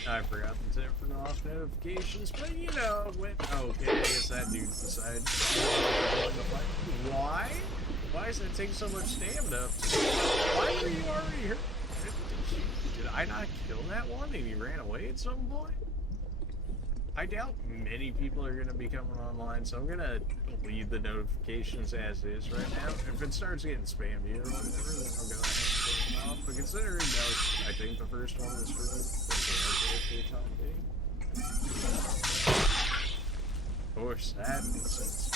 I forgot to turn off notifications, but you know, okay, I guess that dude decided to join the fight. Why? Why does it take so much stamina? Why were you already hurt? Did I not kill that one and he ran away at some point? I doubt many people are going to be coming online, so I'm going to leave the notifications as is right now. If it starts getting spammy or whatever, then I'm going to have to turn them off. But considering that I think the first one was for the time being. Of course, that makes sense.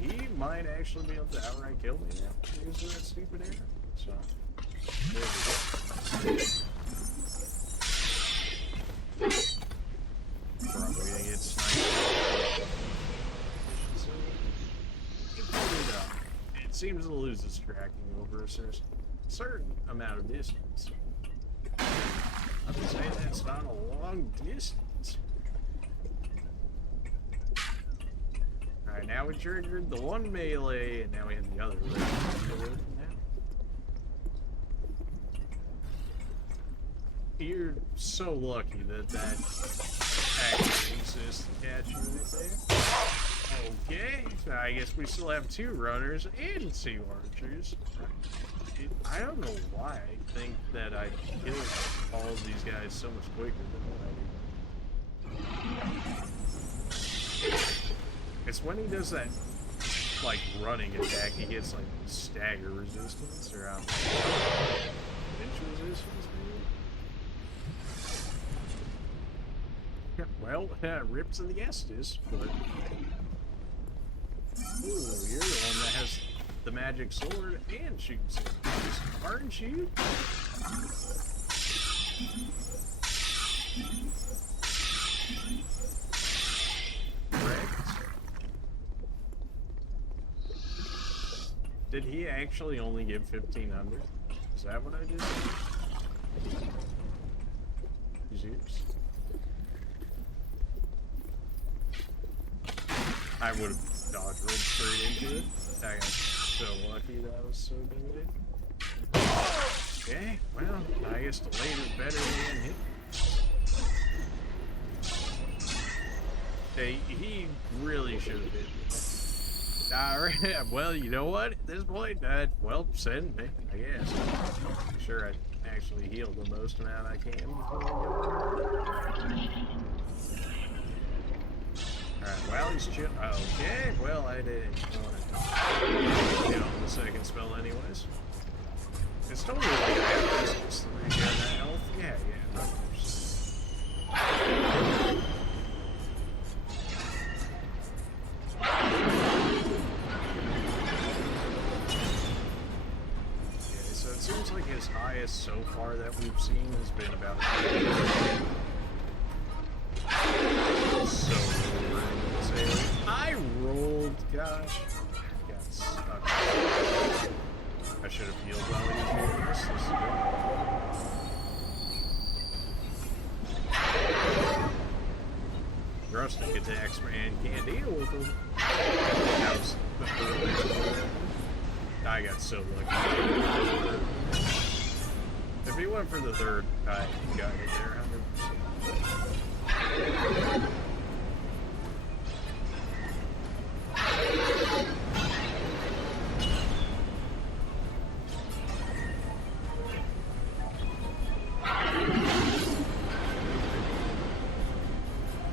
He might actually be able to outright kill me now using that stupid arrow. So, there we go. Probably gonna get sniped. It seems to lose its tracking over a certain amount of distance. I'm just saying that's not a long distance. Alright, now we triggered the one melee, and now we have the other one. You're so lucky that actually exists to catch you right there. Okay, so I guess we still have 2 runners and 2 archers. I don't know why I think that I killed all of these guys so much quicker than what I do. It's when he does that, like, running attack, he gets, like, stagger resistance, or inch resistance, maybe? Well, rip to the Estes, but... Ooh, you're the one that has the magic sword and shoots it, aren't you? Correct. Did he actually only give 1,500? Is that what I just said? Zeus? I would have dodge rolled straight into it. I got so lucky that was so delayed. Okay, well, I guess delayed is better than hit. Hey, he really should have hit me. Alright, well, you know what? At this point, well, send me, I guess. I'm sure I actually healed the most amount I can before we go. Alright, well, he's chill. Okay, well, I didn't want to get on the second spell anyways. It's totally like I have resistance 3 on that health. Yeah, of course. Okay, so it seems like his highest so far that we've seen has been about so I rolled, gosh, got stuck. I should have healed while he was doing this. This is good. Rustic attacks, man, can't deal with them. That was the third. I got so lucky. If he went for the third, I got it there 100%.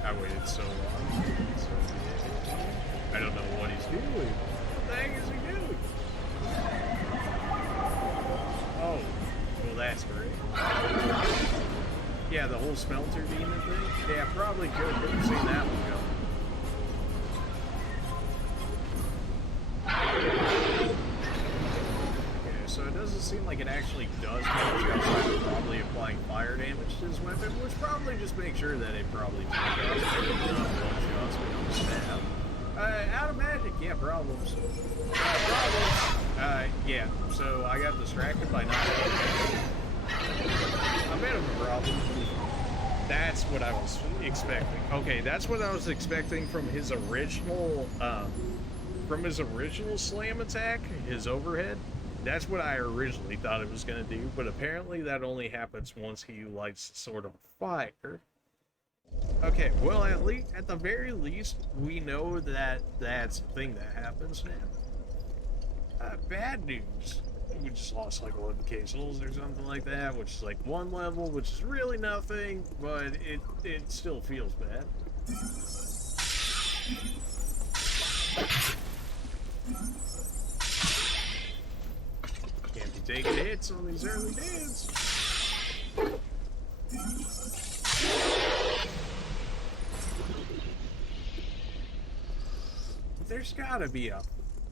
I waited so long. I don't know what he's doing. What the heck is he doing? Oh, well that's great. Yeah, the whole Smelter Demon thing? Yeah, probably could have seen that one go. So it doesn't seem like it actually does much outside of probably applying fire damage to his weapon, which probably just makes sure that it probably one-shots me on the stab. Out of magic, yeah, problems. Yeah, so I got distracted by not having a bit of a problem. That's what I was expecting. Okay, that's what I was expecting from his original, slam attack, his overhead. That's what I originally thought it was going to do, but apparently that only happens once he lights sort of fire. Okay, well, at the very least, we know that that's a thing that happens now. Bad news. We just lost like 11k souls or something like that, which is like 1 level, which is really nothing, but it still feels bad. Can't be taking hits on these early dudes. There's gotta be a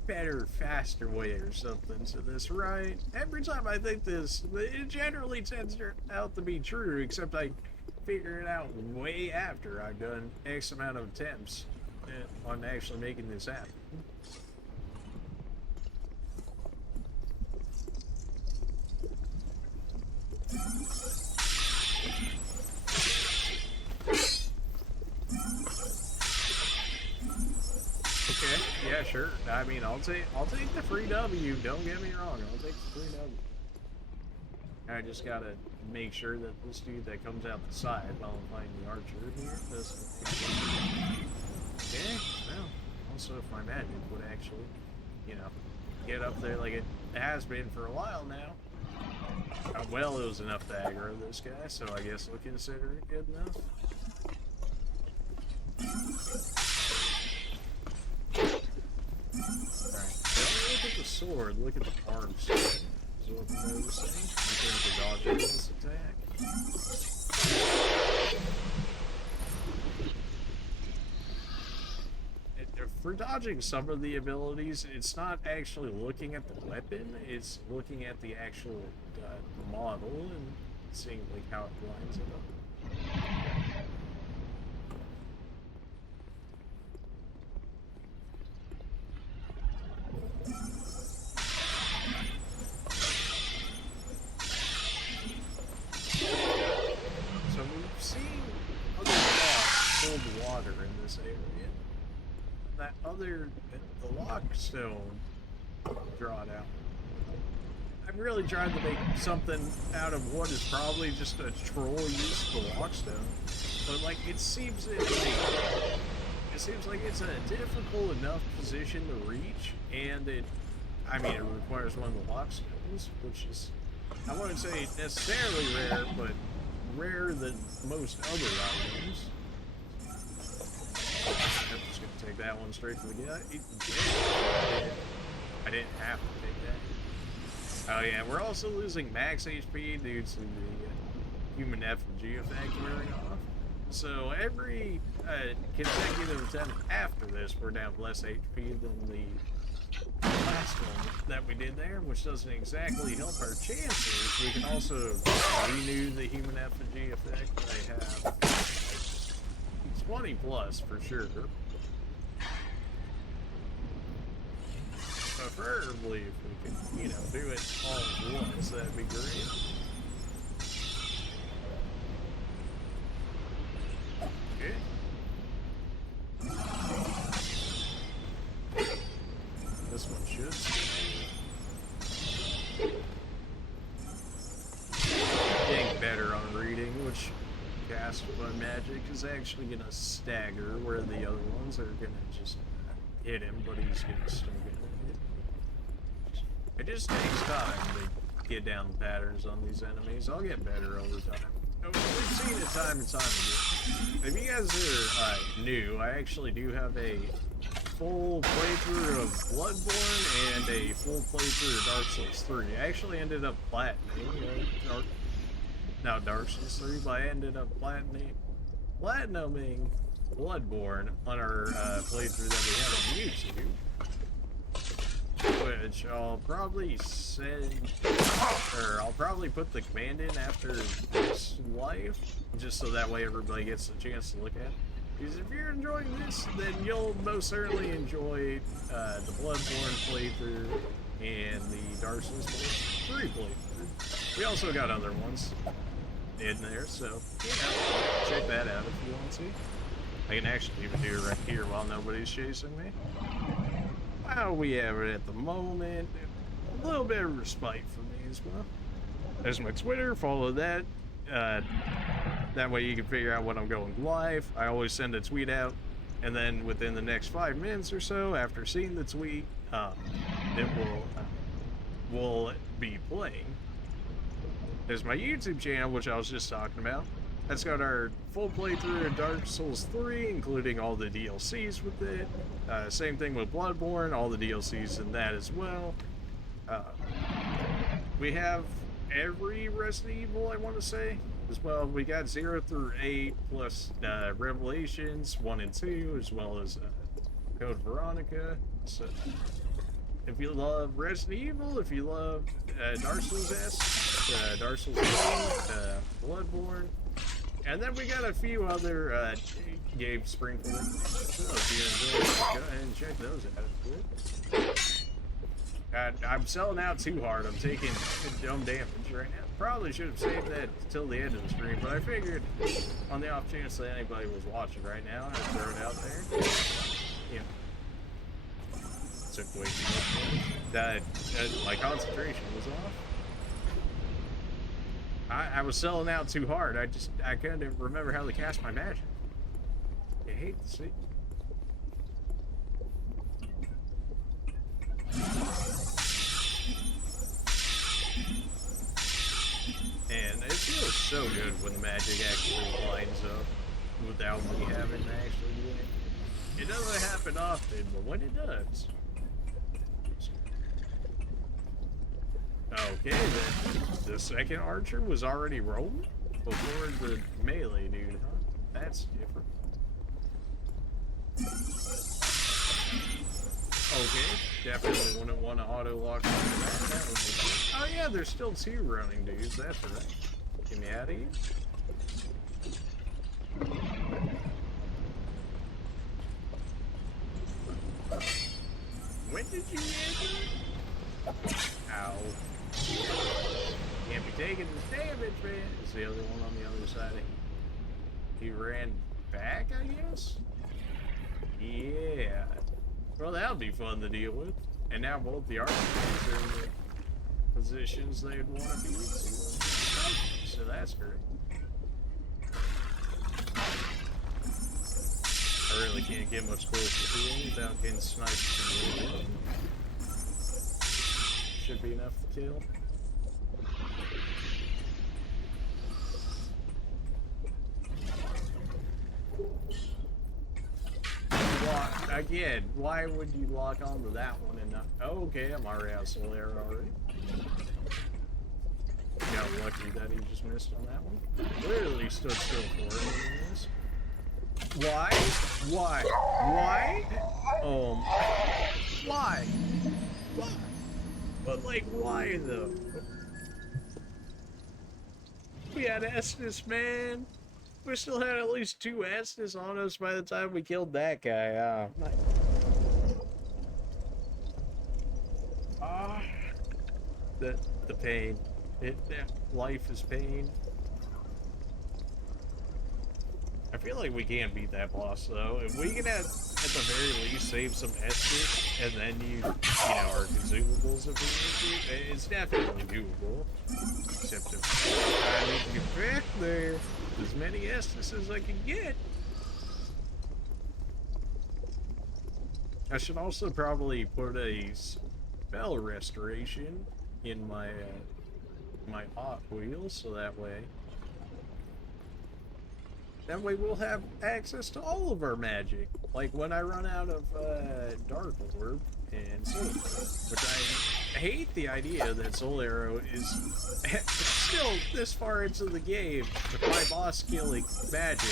better, faster way or something to this, right? Every time I think this, it generally tends out to be true, except I figure it out way after I've done X amount of attempts on actually making this happen. Okay, yeah, sure. I mean, I'll take the free W. Don't get me wrong. I'll take the free W. I just gotta make sure that this dude that comes out the side while I'm fighting the archer here doesn't. Okay, well, Also, if my magic would actually, you know, get up there like it has been for a while now. Well, it was enough to aggro this guy, so I guess we'll consider it good enough. Alright, don't look at the sword, look at the arms. Is what I'm noticing in terms of dodging this attack. For dodging some of the abilities, it's not actually looking at the weapon, it's looking at the actual model and seeing like how it lines it up. So we've seen other blocks hold water in this area. That other, the lockstone drawn out. I'm really trying to make something out of what is probably just a troll use for lockstone, but like it seems like it's a difficult enough position to reach, and it requires one of the lockstones, which is, I wouldn't say necessarily rare, but rarer than most other items. I'm just gonna take that one straight to the gut. I didn't have to take that. Oh yeah, we're also losing max HP due to the human effigy effect wearing off. So every consecutive attempt after this, we're down less HP than the last one that we did there, which doesn't exactly help our chances. We can also renew the human effigy effect. I have 20 plus for sure. Preferably if we could, do it all at once, that'd be great. Okay. This one should getting better on reading, which cast by magic is actually gonna stagger where the other ones are gonna just hit him, but he's gonna still get hit. It just takes time to get down the patterns on these enemies. I'll get better over time. We've seen it time and time again. If you guys are new, I actually do have a full playthrough of Bloodborne and a full playthrough of Dark Souls 3. I actually ended up platinuming Dark Souls 3, but I ended up platinuming Bloodborne on our playthrough that we had on YouTube. Which I'll probably I'll probably put the command in after this live, just so that way everybody gets a chance to look at it. Because if you're enjoying this, then you'll most certainly enjoy the Bloodborne playthrough and the Dark Souls 3 playthrough. We also got other ones in there, so check that out if you want to. I can actually even do it right here while nobody's chasing me. How we have it at the moment. A little bit of respite for me as well. There's my Twitter, follow that. That way you can figure out when I'm going live. I always send a tweet out, and then within the next 5 minutes or so, after seeing the tweet, it will be playing. There's my YouTube channel, which I was just talking about. That's got our full playthrough of Dark Souls 3, including all the DLCs with it. Same thing with Bloodborne, all the DLCs in that as well. We have every Resident Evil, I want to say, as well. We got 0 through 8, plus Revelations 1 and 2, as well as Code Veronica. So, if you love Resident Evil, if you love Dark Souls Dark Souls 3, Bloodborne, and then we got a few other games sprinkled in. So if you enjoy it, go ahead and check those out. I'm selling out too hard. I'm taking dumb damage right now. Probably should have saved that till the end of the stream, but I figured on the off chance that anybody was watching right now, I'd throw it out there. Yeah. Took way too much damage. My concentration was off. I was selling out too hard. I couldn't remember how to cast my magic. You hate to see. And it feels so good when the magic actually lines up without me having to actually do it. It doesn't happen often, but when it does. Okay, then. The second archer was already rolling before the melee dude, huh? That's different. Okay, definitely wouldn't want to auto-lock on that. That would be good. Oh yeah, there's still 2 running dudes, that's right. Get me out of here. When did you enter? Ow. Can't be taking this damage, man. Is the other one on the other side of him? He ran back, I guess? Yeah. Well, that'll be fun to deal with. And now both the archers are in the positions they'd want to be. So that's great. I really can't get much closer to him without getting sniped from the other. Should be enough to kill. Again, why would you lock onto that one and not... Oh, okay, I'm already out soul arrow already. Got lucky that he just missed on that one. Literally stood still for him. Why? Why? Why? Why? Why? But like, why though? We had Estus, man. We still had at least 2 Estus on us by the time we killed that guy. The pain. Life is pain. I feel like we can't beat that boss though. If we can at the very least save some Estus and then use, our consumables if we need to, it's definitely doable. Except if I need to get back there. As many Estus as I can get. I should also probably put a spell restoration in my my hot wheel, so that way we'll have access to all of our magic. Like when I run out of Dark Orb and Soul Arrow, which I hate the idea that Soul Arrow is still this far into the game my boss killing magic,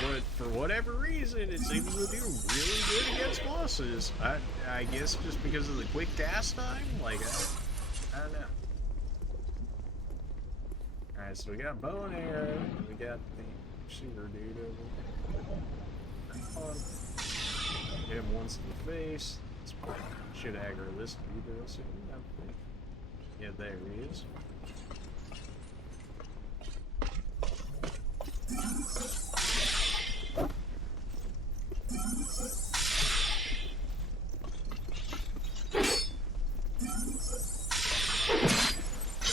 but for whatever reason it seems to do really good against bosses. I guess just because of the quick cast time. Like I don't know. All right, so we got bow and arrow, and we got the shooter dude over. Hit him once in the face. Should aggro this dude real soon, I think. Yeah, there he is.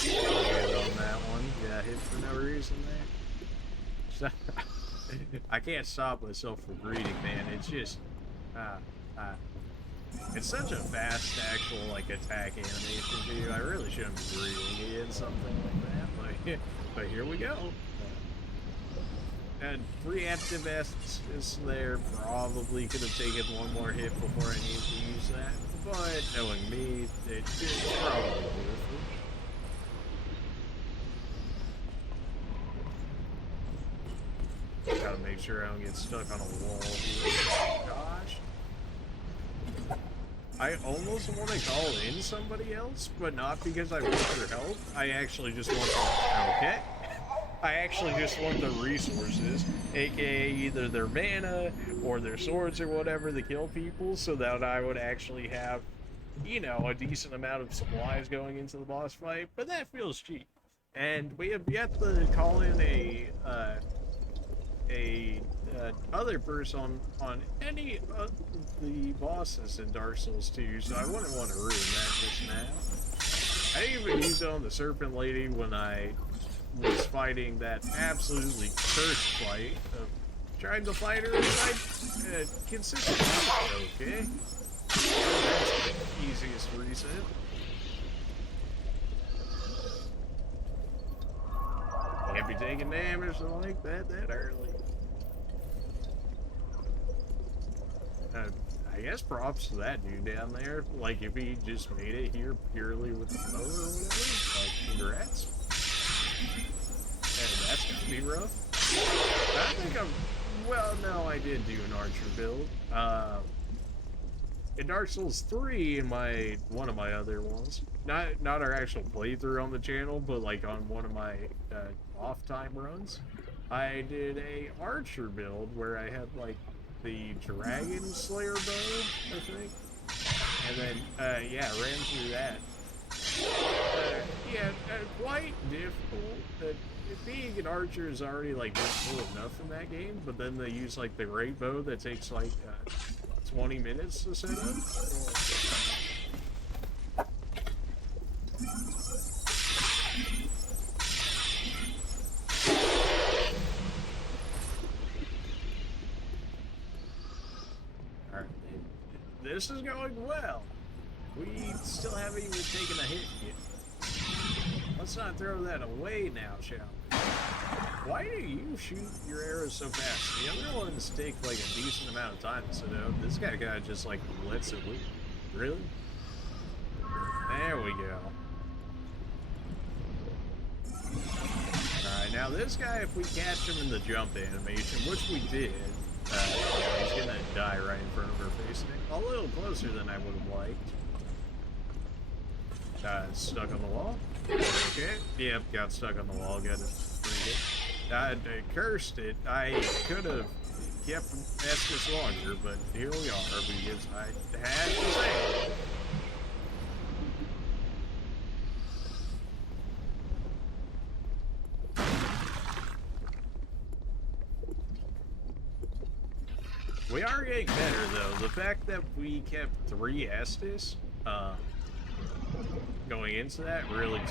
On that one, got hit for no reason there. I can't stop myself from breathing, man. It's just, it's such a fast actual attack animation too. I really shouldn't be breathing in something like that, but here we go. And preemptive is there. Probably could have taken one more hit before I needed to use that, but knowing me, it's probably worth it. Gotta make sure I don't get stuck on a wall here. Gosh. I almost want to call in somebody else, but not because I want their help. I actually just want I actually just want the resources, aka either their mana or their swords or whatever to kill people, so that I would actually have, a decent amount of supplies going into the boss fight. But that feels cheap. And we have yet to call in a other person on any of the bosses in Dark Souls 2, so I wouldn't want to ruin that just now. I didn't even use it on the Serpent lady when I was fighting that absolutely cursed fight of trying to fight her inside consistently. Okay. That's the easiest reset. be taking damage like that early. I guess props to that dude down there. Like, if he just made it here purely with the bow or whatever, like, congrats. And that's gonna be rough. I think well, no, I did do an archer build. In Dark Souls 3, in one of my other ones, not our actual playthrough on the channel, but like on one of my off time runs, I did a archer build where I had like the Dragon Slayer bow, I think, and then yeah, ran through that. Yeah, quite difficult. Being an archer is already like difficult enough in that game, but then they use like the great bow that takes like 20 minutes to set up. Alright, this is going well. We still haven't even taken a hit yet. Let's not throw that away now, shall we? Why do you shoot your arrows so fast? The other ones take like a decent amount of time to set up. This guy kinda just like lets it loop. Really? There we go. Alright, now this guy, if we catch him in the jump animation, which we did, yeah, he's gonna die right in front of our face. A little closer than I would have liked. Stuck on the wall. Okay. Yep, got stuck on the wall. Got it. Pretty good. I cursed it. I could have kept Estus longer, but here we are because I had to say it. We are getting better though. The fact that we kept 3 Estus, going into that, really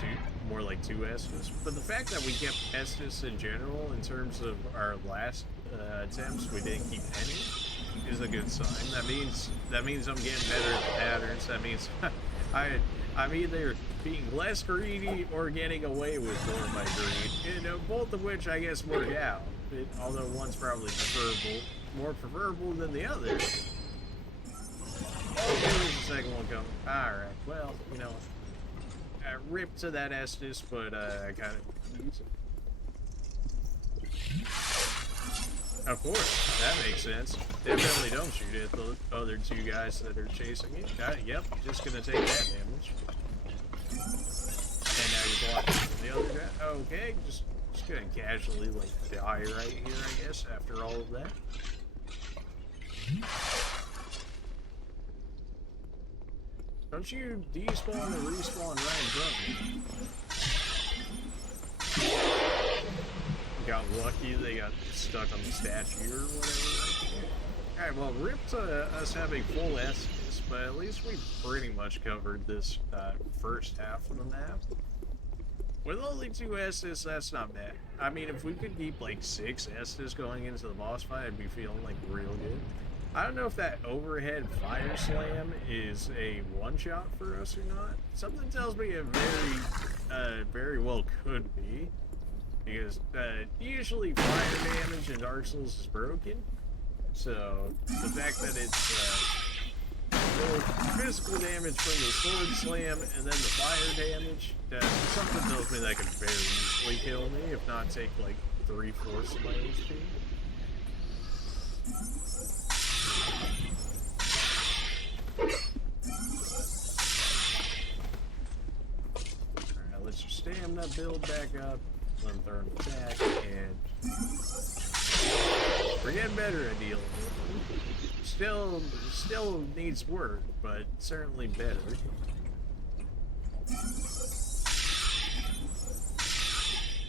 more like 2 Estus, but the fact that we kept Estus in general in terms of our last attempts, we didn't keep any, is a good sign. That means I'm getting better at the patterns. That means I'm either being less greedy or getting away with more of my greed. You know, both of which I guess work out. Although one's probably more preferable than the other. Oh, there's the second one coming. Alright, well, you know, rip to that Estus, but I kind of use it. Of course, that makes sense. Definitely don't shoot at the other 2 guys that are chasing you. Yep, just gonna take that damage. And now you're blocking the other guy. Okay, just gonna casually, like, die right here, I guess, after all of that. Don't you despawn and respawn right in front of me? Got lucky they got stuck on the statue or whatever. Alright, well, rip to us having full Estus, but at least we pretty much covered this first half of the map. With only 2 Estus, that's not bad. I mean, if we could keep like 6 Estus going into the boss fight, I'd be feeling like real good. I don't know if that overhead fire slam is a one-shot for us or not. Something tells me it very well could be. Because usually fire damage in Dark Souls is broken. So the fact that it's physical damage from the sword slam and then the fire damage, something tells me that could very easily kill me, if not take like 3/4 of my HP. Alright, let's just stamina build back up, then throw an attack, and we're getting better at dealing with it. Still needs work, but certainly better.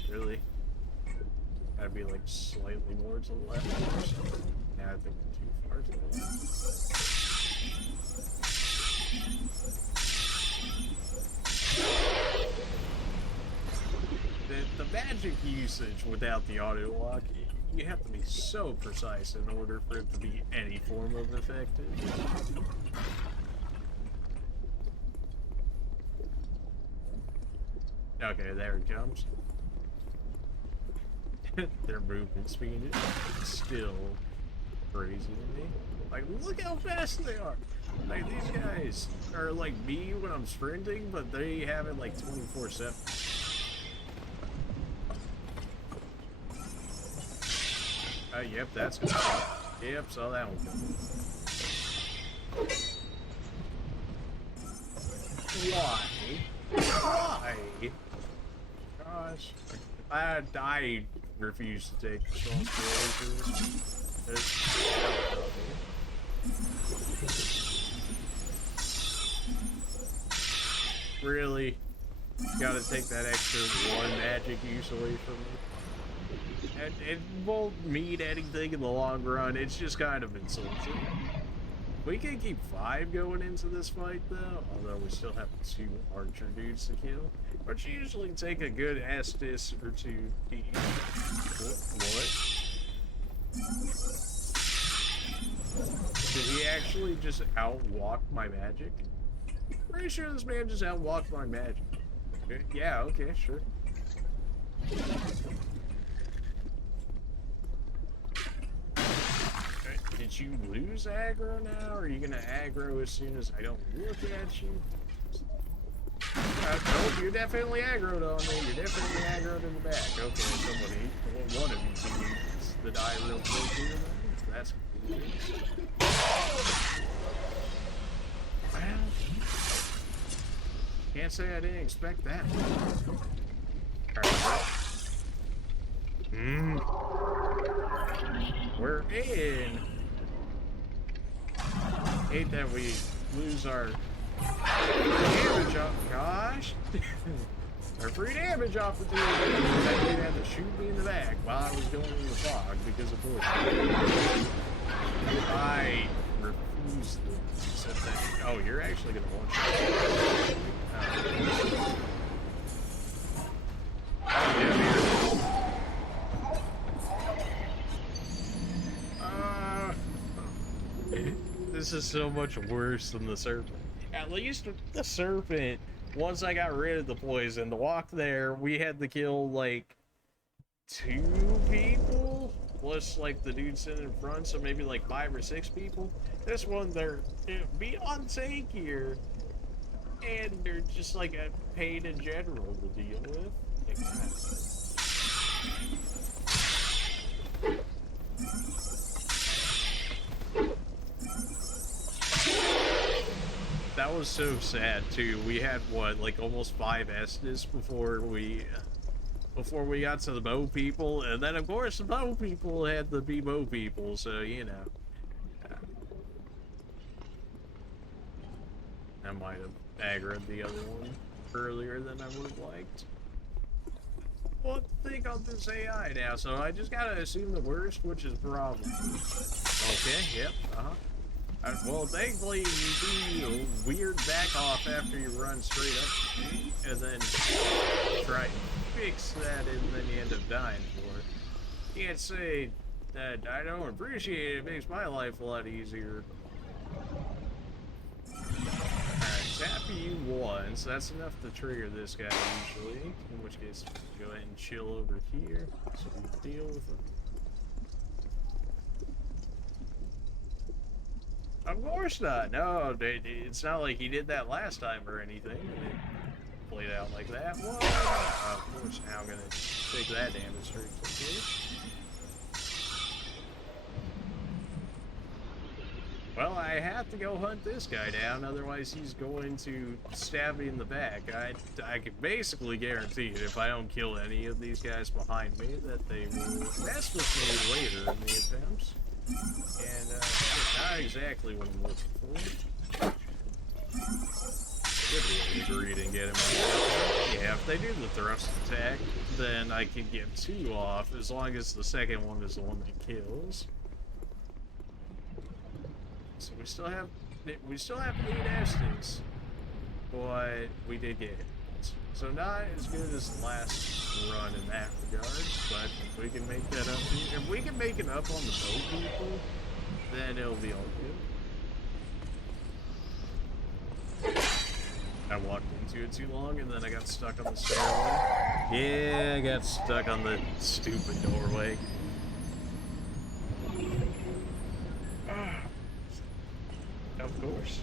Really? Gotta be like slightly more to the left or something. Nah, I think we're too far to the left. The magic usage without the auto lock, you have to be so precise in order for it to be any form of effective. Okay, there it comes. Their movement speed is still crazy to me. Like, look how fast they are. Like, these guys are like me when I'm sprinting, but they have it like 24/7. Yep, that's good. Yep, saw that one. Why? Why? Gosh. I refuse to take responsibility for this. Really? Gotta take that extra one magic use away from me? And it won't mean anything in the long run, it's just kind of insulting. We can keep 5 going into this fight though, although we still have 2 archer dudes to kill. Which usually take a good Estus or 2 each. What? Did he actually just outwalk my magic? Pretty sure this man just outwalked my magic. Okay. Yeah, okay, sure. Did you lose aggro now? Or are you gonna aggro as soon as I don't look at you? Nope, you're definitely aggroed on me. You're definitely aggroed in the back. Okay, somebody, one of you two needs to die real quick here. That's cool. Well, can't say I didn't expect that. We're in. Hate that we lose our damage off. Gosh. Our free damage opportunity. That dude had to shoot me in the back while I was going in the fog because of bullshit. I refuse to accept that. Oh, you're actually gonna one shot. This is so much worse than the Serpent. At least with the Serpent, once I got rid of the poison, to walk there, we had to kill like 2 people, plus like the dude sitting in front, so maybe like 5 or 6 people. This one, they're beyond tankier, and they're just like a pain in general to deal with. Like, that was so sad too. We had what, like almost 5 Estus before we got to the bow people, and then of course the bow people had the be bow people, so you know. I might have aggroed the other one earlier than I would have liked. What to think on this AI now? So I just gotta assume the worst, which is problem. Okay, yep, well, thankfully you do a weird back off after you run straight up, and then try and fix that, and then you end up dying for it. Can't say that I don't appreciate it. It makes my life a lot easier. Alright, tap you once. That's enough to trigger this guy usually. In which case, go ahead and chill over here so we deal with it. Of course not. No, it's not like he did that last time or anything. It played out like that. Whoa! Of course, now I'm gonna take that damage straight to the face. Well, I have to go hunt this guy down, otherwise he's going to stab me in the back. I can basically guarantee it, if I don't kill any of these guys behind me, that they will mess with me later in the attempts. And not exactly what I'm looking for. Good really agree and get him out. Yeah, if they do the thrust attack, then I can get 2 off, as long as the second one is the one that kills. So we still have 8 Estus, but we did get hit. So not as good as the last run in that regard, but if we can make that up, if we can make it up on the bow people, then it'll be all good. I walked into it too long, and then I got stuck on the stairway. Yeah, I got stuck on the stupid doorway. Of course.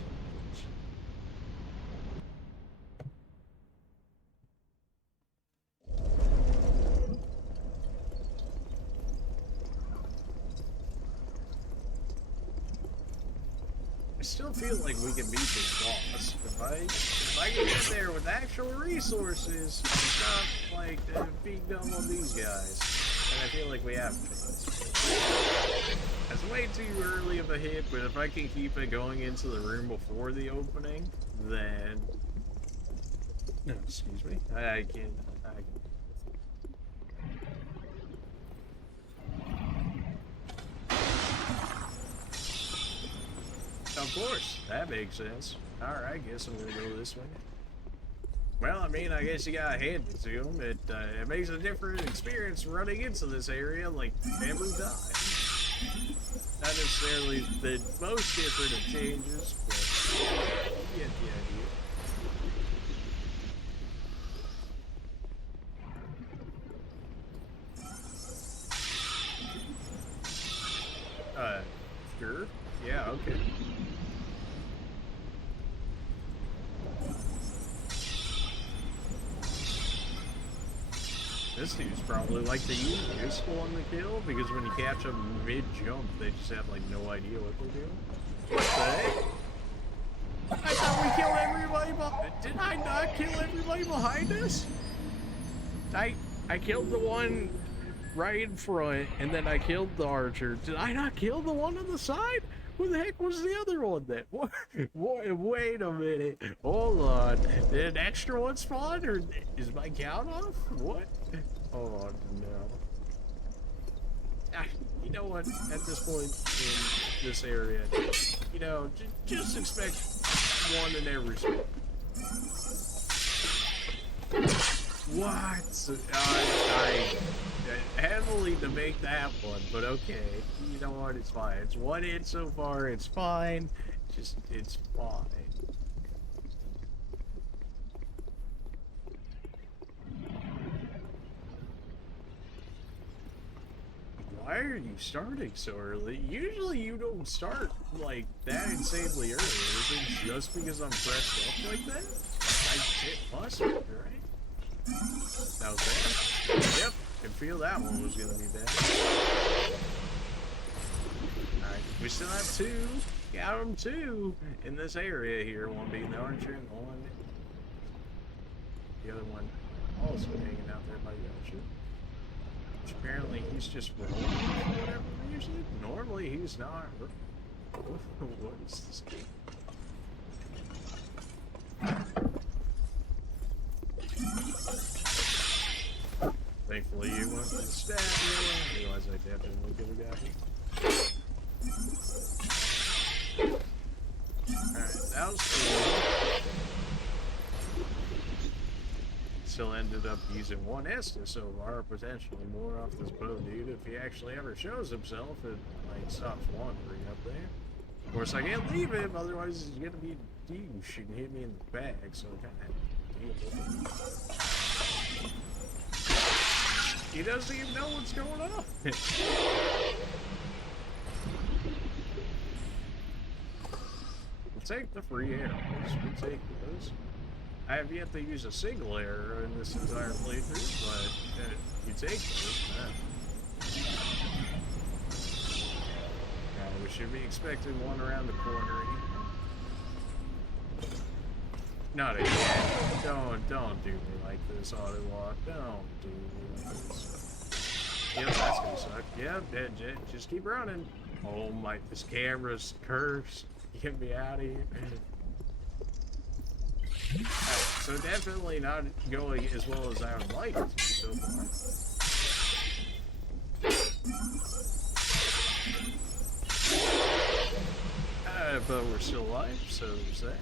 I still feel like we can beat this boss. If I can get there with actual resources, it's not like being dumb on these guys. And I feel like we have to. It's way too early of a hit, but if I can keep it going into the room before the opening, then... No, excuse me. I can... Of course, that makes sense. Alright, guess I'm gonna go this way. Well, I mean, I guess you gotta hand it to him. It makes a different experience running into this area, like, every time. Not necessarily the most different of changes, but you get the idea. Sure. Yeah, okay. This dude's probably like the easiest one to kill, because when you catch them mid-jump, they just have like no idea what they're doing. What the heck? I thought we killed everybody behind. Did I not kill everybody behind us? I killed the one right in front, and then I killed the archer. Did I not kill the one on the side? Who the heck was the other one then? What? Wait a minute. Hold on. Did an extra one spawn, or is my count off? What? Oh no. You know what? At this point in this area, you know, just expect one in every spawn. What? I heavily debate that one, but okay. You know what? It's fine. It's one hit so far. It's fine. It's fine. Why are you starting so early? Usually you don't start like that insanely early. Is it just because I'm pressed up like that? It must be, right? That was bad. Yep, can feel that one was gonna be bad. Alright, we still have two. Got them two in this area here. One being the archer and one. The other one also hanging out there by the archer. Which apparently he's just rolling for whatever reason. Normally he's not. What is this game? Thankfully you went and stabbed me. I realized I definitely could have got you. Alright, that was cool. Still ended up using one Estus so far, potentially more off this bow dude. If he actually ever shows himself, it like stops wandering up there. Of course I can't leave him, otherwise he's gonna be a douche and hit me in the back, so I kinda deal with it. He doesn't even know what's going on. We'll take the free arrows. We'll take those. I have yet to use a single arrow in this entire playthrough, but you take those, man. Now, we should be expecting one around the corner here. Not again. Don't do me like this, auto lock. Don't do me like this. Yep, that's gonna suck. Yep, just keep running. Oh my, this camera's cursed. Get me out of here. Right, so definitely not going as well as I would like it to so far. But we're still alive, so there's that.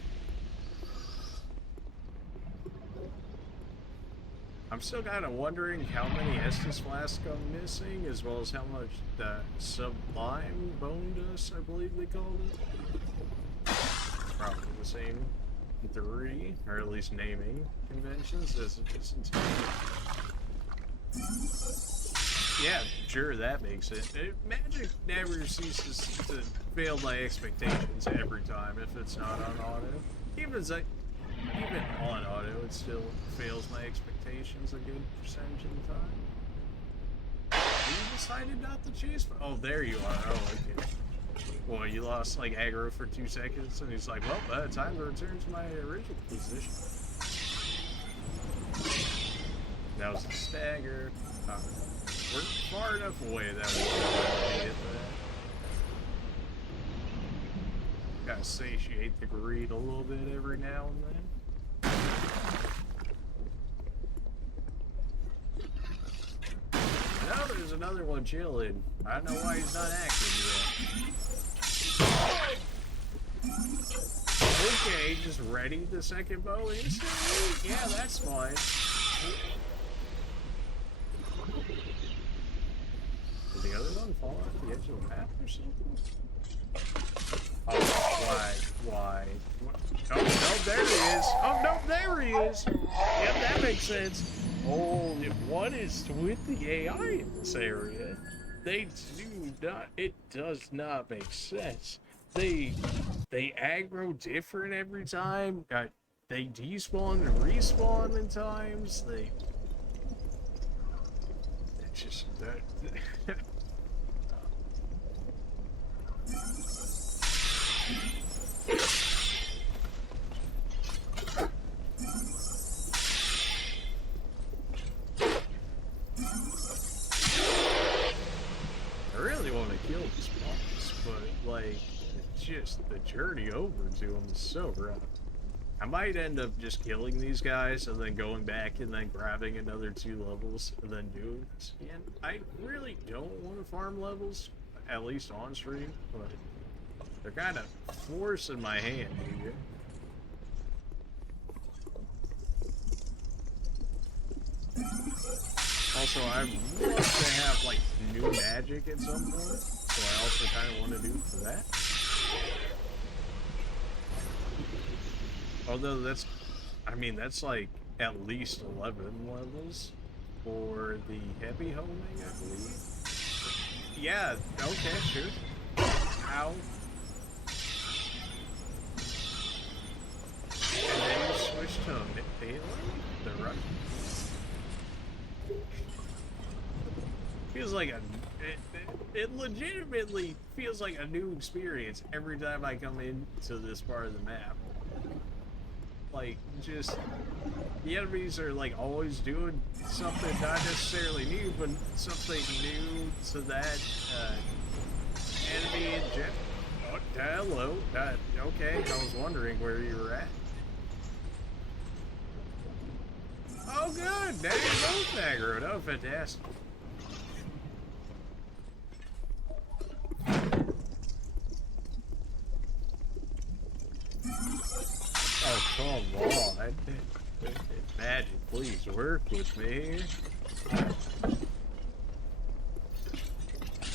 I'm still kind of wondering how many Estus flasks I'm missing, as well as how much sublime bone dust, I believe they called it. Probably the same 3, or at least naming conventions, isn't. Yeah, sure, that makes it. Magic never ceases to fail my expectations every time if it's not on auto. Even on auto, it still fails my expectations a good percentage of the time. You decided not to chase? Oh, there you are. Oh, okay. Well, you lost like aggro for 2 seconds, and he's like, well, time to return to my original position. That was a stagger. We're far enough away that we can hit that. Gotta satiate the greed a little bit every now and then. No, there's another one chilling. I don't know why he's not active yet. Okay, just ready the second bow instantly? Yeah, that's fine. Did the other one fall off the edge of the map or something? Oh, why? Oh, no, there he is. Oh, no, there he is. Yep, that makes sense. Oh, if one is with the AI in this area, they do not, it does not make sense. They aggro different every time. They despawn and respawn in times. It's just that. I really want to kill this boss, but like, just the journey over to him is so rough. I might end up just killing these guys and then going back and then grabbing another 2 levels and then doing this again. I really don't want to farm levels, at least on stream, but they're kind of forcing my hand here. Also, I want to have like new magic at some point, so I also kind of want to do for that. Although that's, I mean, that's like at least 11 levels for the heavy homing, I believe. Yeah, okay, sure. Ow. And then you switch to melee, the run. Feels like it legitimately feels like a new experience every time I come into this part of the map. Like, just, the enemies are like always doing something not necessarily new, but something new to that enemy in general. Oh, hello. Okay, I was wondering where you were at. Oh, good. Now you're both aggroed. Oh, fantastic. Oh, come on. Magic, please work with me.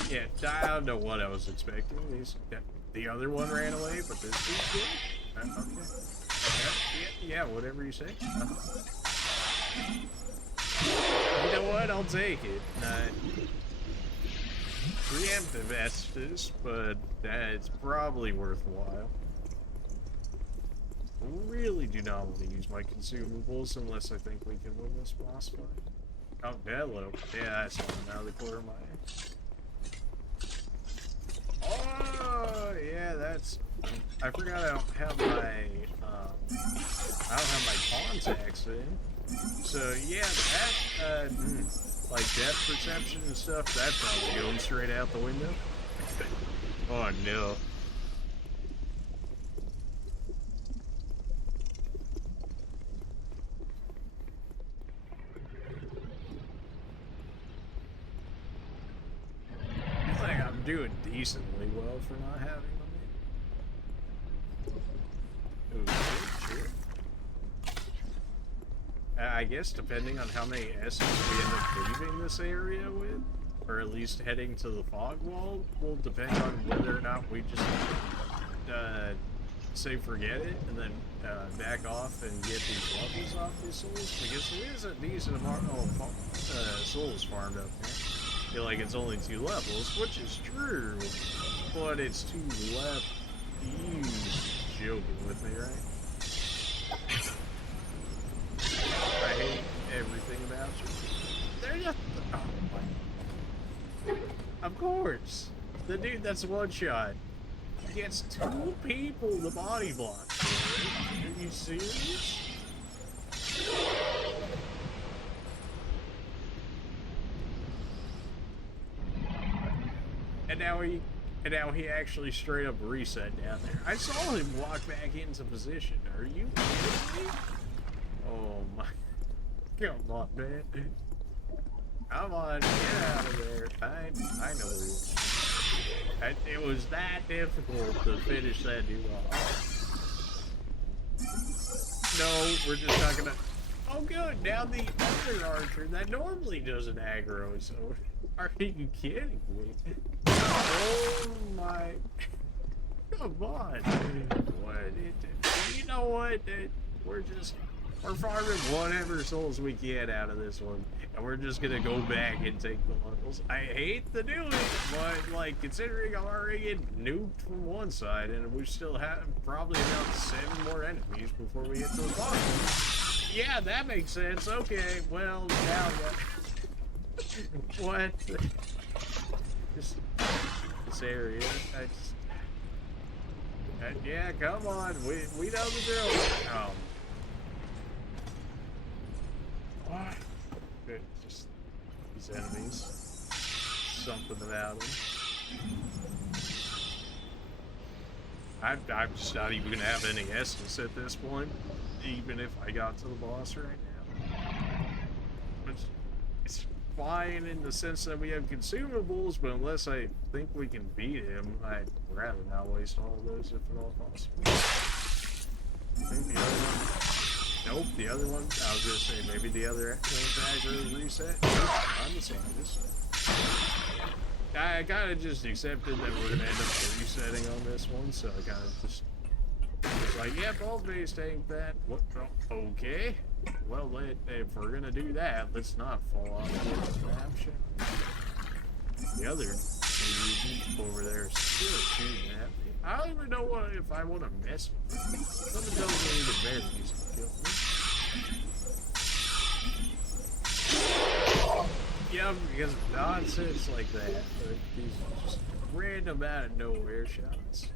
Yeah, I don't know what I was expecting. The other one ran away, but this is good. Okay. Yeah, whatever you say. You know what? I'll take it. Preemptive Estus, but it's probably worthwhile. Really do not want to use my consumables unless I think we can win this boss fight. Oh, hello. Yeah, I saw him out of the corner of my eye. Oh, yeah, that's... I forgot I don't have my, contacts in. So, yeah, that, like depth perception and stuff, that's probably going straight out the window. Oh, no. I'm doing decently well for not having them. Ooh, sure. I guess depending on how many S's we end up leaving this area with, or at least heading to the fog wall, will depend on whether or not we just say forget it and then back off and get these levels off these souls? Because there is a decent amount of souls farmed up here. I feel like it's only 2 levels, which is true, but it's 2 left. You joking with me, right? I hate everything about you. They're just... Oh my... Of course! The dude that's one shot gets 2 people the body block. Are you serious? And now he actually straight up reset down there. I saw him walk back into position. Are you kidding me? Oh my... Come on, man. Come on, get out of there. I know you. It was that difficult to finish that dude off. No, we're just not gonna... Oh good, now the other archer that normally doesn't aggro, so... Are you kidding me? Oh my... Come on. What? You know what? We're farming whatever souls we can out of this one. And we're just gonna go back and take the levels. I hate to do it, but like considering I'm already getting nuked from one side and we still have probably about 7 more enemies before we get to the bottom. Yeah, that makes sense. Okay, well now what? Just this area. Yeah, come on. We know the drill. Oh. What? Just these enemies. Something about them. I'm just not even gonna have any essence at this point, even if I got to the boss right now. It's fine in the sense that we have consumables, but unless I think we can beat him, I'd rather not waste all of those if at all possible. I think the other one. Nope, the other one, I was gonna say maybe the other aggro reset. Nope, I'm the same. I kinda just accepted that we're gonna end up resetting on this one, so I kinda just was like, yeah, ball-based ain't that. What? Okay. Well, if we're gonna do that, let's not fall off the map. The other dude over there is still shooting at me. I don't even know if I want to mess with him. Something tells me the berries can kill me. Yeah, because of nonsense like that. But these just random out of nowhere shots.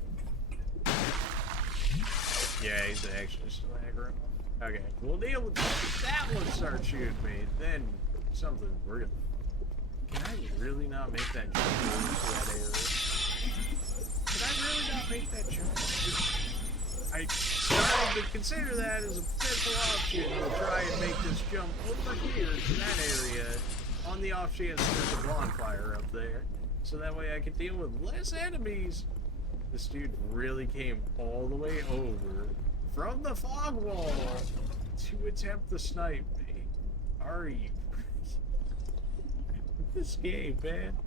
Yeah, he's actually still aggro. Okay, we'll deal with that one. Start shooting me, then something we're gonna. Can I really not make that jump into that area? Can I really not make that jump? I started to consider that as a potential option to try and make this jump over here to that area on the off chance there's a bonfire up there. So that way I could deal with less enemies. This dude really came all the way over from the fog wall to attempt to snipe me. Are you? This game, man.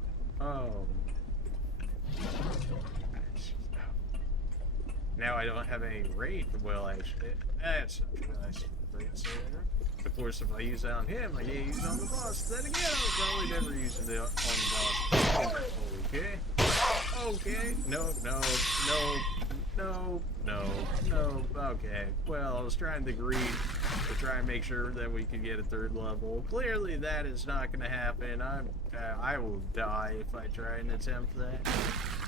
Now I don't have any rate. Well, actually, that's nice. Of course, if I use that on him, I can't use it on the boss. Then again, I'll probably never use it on the boss. Okay. Okay. No. Okay. Well, I was trying to greed to try and make sure that we could get a 3rd level. Clearly, that is not going to happen. I will die if I try and attempt that.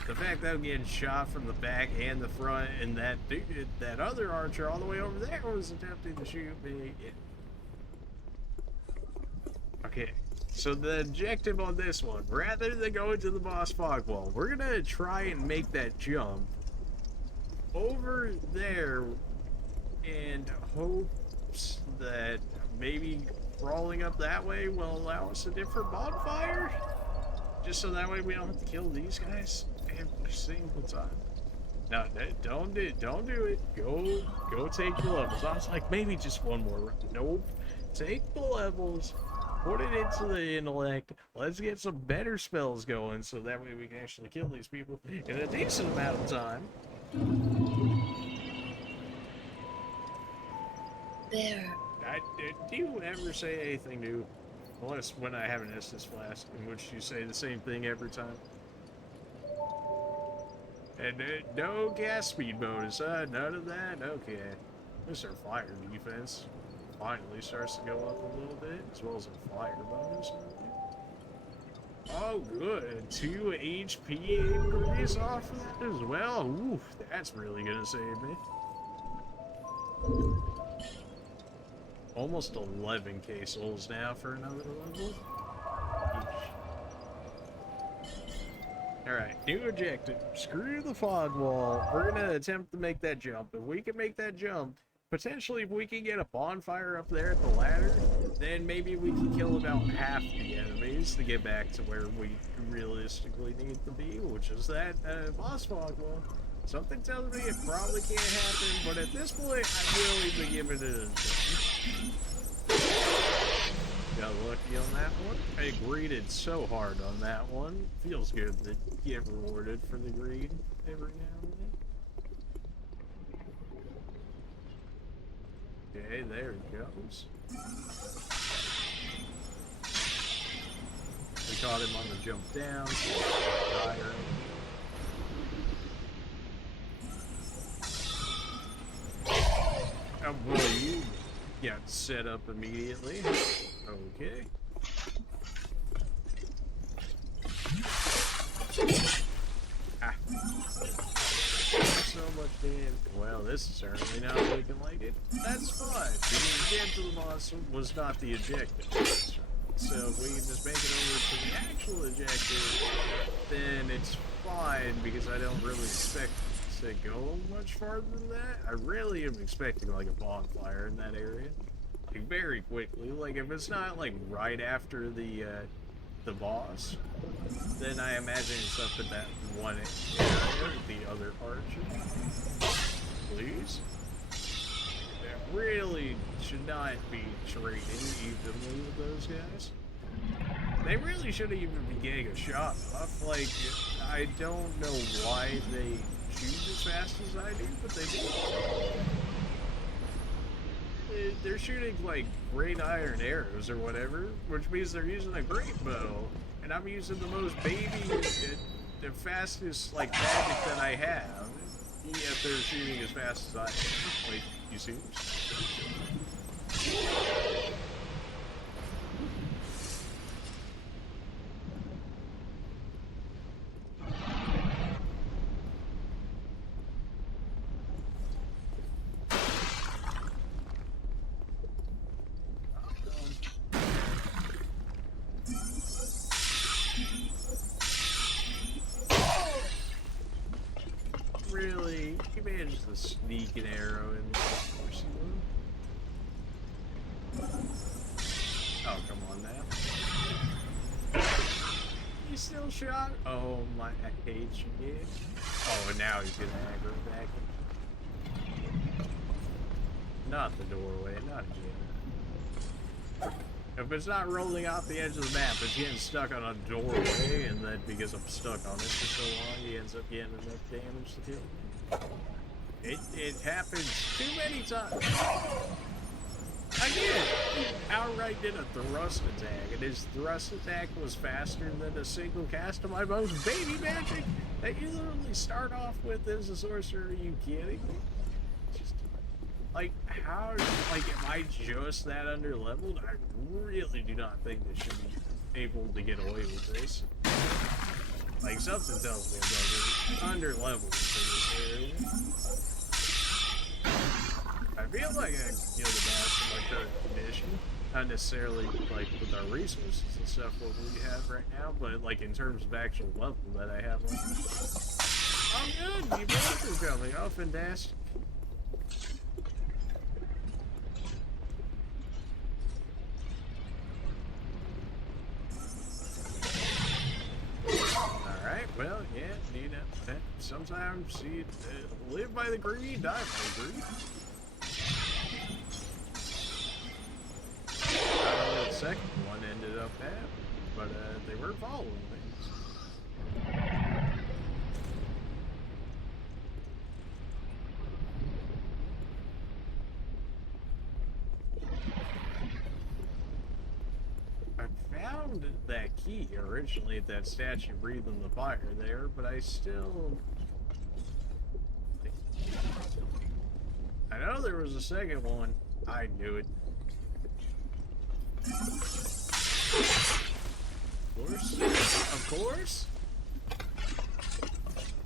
The fact that I'm getting shot from the back and the front, and that dude, that other archer all the way over there was attempting to shoot me. Okay. So the objective on this one, rather than going to the boss fog wall, we're gonna try and make that jump over there and hopes that maybe crawling up that way will allow us a different bonfire, just so that way we don't have to kill these guys every single time. No, don't do it. Go take the levels. I was like, maybe just one more. Nope. Take the levels. Put it into the intellect. Let's get some better spells going so that way we can actually kill these people in a decent amount of time. There. Do you ever say anything new? Unless when I have an Estus flask, in which you say the same thing every time. And no gas speed bonus, none of that? Okay. At least our fire defense finally starts to go up a little bit, as well as our fire bonus. Oh, good. 2 HP increase off of that as well. Ooh, that's really gonna save me. Almost 11k souls now for another level. Alright, new objective. Screw the fog wall. We're gonna attempt to make that jump. If we can make that jump, potentially if we can get a bonfire up there at the ladder, then maybe we can kill about half the enemies to get back to where we realistically need to be, which is that boss fog wall. Something tells me it probably can't happen, but at this point, I'm willing to give it a attempt. Got lucky on that one. I greeded so hard on that one. Feels good to get rewarded for the greed every now and then. Okay, there it goes. We caught him on the jump down. So oh boy, you got set up immediately. Okay. Ah. So much damage. Well, this is certainly not looking like it. That's fine, because getting to the boss was not the objective. So if we can just make it over to the actual objective, then it's fine, because I don't really expect to go much farther than that. I really am expecting like a bonfire in that area, like very quickly. Like if it's not like right after the boss, then I imagine it's up in that one area with the other archer. Please. It really should not be trading evenly with those guys. They really shouldn't even be getting a shot off. Like, I don't know why they shoot as fast as I do, but they do. They're shooting like great iron arrows or whatever, which means they're using a great bow, and I'm using the most baby, the fastest like magic that I have, yet they're shooting as fast as I am. Like, you see? Really? He managed to sneak an arrow in there. Oh, come on now. You still shot? Oh my, I hate you, dude. Oh, and now he's gonna aggro back. Not the doorway, not again. If it's not rolling off the edge of the map, it's getting stuck on a doorway, and then because I'm stuck on it for so long, he ends up getting enough damage to kill me. It happens too many times. Again, he outright did a thrust attack, and his thrust attack was faster than a single cast of my most baby magic that you literally start off with as a sorcerer. Are you kidding me? Like, how, like, am I just that under-leveled? I really do not think they should be able to get away with this. Like, something tells me I'm under-leveled for this area. I feel like I can kill the boss in my current condition. Not necessarily, like, with our resources and stuff what we have right now, but, like, in terms of actual level that I have. Oh, good! You both are coming. Oh, fantastic. Well, yeah, you know, sometimes you live by the greed, die by the greed. I don't know what the second one ended up at, but they were following things. found that key originally at that statue breathing the fire there, but I still... I know there was a second one. I knew it. Of course. Of course.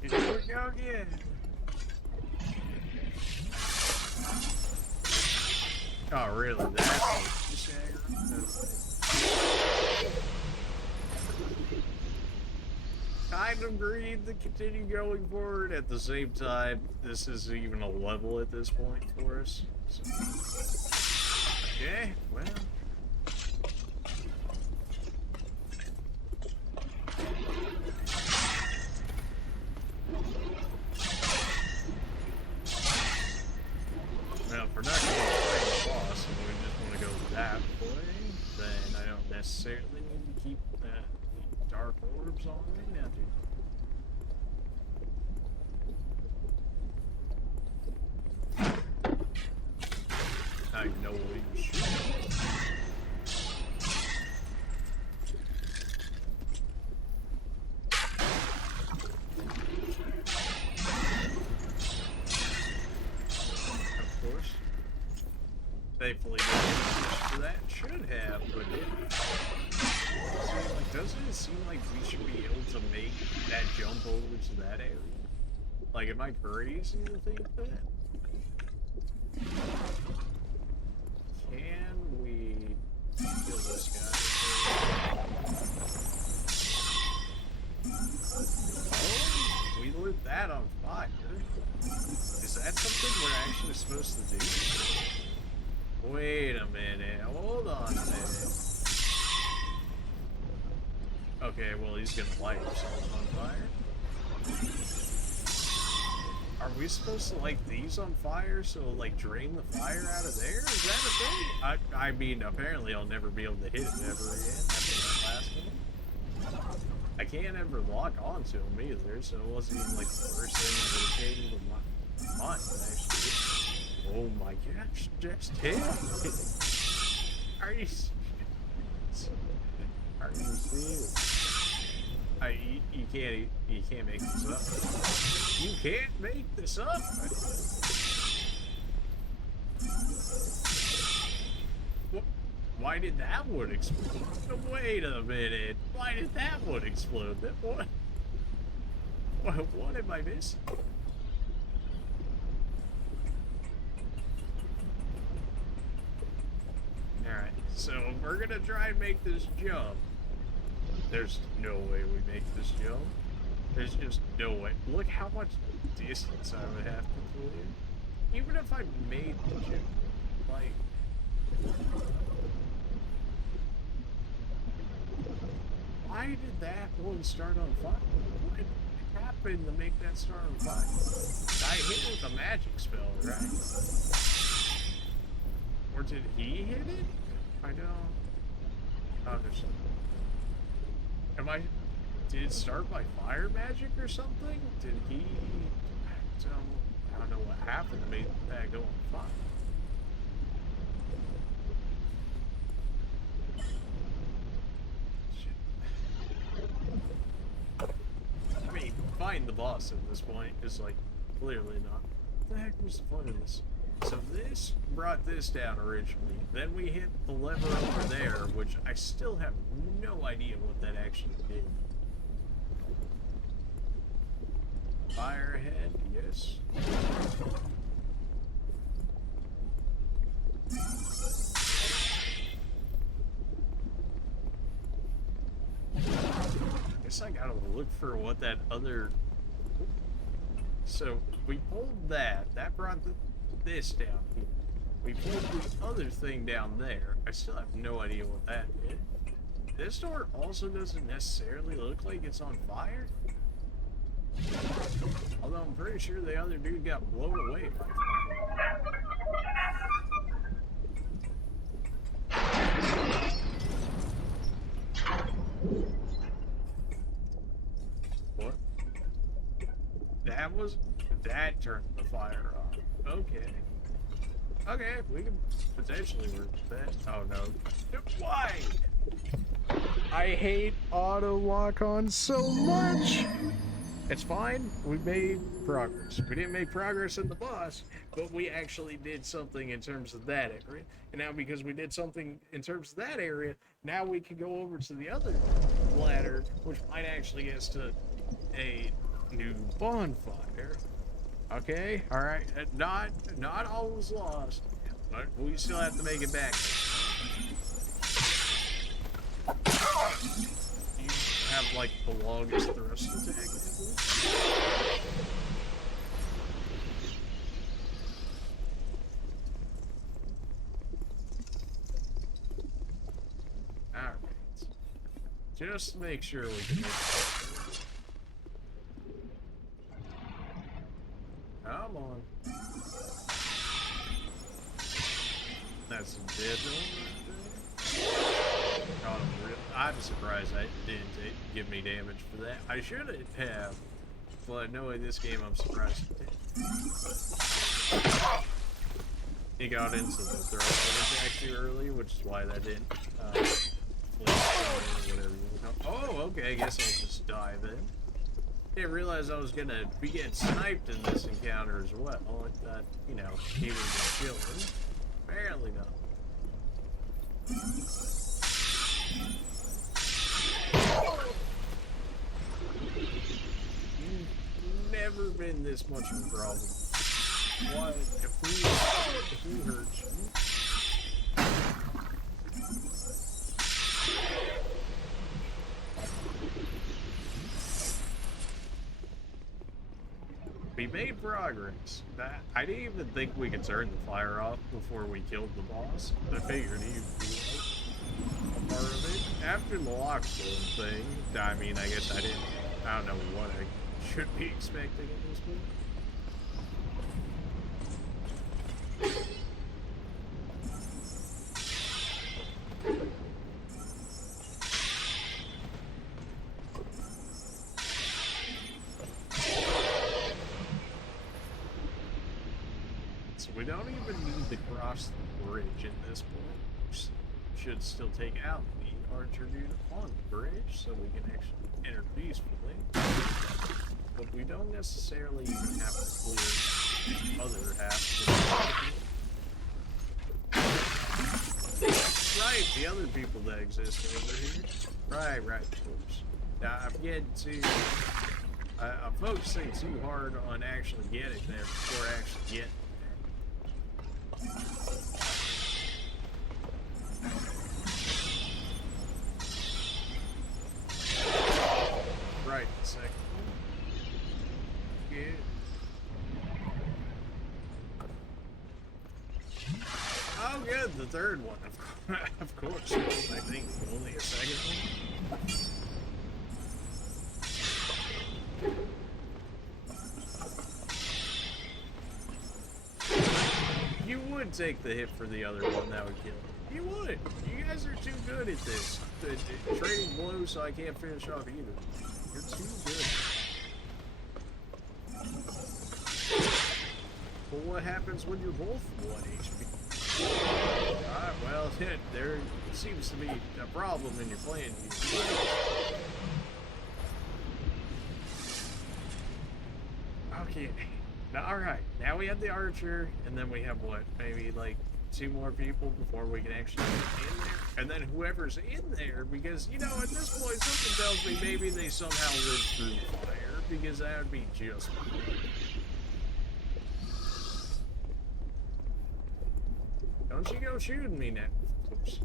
Here we go again. Oh, really? That's the shagger? Kind of agreed to continue going forward. At the same time, this isn't even a level at this point for us. So. Okay, well. Now, if we're not going to play the boss and we just want to go that way, then I don't necessarily need to keep dark orbs on me now, dude. I know what you should. Of course. Thankfully, no damage for that should have, but didn't. Doesn't it seem like we should be able to make that jump over to that area? Like, am I crazy to think that? Can we kill this guy? Oh, we lit that on fire. Is that something we're actually supposed to do? Wait a minute. Hold on a minute. Okay, well, he's gonna light himself on fire. Are we supposed to light these on fire so like drain the fire out of there? Is that a thing? I mean, apparently I'll never be able to hit it ever again after that last one. I can't ever lock onto him either, so it wasn't even like the first thing that came to my mind, actually. Oh my gosh, just hit it. Are you serious? You can't make this up. You can't make this up. Why did that one explode? Wait a minute. Why did that one explode? What am I missing? Alright, so we're gonna try and make this jump. There's no way we make this jump. There's just no way. Look how much distance I would have to clear. Even if I made the jump. Like... Why did that one start on fire? What happened to make that start on fire? I hit it with a magic spell, right? Or did he hit it? I don't understand. Did it start by fire magic or something? Did he... I don't know what happened to make that go on fire. Shit. I mean, fighting the boss at this point is like, clearly not. What the heck was the point of this? So this brought this down originally. Then we hit the lever over there, which I still have no idea what that actually did. Fire ahead, yes. I guess I gotta look for what that other... So, we pulled that. That brought this down here. We pulled the other thing down there. I still have no idea what that did. This door also doesn't necessarily look like it's on fire. Although I'm pretty sure the other dude got blown away by fire. What? That turned the fire off. Okay. Okay, we can potentially work with that. Oh no. Why? I hate auto lock-on so much. It's fine. We made progress. We didn't make progress in the boss, but we actually did something in terms of that area. And now because we did something in terms of that area, now we can go over to the other ladder, which might actually get us to a new bonfire. Okay, all right. Not all was lost, but we still have to make it back. You have like the longest thrust attack ever. Alright. Just to make sure we can make it. Come on. That's a dead one. God, I'm surprised that didn't give me damage for that. I should have, but knowing this game, I'm surprised it did. He got into the throw attack too early, which is why that didn't whatever you call. Oh, okay, I guess I'll just die then. Didn't realize I was gonna be getting sniped in this encounter as well. I thought, you know, he would have been chilling. Apparently not. Never been this much of a problem. What if we hurt you? We made progress. I didn't even think we could turn the fire off before we killed the boss. I figured he'd be like a part of it. After the lockstone thing, I mean, I guess I don't know what I should be expecting at this point. So we don't even need to cross the bridge at this point. We should still take out the archer dude on the bridge so we can actually enter peacefully. But we don't necessarily even have to clear the other half of the right, the other people that exist over here. Right, of course. Now I'm getting I'm focusing too hard on actually getting there before I actually get right, second. Good. Oh, good, the third one, of course. I think only a second one. You would take the hit for the other one, that would kill him. You would. You guys are too good at this. Trading blows so I can't finish off either. You're too good. But what happens when you're both 1 HP? Alright, well, there seems to be a problem in your plan here. Okay. Alright, now we have the archer, and then we have what? Maybe like 2 more people before we can actually get in there? And then whoever's in there, because, you know, at this point, something tells me maybe they somehow lived through fire, because that would be just weird. Don't you go shooting me now. Oops.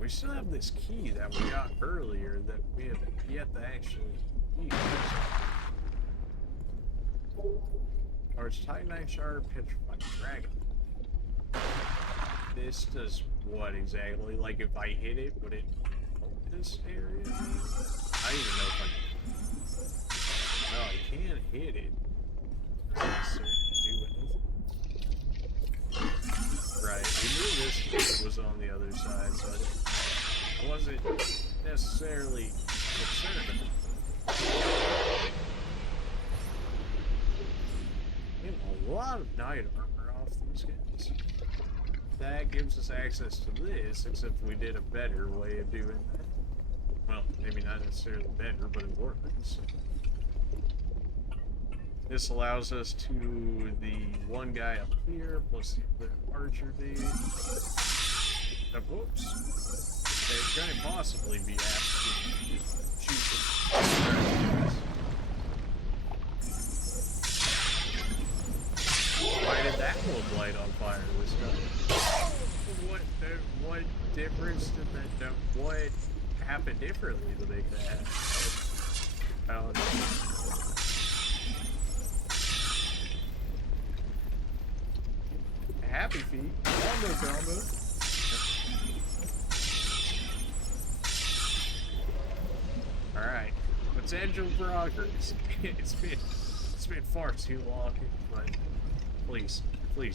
We still have this key that we got earlier that we have yet to actually use. Or it's Titanite Shard, Petrified Dragon. This does what exactly? Like if I hit it, would it help this area? I don't even know if I... Well, I can hit it. Doesn't do anything. Right, we knew this was on the other side, so I wasn't necessarily concerned about it. We have a lot of night armor off these guys. that gives us access to this, except we did a better way of doing that. Well, maybe not necessarily better, but it works. This allows us to the one guy up here, plus the archer dude. Whoops. It couldn't possibly be after just shoot the... Why did that one light on fire this time? What difference did that... What happened differently to make that happen? I don't know. Happy feet. Combo. Alright. Potential progress. It's been far too long, but please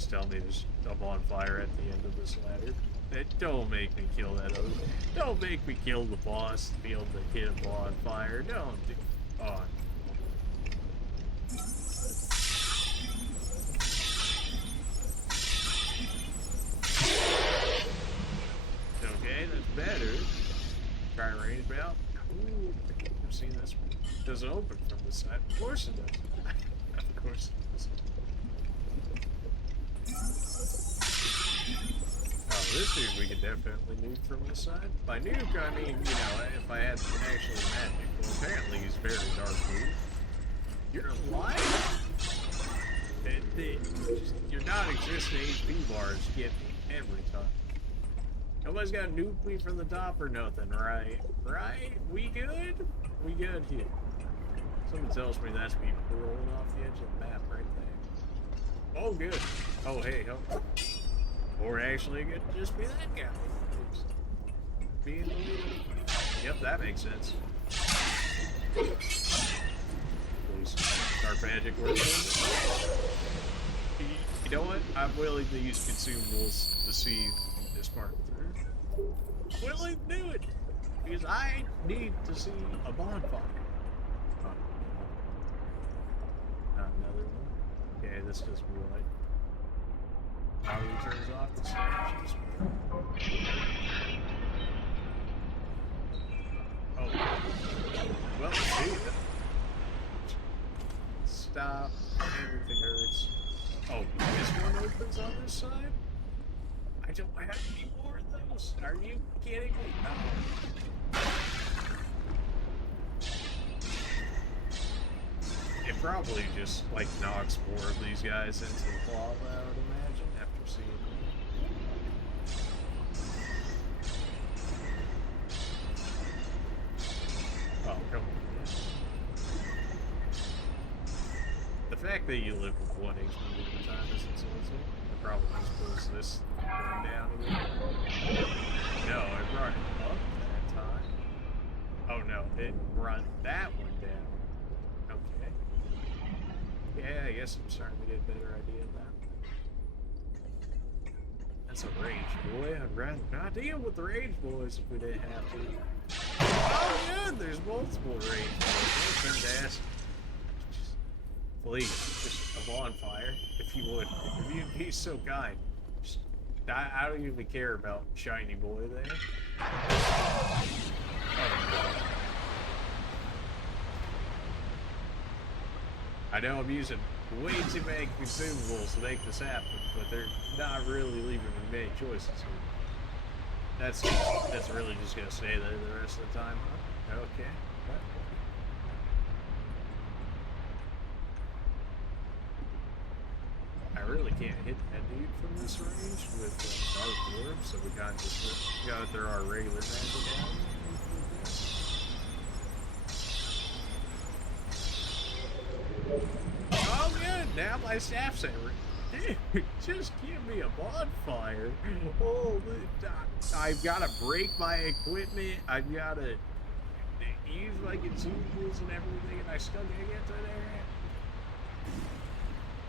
tell me there's a bonfire at the end of this ladder. Don't make me kill that other. Don't make me kill the boss to be able to hit a bonfire. Don't do. Oh. Okay, that's better. Try to range me out. Ooh, I've seen this one. It doesn't open from the side. Of course it does. Of course it does. Oh, this dude we could definitely nuke from the side. By nuke, I mean, you know, if I had actually magic. Well, apparently he's very dark blue. You're alive? Your non-existent HP bars get me every time. Nobody's got to nuke me from the top or nothing, right? Right? We good? We good here. Someone tells me that's me rolling off the edge of the map right there. Oh, good. Oh, hey, oh. Or actually, it could just be that guy. Being the leader. Yep, that makes sense. Please. Dark magic works. You know what? I'm willing to use consumables to see this part through. Willing to do it! Because I need to see a bonfire. Oh, not another one. Okay, this does be right. Power turns off the statues. Oh. Well, see it. Stop. Everything hurts. Oh, this one opens on this side? I don't have any more of those. Are you kidding me? No. It probably just, like, knocks more of these guys into the lava, I would imagine, after seeing them. Oh, come on. The fact that you live with 1 HP at a time is insulting. The problem is, was this going down again? No, it brought it up that time. Oh no, it brought that one down. Okay. Yeah, I guess I'm starting to get a better idea of that. That's a rage boy. I'd rather not deal with the rage boys if we didn't have to. Oh good, there's multiple rage boys. That's fantastic. Please, just a bonfire, if you would. If you'd be so kind. Just, I don't even care about shiny boy there. Oh, I know I'm using way too many consumables to make this happen, but they're not really leaving me many choices here. That's really just gonna stay there the rest of the time, huh? Okay. I really can't hit that dude from this range with dark orb, so we gotta throw our regular magic down. Oh good, now my staff's every. Dude, just give me a bonfire. Oh, I've gotta break my equipment. I've gotta use my consumables and everything, and I still can't get to there.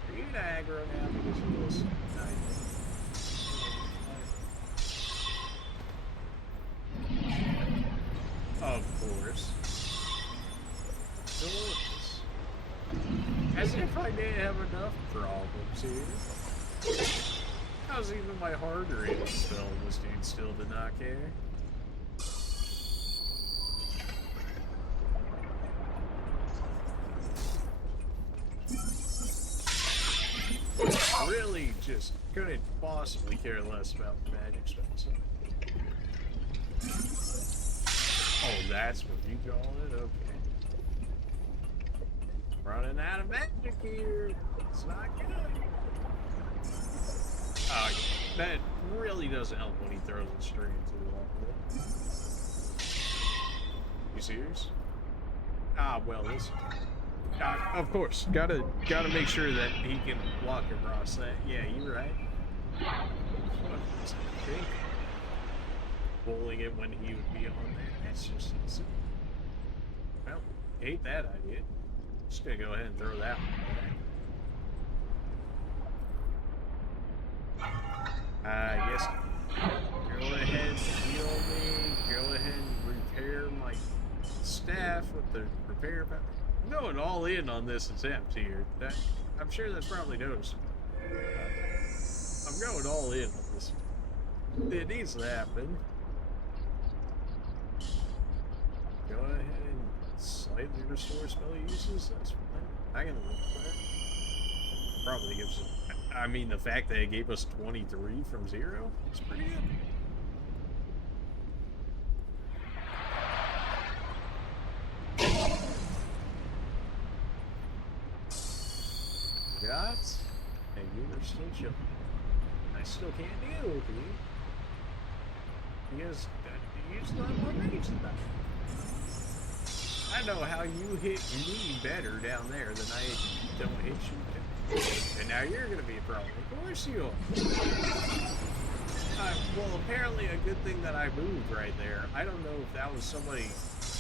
You need aggro now because of this. Of course. Delicious. As if I didn't have enough problems here. How's even my harder rated spell? This dude still did not care. Really just couldn't possibly care less about the magic spells. Oh, that's what you call it? Okay. Running out of magic here. It's not good. Oh, that really doesn't help when he throws a string too long. You serious? Ah, well, this. Of course, gotta make sure that he can walk across that. Yeah, you're right. Pulling it when he would be on there. That's just easy. Well, hate that idea. Just gonna go ahead and throw that one back. I guess go ahead and heal me. Go ahead and repair my staff with the repair power. I'm going all in on this attempt here. I'm sure that's probably noticeable. I'm going all in on this. It needs to happen. Go ahead and slightly restore spell uses. That's fine. I can live with that. Probably gives it. I mean, the fact that it gave us 23 from 0 is pretty good. Got, and you are still chilling. I still can't deal with you because you still have more rage than that. I know how you hit me better down there than I don't hit you down. And now you're going to be a problem. Of course you are. Well, apparently a good thing that I moved right there. I don't know if that was somebody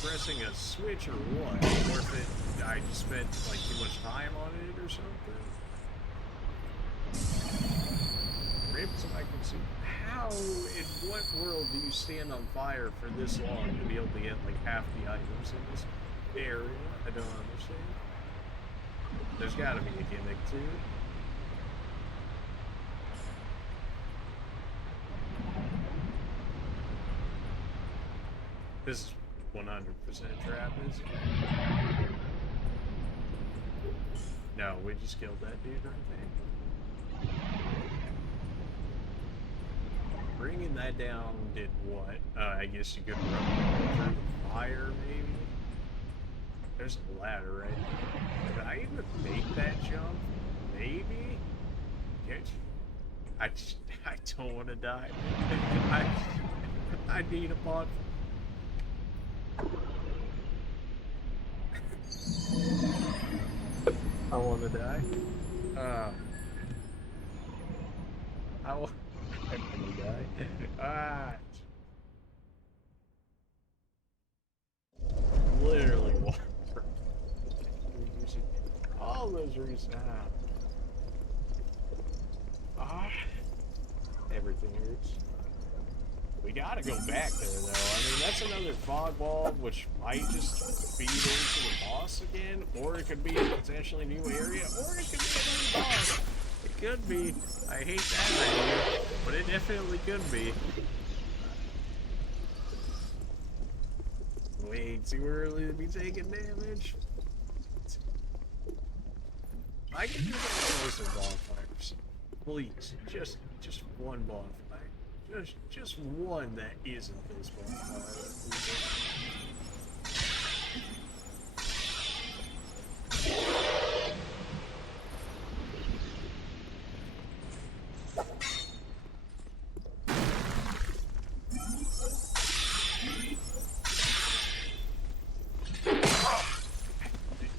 pressing a switch or what, or if I just spent like too much time on it or something. Rips, I can see. How, in what world do you stand on fire for this long to be able to get like half the items in this area? I don't understand. There's gotta be a gimmick to it. This is 100% trap, isn't it? No, we just killed that dude right there. Bringing that down did what? I guess you could run through the fire, maybe? There's a ladder right there. Did I even make that jump? Maybe? I don't want to die. I need a bot. I want to die. I want to die. Literally water. All those reasons. Everything hurts. We gotta go back there, though. I mean, that's another fog ball, which might just feed into the boss again, or it could be a potentially new area, or it could be a new boss. It could be. I hate that idea, but it definitely could be. Way too early to be taking damage. I can do those bonfires. Please, just one bonfire. Just one that isn't this bonfire.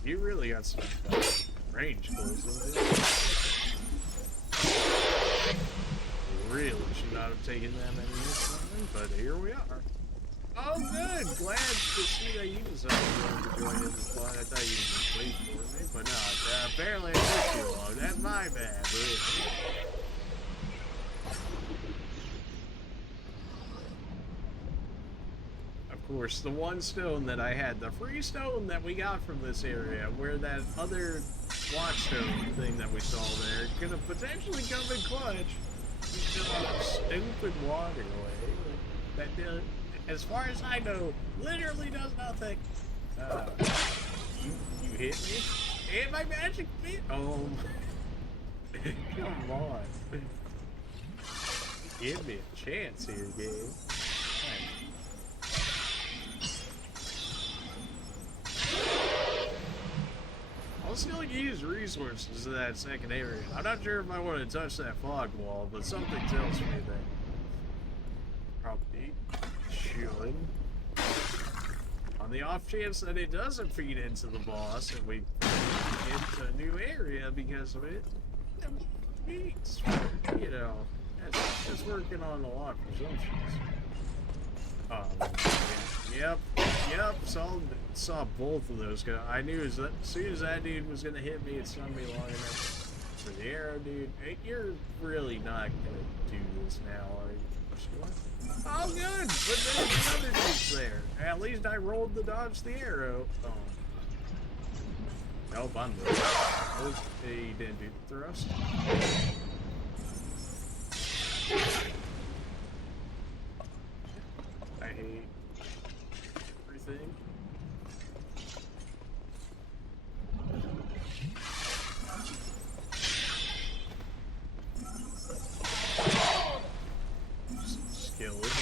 You really got some range goals with this. Really should not have taken that many this time, but here we are. Oh, good. Glad to see that you decided to join in the fun. I thought you would just wait for me, but no. Apparently it took too long. That's my bad, really. Of course, the one stone that I had, the free stone that we got from this area, where that other watchstone thing that we saw there could have potentially come in clutch. Stupid waterway that, as far as I know, literally does nothing. You hit me? And my magic feet? Oh, come on. Give me a chance here, game. I'll still use resources in that second area. I'm not sure if I want to touch that fog wall, but something tells me that probably should. On the off chance that it doesn't feed into the boss and we get into a new area because of it, it's, you know, that's working on a lot of presumptions. Yep, saw both of those go. I knew as soon as that dude was gonna hit me, it stunned me long enough for the arrow, dude. You're really not gonna do this now, are you? Oh, good, but there's another dude there. At least I rolled to dodge the arrow. Oh. Nope, I'm good. Oh, he didn't do the thrust. I hate everything. Skillet.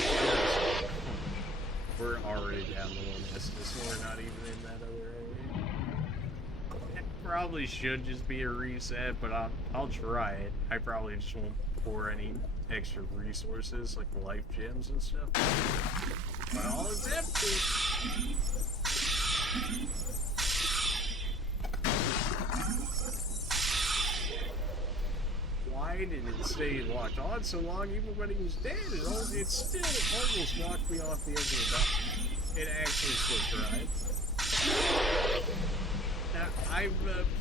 We're already down the one Estes, so we're not even in that other area. It probably should just be a reset, but I'll try it. I probably just won't pour any extra resources like life gems and stuff. But all is empty. Why did it stay locked on so long even when he was dead? It still almost knocked me off the edge of the mountain. It actually still tried. Now, I'm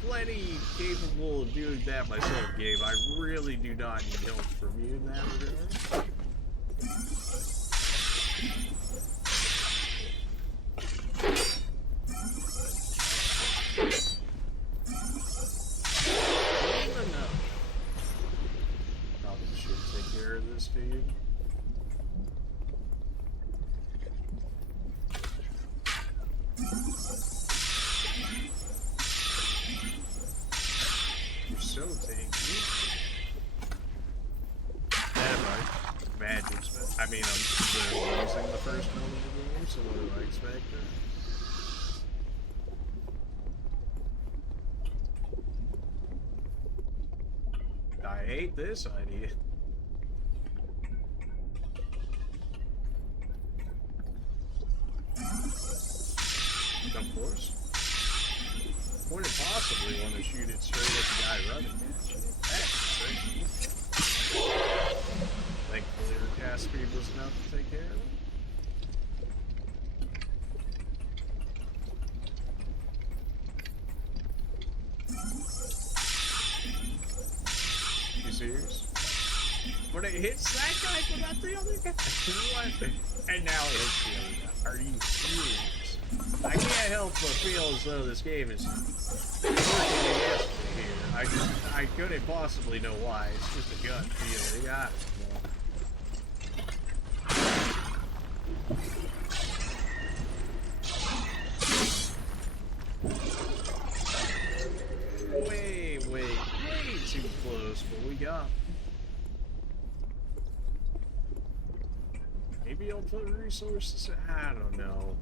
plenty capable of doing that myself, Gabe. I really do not need help from you in that regard. Probably should take care of this dude. You're so tanky. Never mind. Magic spell. I mean, I'm literally using the first one of the game, so what do I expect? I hate this idea. Of course. Wouldn't possibly want to shoot it straight at the guy running at you. That's tricky. Thankfully, her cast speed was enough to take care of it. You serious? But it hits that guy but not the other guy? What? And now it hits the other guy. Are you serious? I can't help but feel as though this game is working against me here. I couldn't possibly know why. It's just a gut feeling. I don't know. Way too close, but we got. Maybe I'll put resources. I don't know.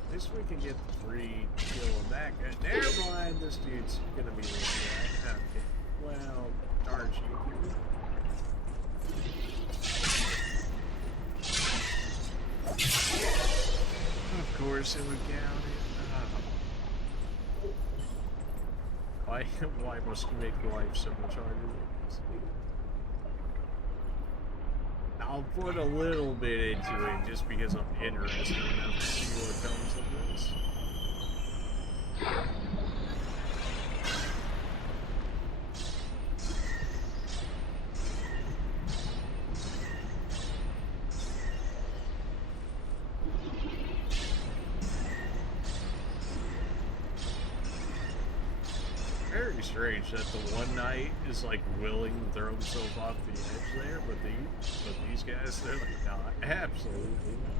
At least we can get the free kill on that guy. Never mind, this dude's gonna be this guy. Okay. Well, darn you. Of course it would count it. Why must you make life so much harder than it is? I'll put a little bit into it just because I'm interested enough to see what comes of this. very strange that the one knight is like willing to throw himself off the edge there, but these guys, they're like, nah, absolutely not.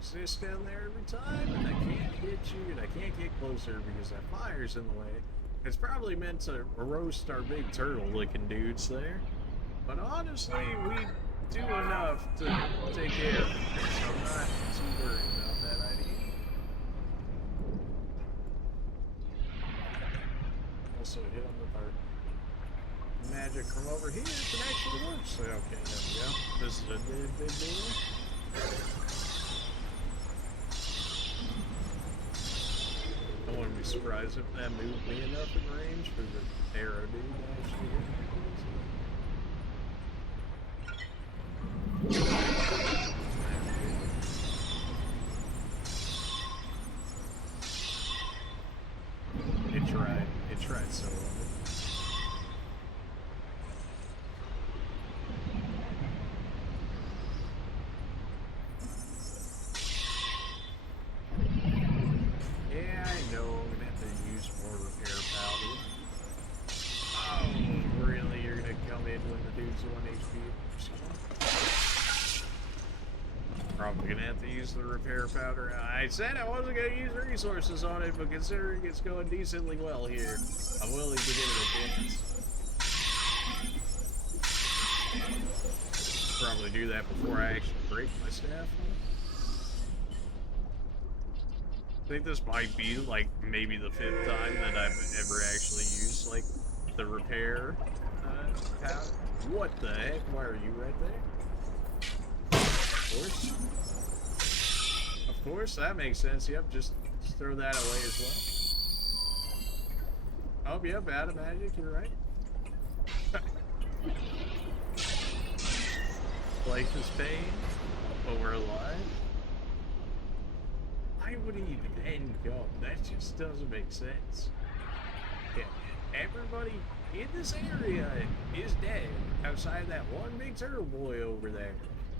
Exist down there every time, and I can't hit you, and I can't get closer because that fire's in the way. It's probably meant to roast our big turtle-looking dudes there, but honestly, we do enough to take care of it, so I'm not too worried about that idea. Also hit them with our magic from over here. It actually works. So, okay, there we go. This is a big deal. I wouldn't be surprised if that moved me enough in range for the arrow dude to actually hit me. It tried so well. Yeah, I know, I'm gonna have to use more repair powder. Oh, really? You're gonna come in when the dude's 1 HP? Probably gonna have to use the repair powder. I said I wasn't gonna use resources on it, but considering it's going decently well here, I'm willing to give it a chance. Probably do that before I actually break my staff. I think this might be like maybe the 5th time that I've ever actually used like the repair powder. What the heck? Why are you right there? Of course. Of course, that makes sense. Yep, just throw that away as well. Oh, yep, out of magic, you're right. Life is pain, but we're alive. Why would he then go? That just doesn't make sense. Yeah, everybody in this area is dead outside that one big turtle boy over there.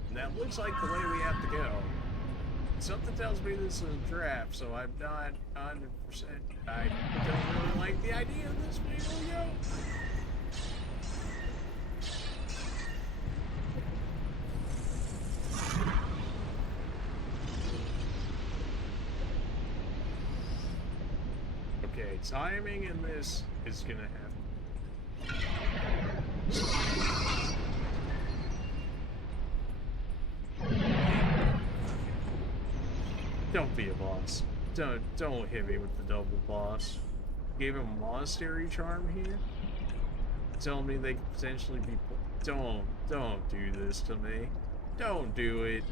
And that looks like the way we have to go. Something tells me this is a trap, so I'm not 100%. I don't really like the idea of this way to go. Okay, timing in this is gonna happen. Don't be a boss. Don't hit me with the double boss. Gave him a monastery charm here. Tell me they could potentially be. Don't do this to me. Don't do it.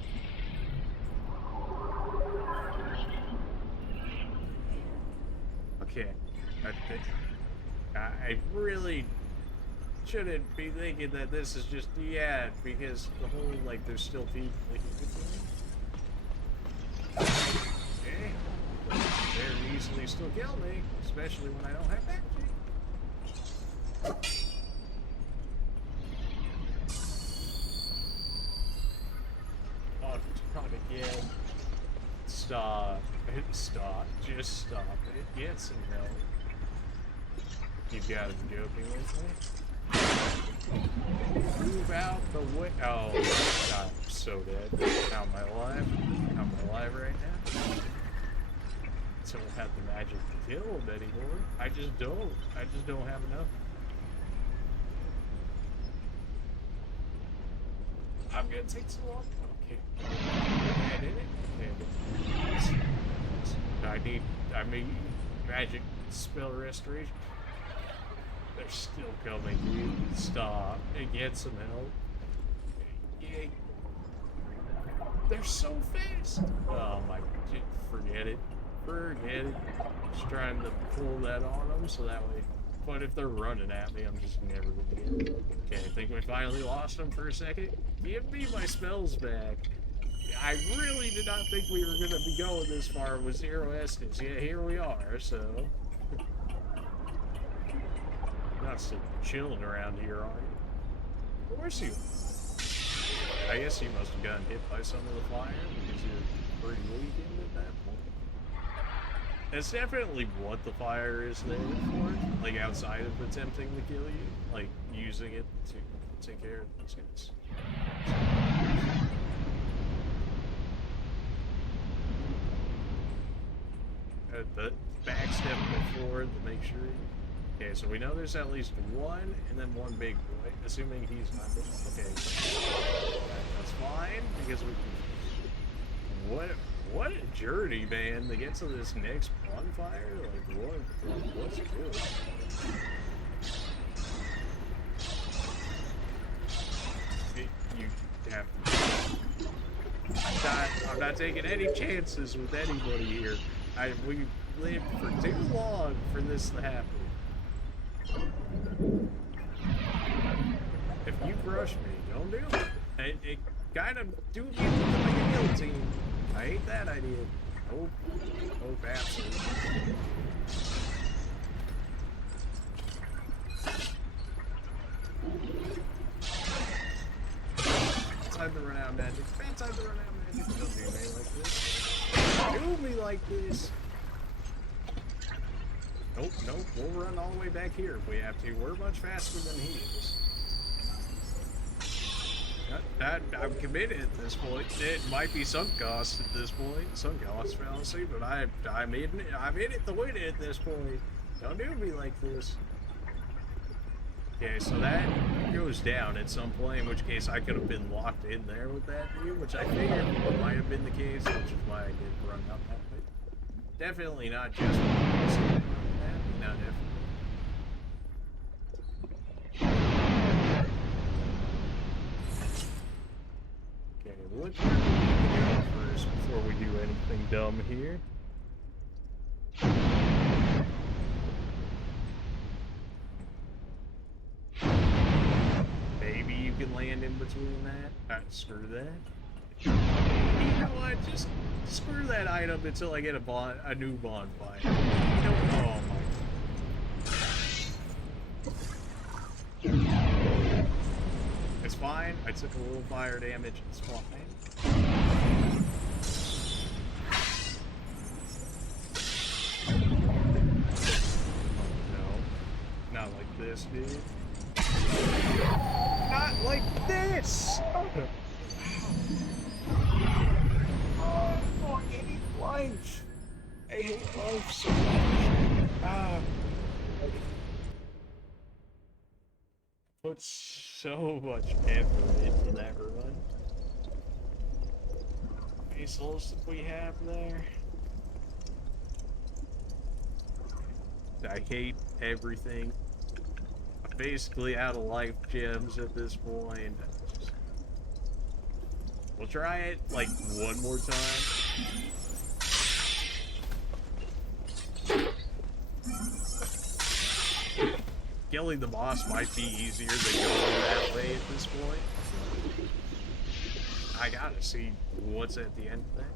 Okay, I really shouldn't be thinking that this is just the ad, because the whole, like, there's still people here. Okay, very easily still kill me, especially when I don't have that. Oh, not again. Stop. Stop. Just stop it. Get some help. You gotta be joking with me. Move out the way. Oh, God, I'm so dead. How am I alive? How am I alive right now? I don't have the magic to kill him anymore. I just don't. I just don't have enough. I'm gonna take so long. Okay. I did it. Okay. I mean, magic spell restoration. They're still coming, dude. Stop and get some help. Yeah. They're so fast. Oh my, forget it. Forget it. Just trying to pull that on them so that way. But if they're running at me, I'm just never gonna get it. Okay, I think we finally lost them for a second. Give me my spells back. I really did not think we were gonna be going this far with 0 Estus. Yeah, here we are, so. Not so chilling around here, are you? Of course you are. I guess you must have gotten hit by some of the fire because you're pretty weakened at that point. It's definitely what the fire is there for, like outside of attempting to kill you, like using it to take care of these guys. The back step forward to make sure. Okay, so we know there's at least one and then one big boy, assuming he's not big. Okay, that's fine because we can. What a journey, man, to get to this next bonfire. Like what's good? You have to. I'm not taking any chances with anybody here. We lived for too long for this to happen. If you crush me, don't do it. It kind of do me with the guillotine. I hate that idea. Oh, absolutely. Time to run out of magic. Bad time to run out of magic. Don't do me like this. Do me like this. Nope. We'll run all the way back here if we have to. We're much faster than he is. I'm committed at this point. It might be sunk cost at this point. Sunk cost fallacy, but I'm in it to win it at this point. Don't do me like this. Okay, so that goes down at some point, in which case I could have been locked in there with that dude, which I figured might have been the case, which is why I did run up that way. Definitely not just that. No, definitely. Okay, what do we need to go first before we do anything dumb here? Maybe you can land in between that. Screw that. You know what? Just screw that item until I get a new bonfire. You know, oh my. It's fine. I took a little fire damage. It's fine. No. Not like this, dude. Not like this! Oh, I hate life. I hate life so much. Put so much effort into that run. How many souls did we have there? I hate everything. I'm basically out of life gems at this point. We'll try it like one more time. Killing the boss might be easier than going that way at this point. I gotta see what's at the end of that.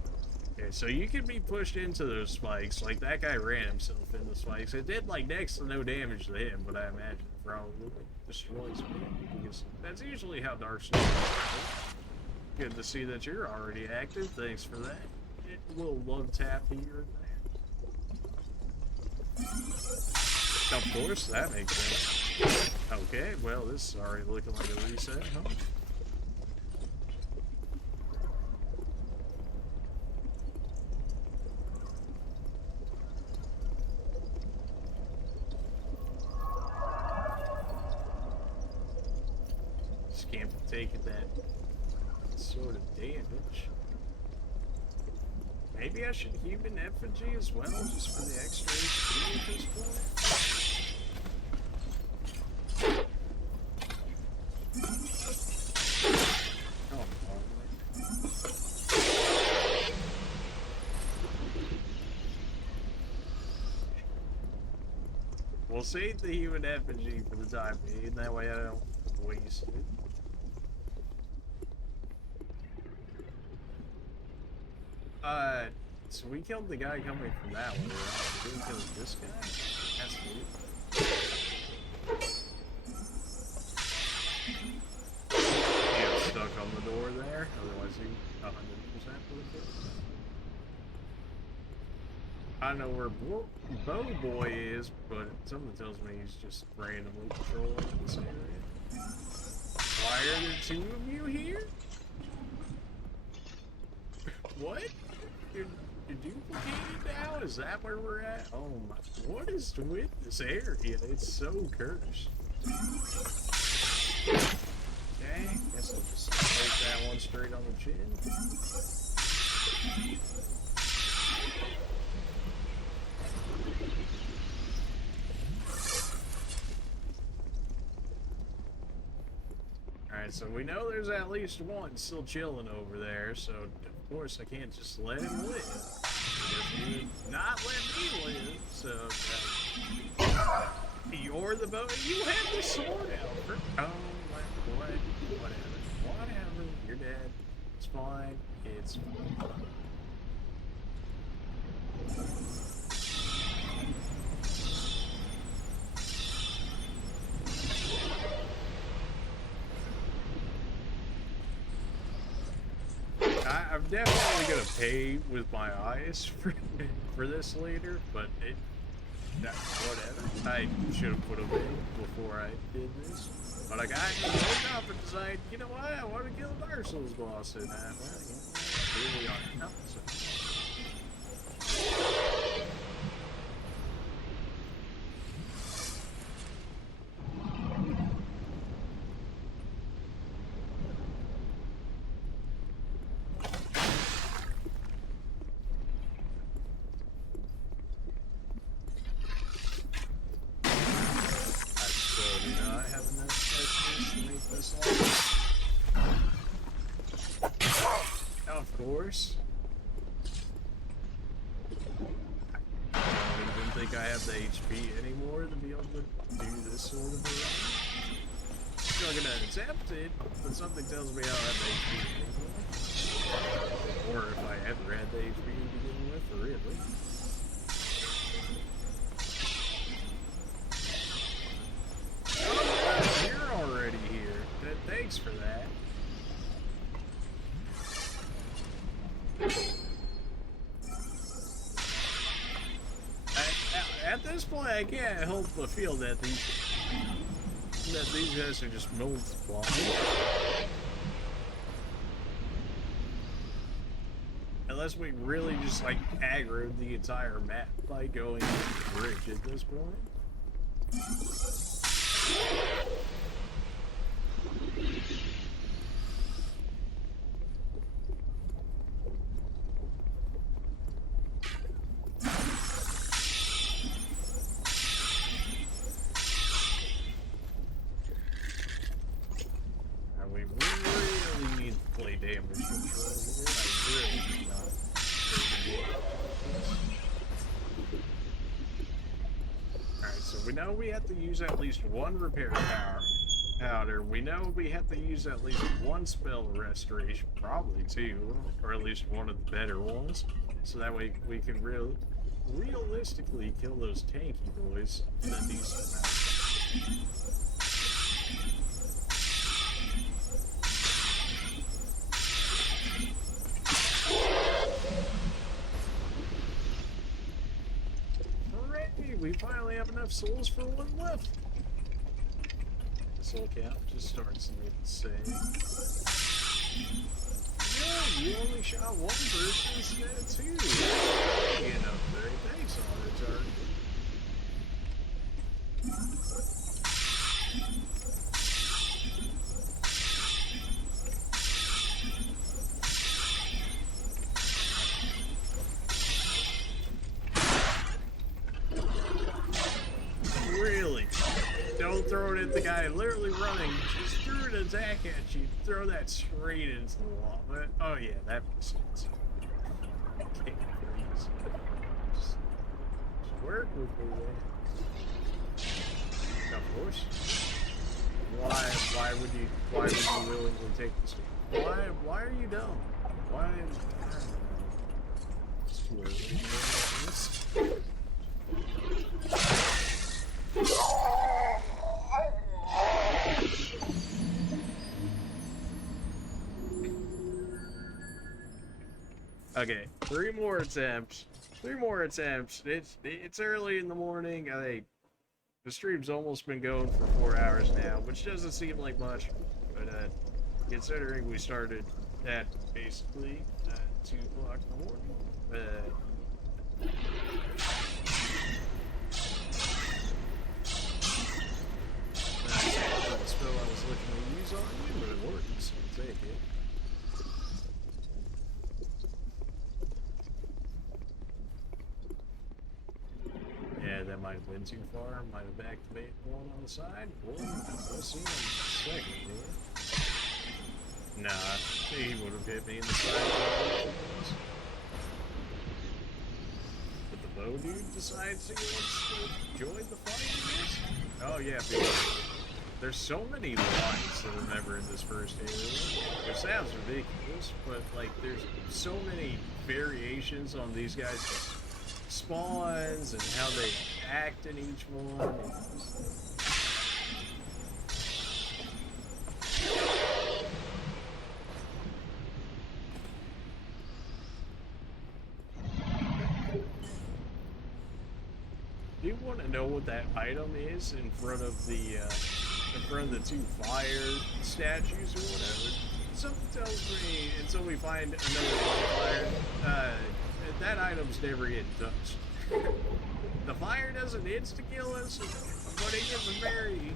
Okay, so you can be pushed into those spikes. Like, that guy ran himself into spikes. It did, like, next to no damage to him, but I imagine it probably destroys me. Because that's usually how Dark Souls works. Good to see that you're already active. Thanks for that. A little love tap here and there. Of course, that makes sense. Okay, well, this is already looking like a reset, huh? Just can't be taking that sort of damage. Maybe I should human effigy as well, just for the extra HP at this point. We'll save the human effigy for the time being, that way I don't waste it. So we killed the guy coming from that way, right? We didn't kill this guy? That's neat. He got stuck on the I don't know where Bow Boy is, but something tells me he's just randomly patrolling this area. Why are there two of you here? What? You're duplicated now? Is that where we're at? Oh my, what is with this area? It's so cursed. Okay, guess I'll just take that one straight on the chin. Alright, so we know there's at least one still chilling over there, so of course I can't just let him live. He would not let me live, so you're the boat. You have the sword out. Oh, whatever. You're dead. It's fine. It's fine. I'm definitely gonna pay with my eyes for this later, but whatever. I should have put away before I did this. But I got woke up and decided, you know what, I want to kill the Dark Souls boss, and well, here we are. No, so. Of course. I don't even think I have the HP anymore to be able to do this sort of thing. Still gonna attempt it, but something tells me I don't have the HP anymore. Or if I ever had the HP to begin with, really. Oh, you're already here. Thanks for that. At this point, I can't help but feel that these guys are just multiplying. Unless we really just like aggroed the entire map by going to the bridge at this point. We know we have to use at least one repair powder. We know we have to use at least one spell restoration, probably two, or at least one of the better ones, so that way we can realistically kill those tanky boys in a decent amount. We finally have enough souls for one left. Soul count just starts to look the same. Yeah, you only shot one person instead of two. You know, very thanks, Auto-Target. Don't throw it at the guy literally running. Just threw an attack at you. Throw that straight into the wall. But, oh yeah, that makes sense. Okay, just work with me, man. Of course. Why would you willingly take this? Why are you dumb? Why? I don't know. It's too early. Okay, 3 more attempts. 3 more attempts. It's early in the morning. I think the stream's almost been going for 4 hours now, which doesn't seem like much, but considering we started at basically 2 o'clock in the morning, the spell I was looking to use on you, but it worked, so I'll take it. Yeah, that might have been too far. Might have activated one on the side. We'll see in a second, really. Nah, he would have hit me in the side. But the bow dude decides he wants to join the fight, I guess? Oh, yeah, because there's so many lines that are never in this first area. It sounds ridiculous, but, like, there's so many variations on these guys' spawns and how they act in each one. Do you want to know what that item is in front of the 2 fire statues or whatever? Something tells me until we find another fire, that item's never getting touched. The fire doesn't insta-kill us, but it gets very,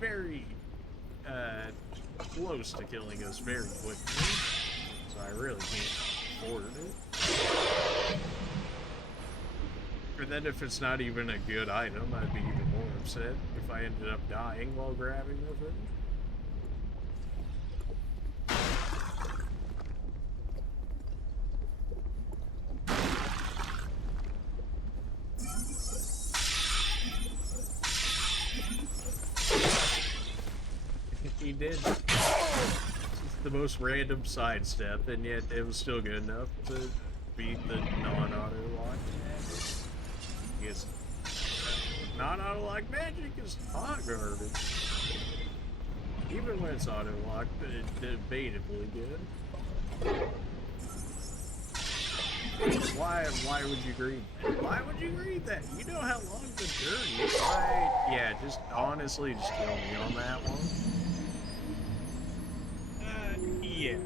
very close to killing us very quickly. So I really can't afford it. And then if it's not even a good item, I'd be even more upset if I ended up dying while grabbing the thing. He did the most random sidestep, and yet it was still good enough to beat the non-auto lock magic. Because non-auto lock magic is hot garbage. Even when it's auto locked, it's debatably good. Why would you read that? Why would you read that? You know how long the journey is, right? Yeah, just honestly, just kill me on that one. Yeah,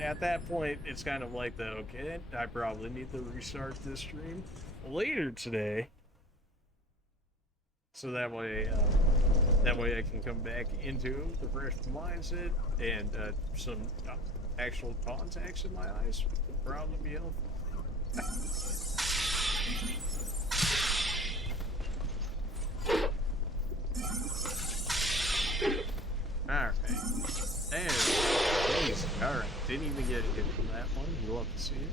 at that point, it's kind of like that, okay, I probably need to restart this stream later today. So that way I can come back into the fresh mindset and some actual contacts in my eyes would probably be helpful. Alright. Damn. Jeez. Alright. Didn't even get a hit from that one. You'll have to see it.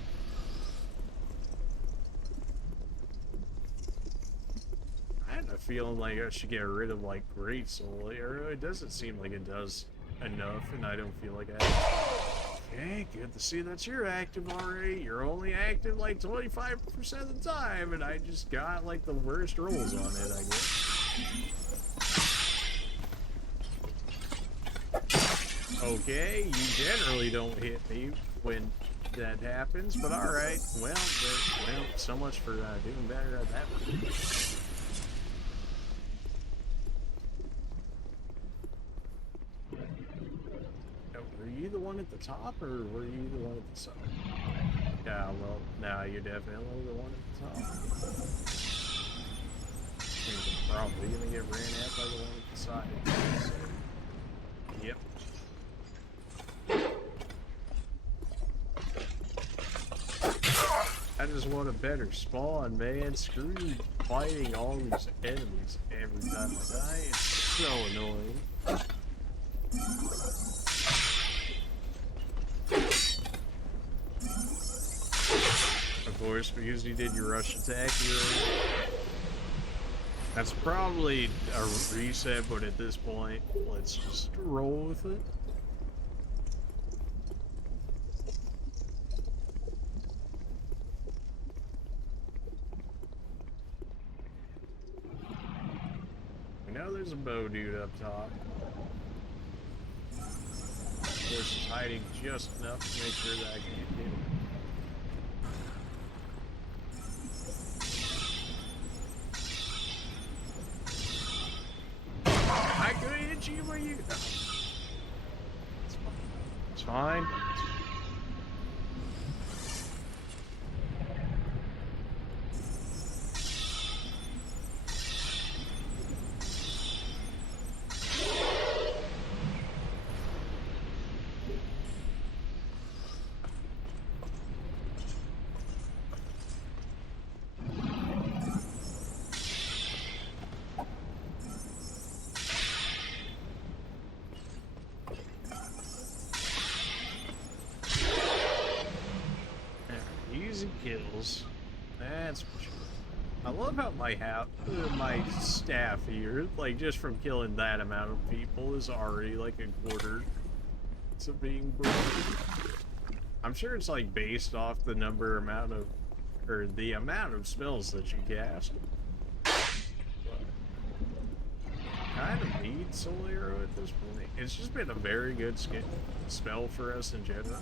I had a feeling like I should get rid of, like, Great Soul. It really doesn't seem like it does enough, and I don't feel like I have. Okay, good to see that you're active already. You're only active like 25% of the time, and I just got, like, the worst rolls on it, I guess. Okay, you generally don't hit me when that happens, but alright. Well, so much for doing better at that one. Were you the one at the top, or were you the one at the side? Yeah, well, now you're definitely the one at the top. I'm probably gonna get ran at by the one at the side. So, yep. I just want a better spawn, man. Screw you fighting all these enemies every time I die. It's so annoying. Of course, because you did your rush attack, that's probably a reset, but at this point, let's just roll with it. We know there's a bow dude up top. Of course, he's hiding just enough to make sure that I can't get him. about you? No. It's fine. Easy kills. That's for sure. I love how my staff here, like just from killing that amount of people, is already like a quarter to being broken. I'm sure it's like based off the amount of spells that you cast. Kind of need Soul Arrow at this point. It's just been a very good spell for us in general.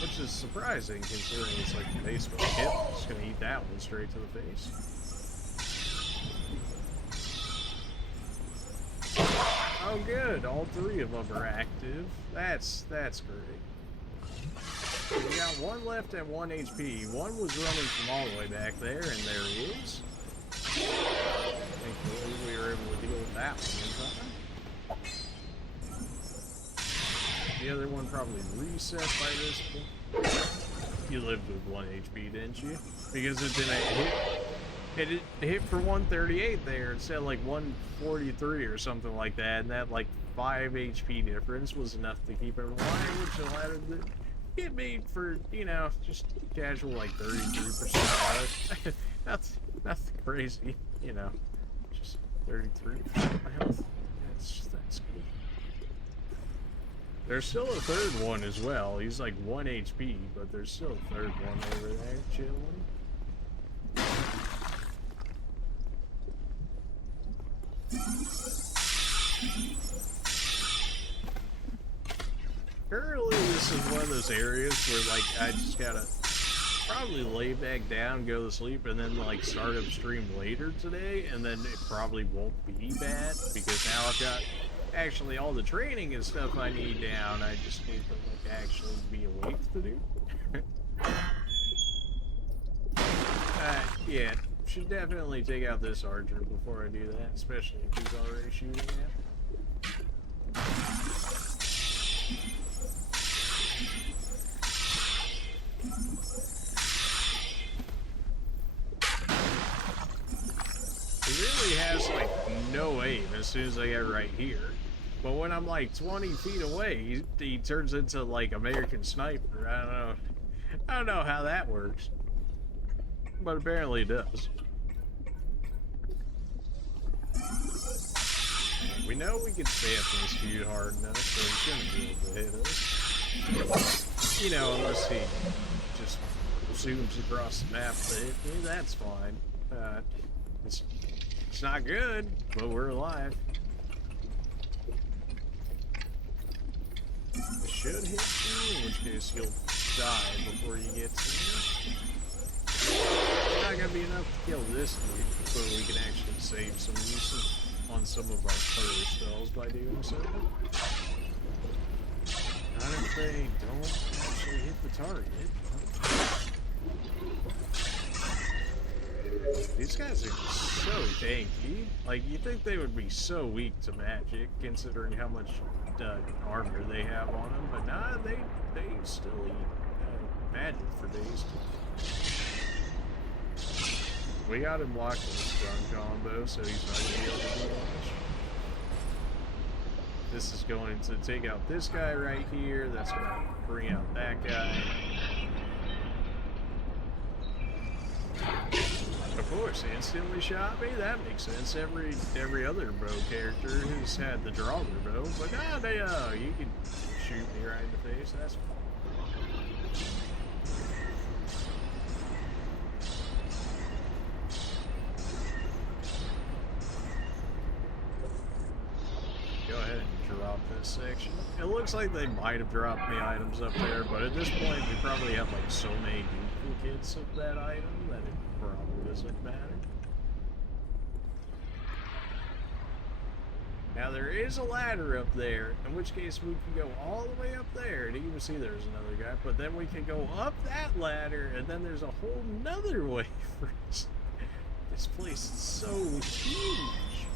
Which is surprising considering it's like the base spell hit. I'm just gonna eat that one straight to the face. Oh good, all three of them are active. That's great. So we got one left at 1 HP. One was running from all the way back there, and there he is. Thankfully we were able to deal with that one in time. The other one probably reset by this point. You lived with 1 HP, didn't you? Because it didn't hit. It hit for 138 there instead of like 143 or something like that, and that like 5 HP difference was enough to keep it alive, which allowed it to get me for, you know, just casual like 33% health. Nothing crazy, you know, just 33% health. That's good. There's still a third one as well. He's like 1 HP, but there's still a third one over there chilling. Currently, this is one of those areas where, like, I just gotta probably lay back down, go to sleep, and then, like, start up stream later today, and then it probably won't be bad, because now I've got actually all the training and stuff I need down. I just need to, like, actually be awake to do. Yeah, should definitely take out this archer before I do that, especially if he's already shooting at. He really has, like, no aim as soon as I get right here. But when I'm, like, 20 feet away, he turns into, like, American Sniper. I don't know how that works. But apparently it does. We know we can spam this dude hard enough, so he's gonna be able to hit us. You know, unless he just zooms across the map to hit me, that's fine. It's not good, but we're alive. It should hit you, in which case you'll die before you get to me. It's not gonna be enough to kill this dude, so we can actually save some use on some of our further spells by doing so. Not if they don't actually hit the target. These guys are so tanky. Like, you think they would be so weak to magic, considering how much armor they have on them, but nah, they still eat magic for days. We got him locked in the stun combo, so he's not going to be able to do much. This is going to take out this guy right here. That's going to bring out that guy. Of course, instantly shot me. That makes sense. Every other bow character who's had the drawer bow, but now you can shoot me right in the face. That's fine. Go ahead and drop this section. It looks like they might have dropped me items up there, but at this point we probably have like so many duplicates of that item that it probably doesn't matter. Now there is a ladder up there, in which case we can go all the way up there, and you can see there's another guy, but then we can go up that ladder, and then there's a whole nother way for us. This place is so huge.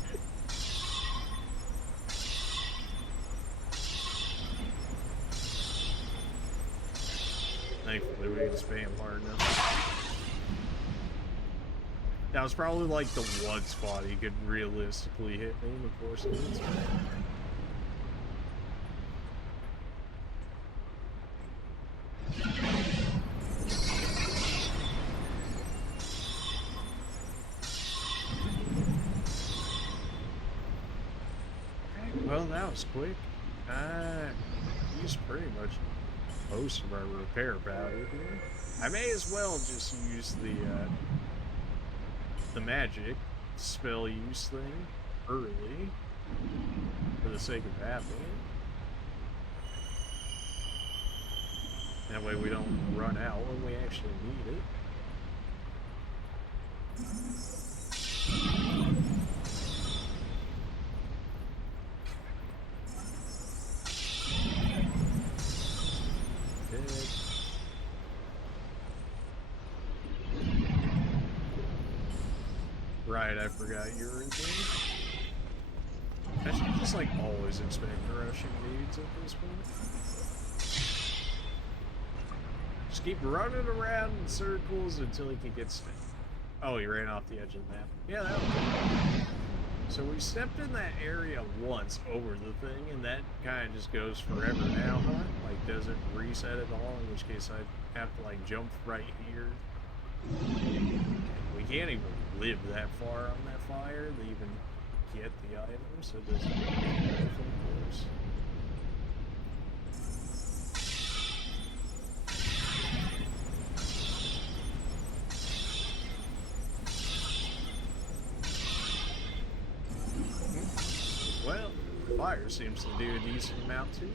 Thankfully, we can spam hard enough. That was probably like the one spot he could realistically hit me, of course it is. Well, that was quick. I used pretty much most of our repair powder here. I may as well just use the magic spell use thing early for the sake of having it. That way we don't run out when we actually need it. Right, I forgot you were in there. I should just like always expect rushing needs at this point. Just keep running around in circles until he can get stuck. Oh, he ran off the edge of the map. Yeah, that was good. So we stepped in that area once over the thing, and that kind of just goes forever now, huh? Like, doesn't reset at all, in which case I'd have to like jump right here. We can't even live that far on that fire to even get the items, so it doesn't make anything, of course. Well, the fire seems to do a decent amount too.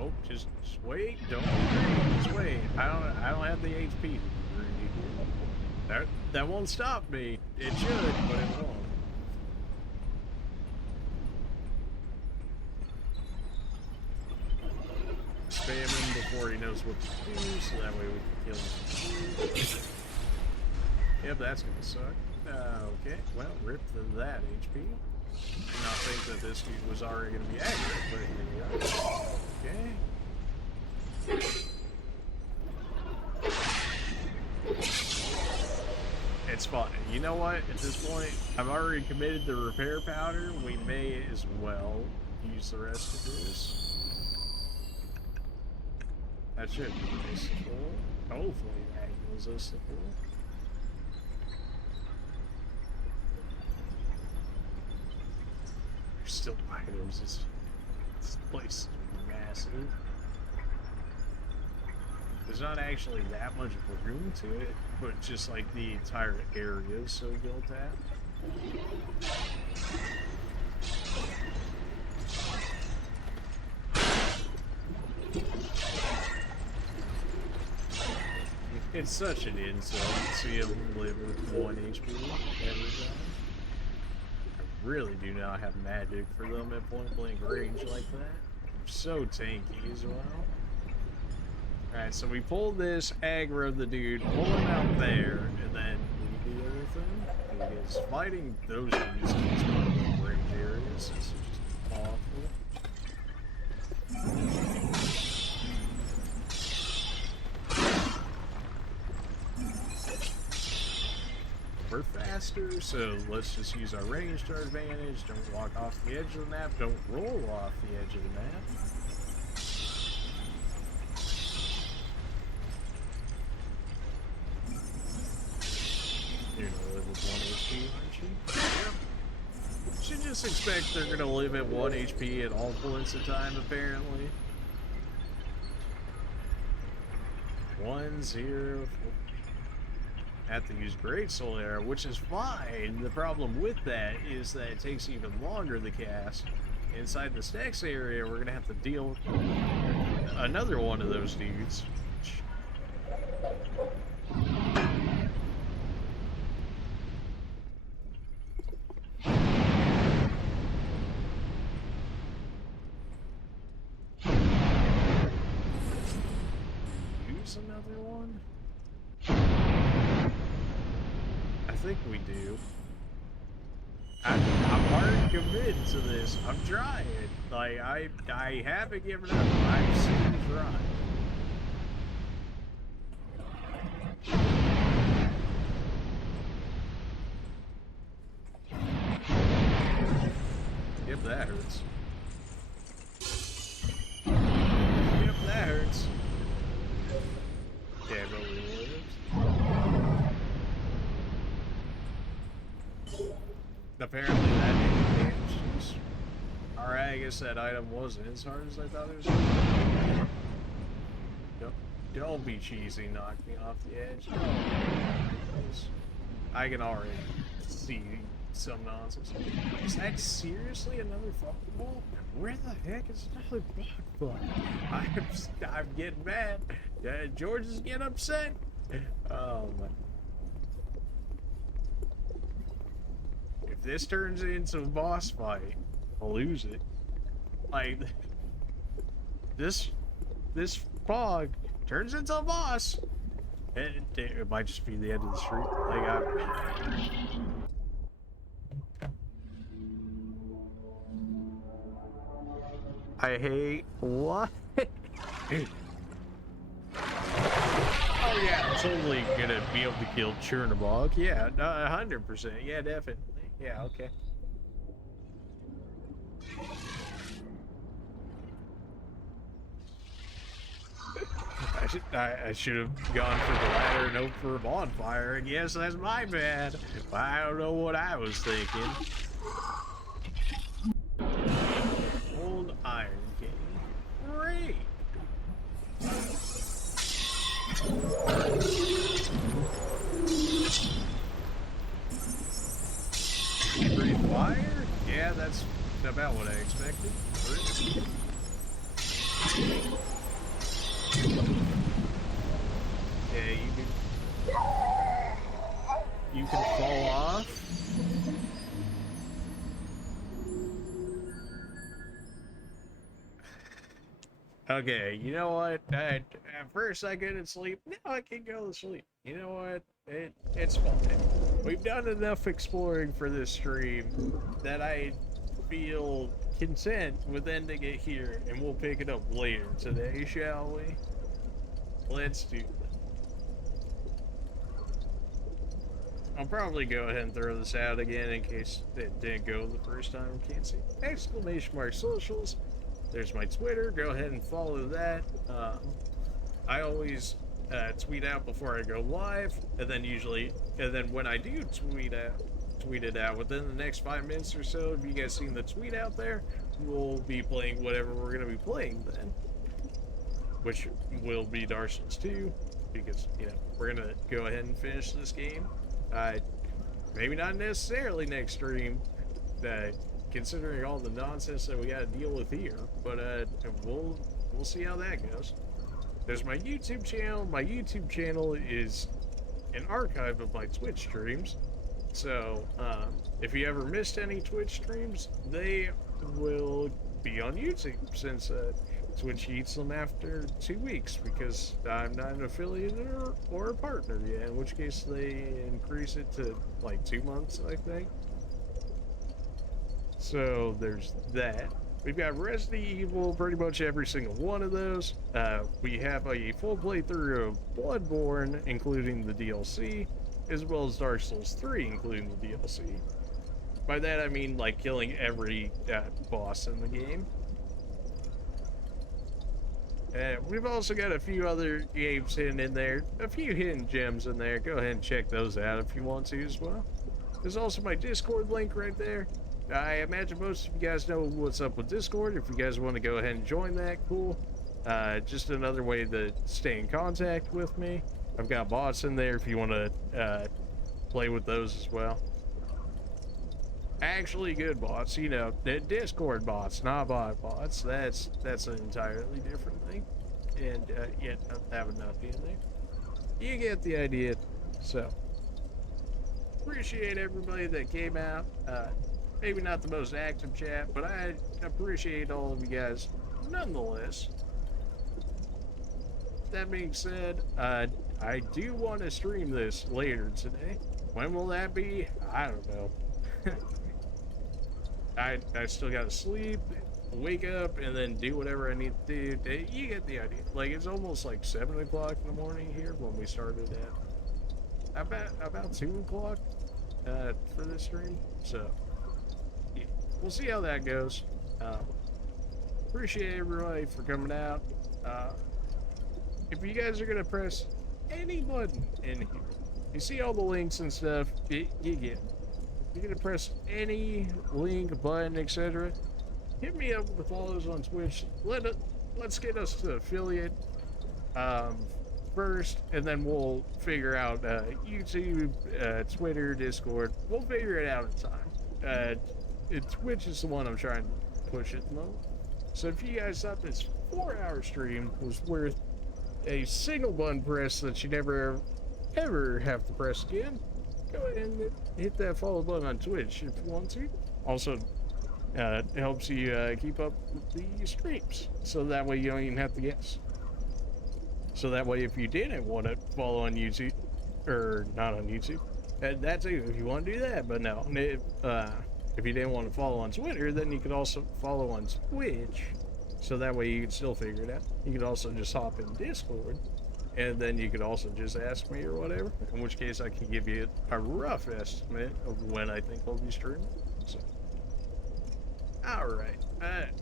Oh, just wait, don't just wait. I don't have the HP. That won't stop me. It should, but it won't. Spam him before he knows what to do, so that way we can kill him. Yep, that's gonna suck. Okay, well, rip that HP. Did not think that this dude was already gonna be accurate, but here we are. Okay. It's fine. You know what? At this point, I've already committed the repair powder. We may as well use the rest of this. That should be nice and full. Hopefully that gives us the full. There's still items. This place is massive. There's not actually that much room to it, but just like the entire area is so built at. It's such an insult to see him live with 1 HP every time. I really do not have magic for them at point blank range like that. They're so tanky as well. Alright, so we pull this, aggro the dude, pull him out there, and then we deal with him. Because fighting those dudes in these point blank range areas is just awful. We're faster, so let's just use our range to our advantage. Don't walk off the edge of the map. Don't roll off the edge of the map. You're gonna live with 1 HP, aren't you? Yep. Should just expect they're gonna live at 1 HP at all points of time, apparently. 1, 0, 4. Have to use Great Soul Arrow, which is fine. The problem with that is that it takes even longer to cast. Inside this next area, we're gonna have to deal with another one of those dudes. there's another one? I think we do. I'm hard committed to this. I'm trying. Like, I haven't given up. I'm still trying. Yep, that hurts. Yep, that hurts. Can't really live. Apparently that didn't damage. Alright, I guess that item wasn't as hard as I thought it was going to be. Don't be cheesy, knock me off the edge. I can already see some nonsense. Is that seriously another fucking ball? Where the heck is another block fuck? I'm getting mad. George is getting upset. Oh my. If this turns into a boss fight, I'll lose it. Like this fog turns into a boss. It might just be the end of the street. Like I hate what? Oh yeah, I'm totally gonna be able to kill Chernobog. Yeah, 100%. Yeah, definitely. Yeah, okay. I should have gone for the ladder and hoped for a bonfire. I guess that's my bad. I don't know what I was thinking. Old Iron King. Great. Breathe fire? Yeah, that's about what I expected. Yeah, you can fall off. Okay, you know what? At first I couldn't sleep. Now I can go to sleep. You know what? It's fine. We've done enough exploring for this stream that I feel content with ending it here, and we'll pick it up later today, shall we? Let's do that. I'll probably go ahead and throw this out again in case it didn't go the first time. Can't see. Exclamation mark socials. There's my Twitter. Go ahead and follow that. I always tweet out before I go live, and then when I do tweet it out within the next 5 minutes or so. If you guys seen the tweet out there, we'll be playing whatever we're gonna be playing then, which will be Dark Souls 2, because we're gonna go ahead and finish this game. Maybe not necessarily next stream, considering all the nonsense that we gotta deal with here, but we'll see how that goes. There's my YouTube channel. My YouTube channel is an archive of my Twitch streams, so if you ever missed any Twitch streams, they will be on YouTube, since Twitch eats them after 2 weeks, because I'm not an affiliate or a partner yet, in which case they increase it to like 2 months, I think. So there's that. We've got Resident Evil, pretty much every single one of those. We have a full playthrough of Bloodborne, including the DLC, as well as Dark Souls 3, including the DLC. By that I mean like killing every boss in the game. We've also got a few other games hidden in there, a few hidden gems in there. Go ahead and check those out if you want to as well. There's also my Discord link right there. I imagine most of you guys know what's up with Discord. If you guys want to go ahead and join that, cool. Just another way to stay in contact with me. I've got bots in there if you want to play with those as well. Actually good bots, Discord bots, not bot bots. That's an entirely different thing. And yeah, that would not be in there. You get the idea. So, appreciate everybody that came out. Maybe not the most active chat, but I appreciate all of you guys nonetheless. that being said, I do want to stream this later today. When will that be? I don't know. I still gotta sleep, wake up, and then do whatever I need to do. You get the idea. Like, it's almost like 7 o'clock in the morning here when we started at about 2 o'clock for this stream. So, yeah, we'll see how that goes. Appreciate everybody for coming out. If you guys are gonna press any button in here, you see all the links and stuff, you get. You're gonna press any link, button, etc. Hit me up with the follows on Twitch. Let's get us to affiliate first, and then we'll figure out YouTube, Twitter, Discord. We'll figure it out in time. Twitch is the one I'm trying to push at the moment. So if you guys thought this 4-hour stream was worth a single button press that you never ever have to press again, go ahead and hit that follow button on Twitch if you want to. Also, it helps you keep up with the streams, so that way you don't even have to guess. So that way, if you didn't want to follow on YouTube, or not on YouTube, that too, if you want to do that, but no, if you didn't want to follow on Twitter, then you could also follow on Twitch, so that way you could still figure it out. You could also just hop in Discord, and then you could also just ask me or whatever, in which case I can give you a rough estimate of when I think I'll be streaming. So, alright,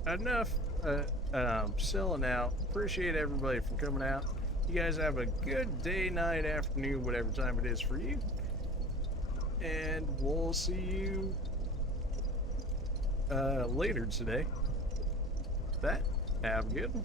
enough selling out. Appreciate everybody for coming out. You guys have a good day, night, afternoon, whatever time it is for you. And we'll see you later today. Have a good one.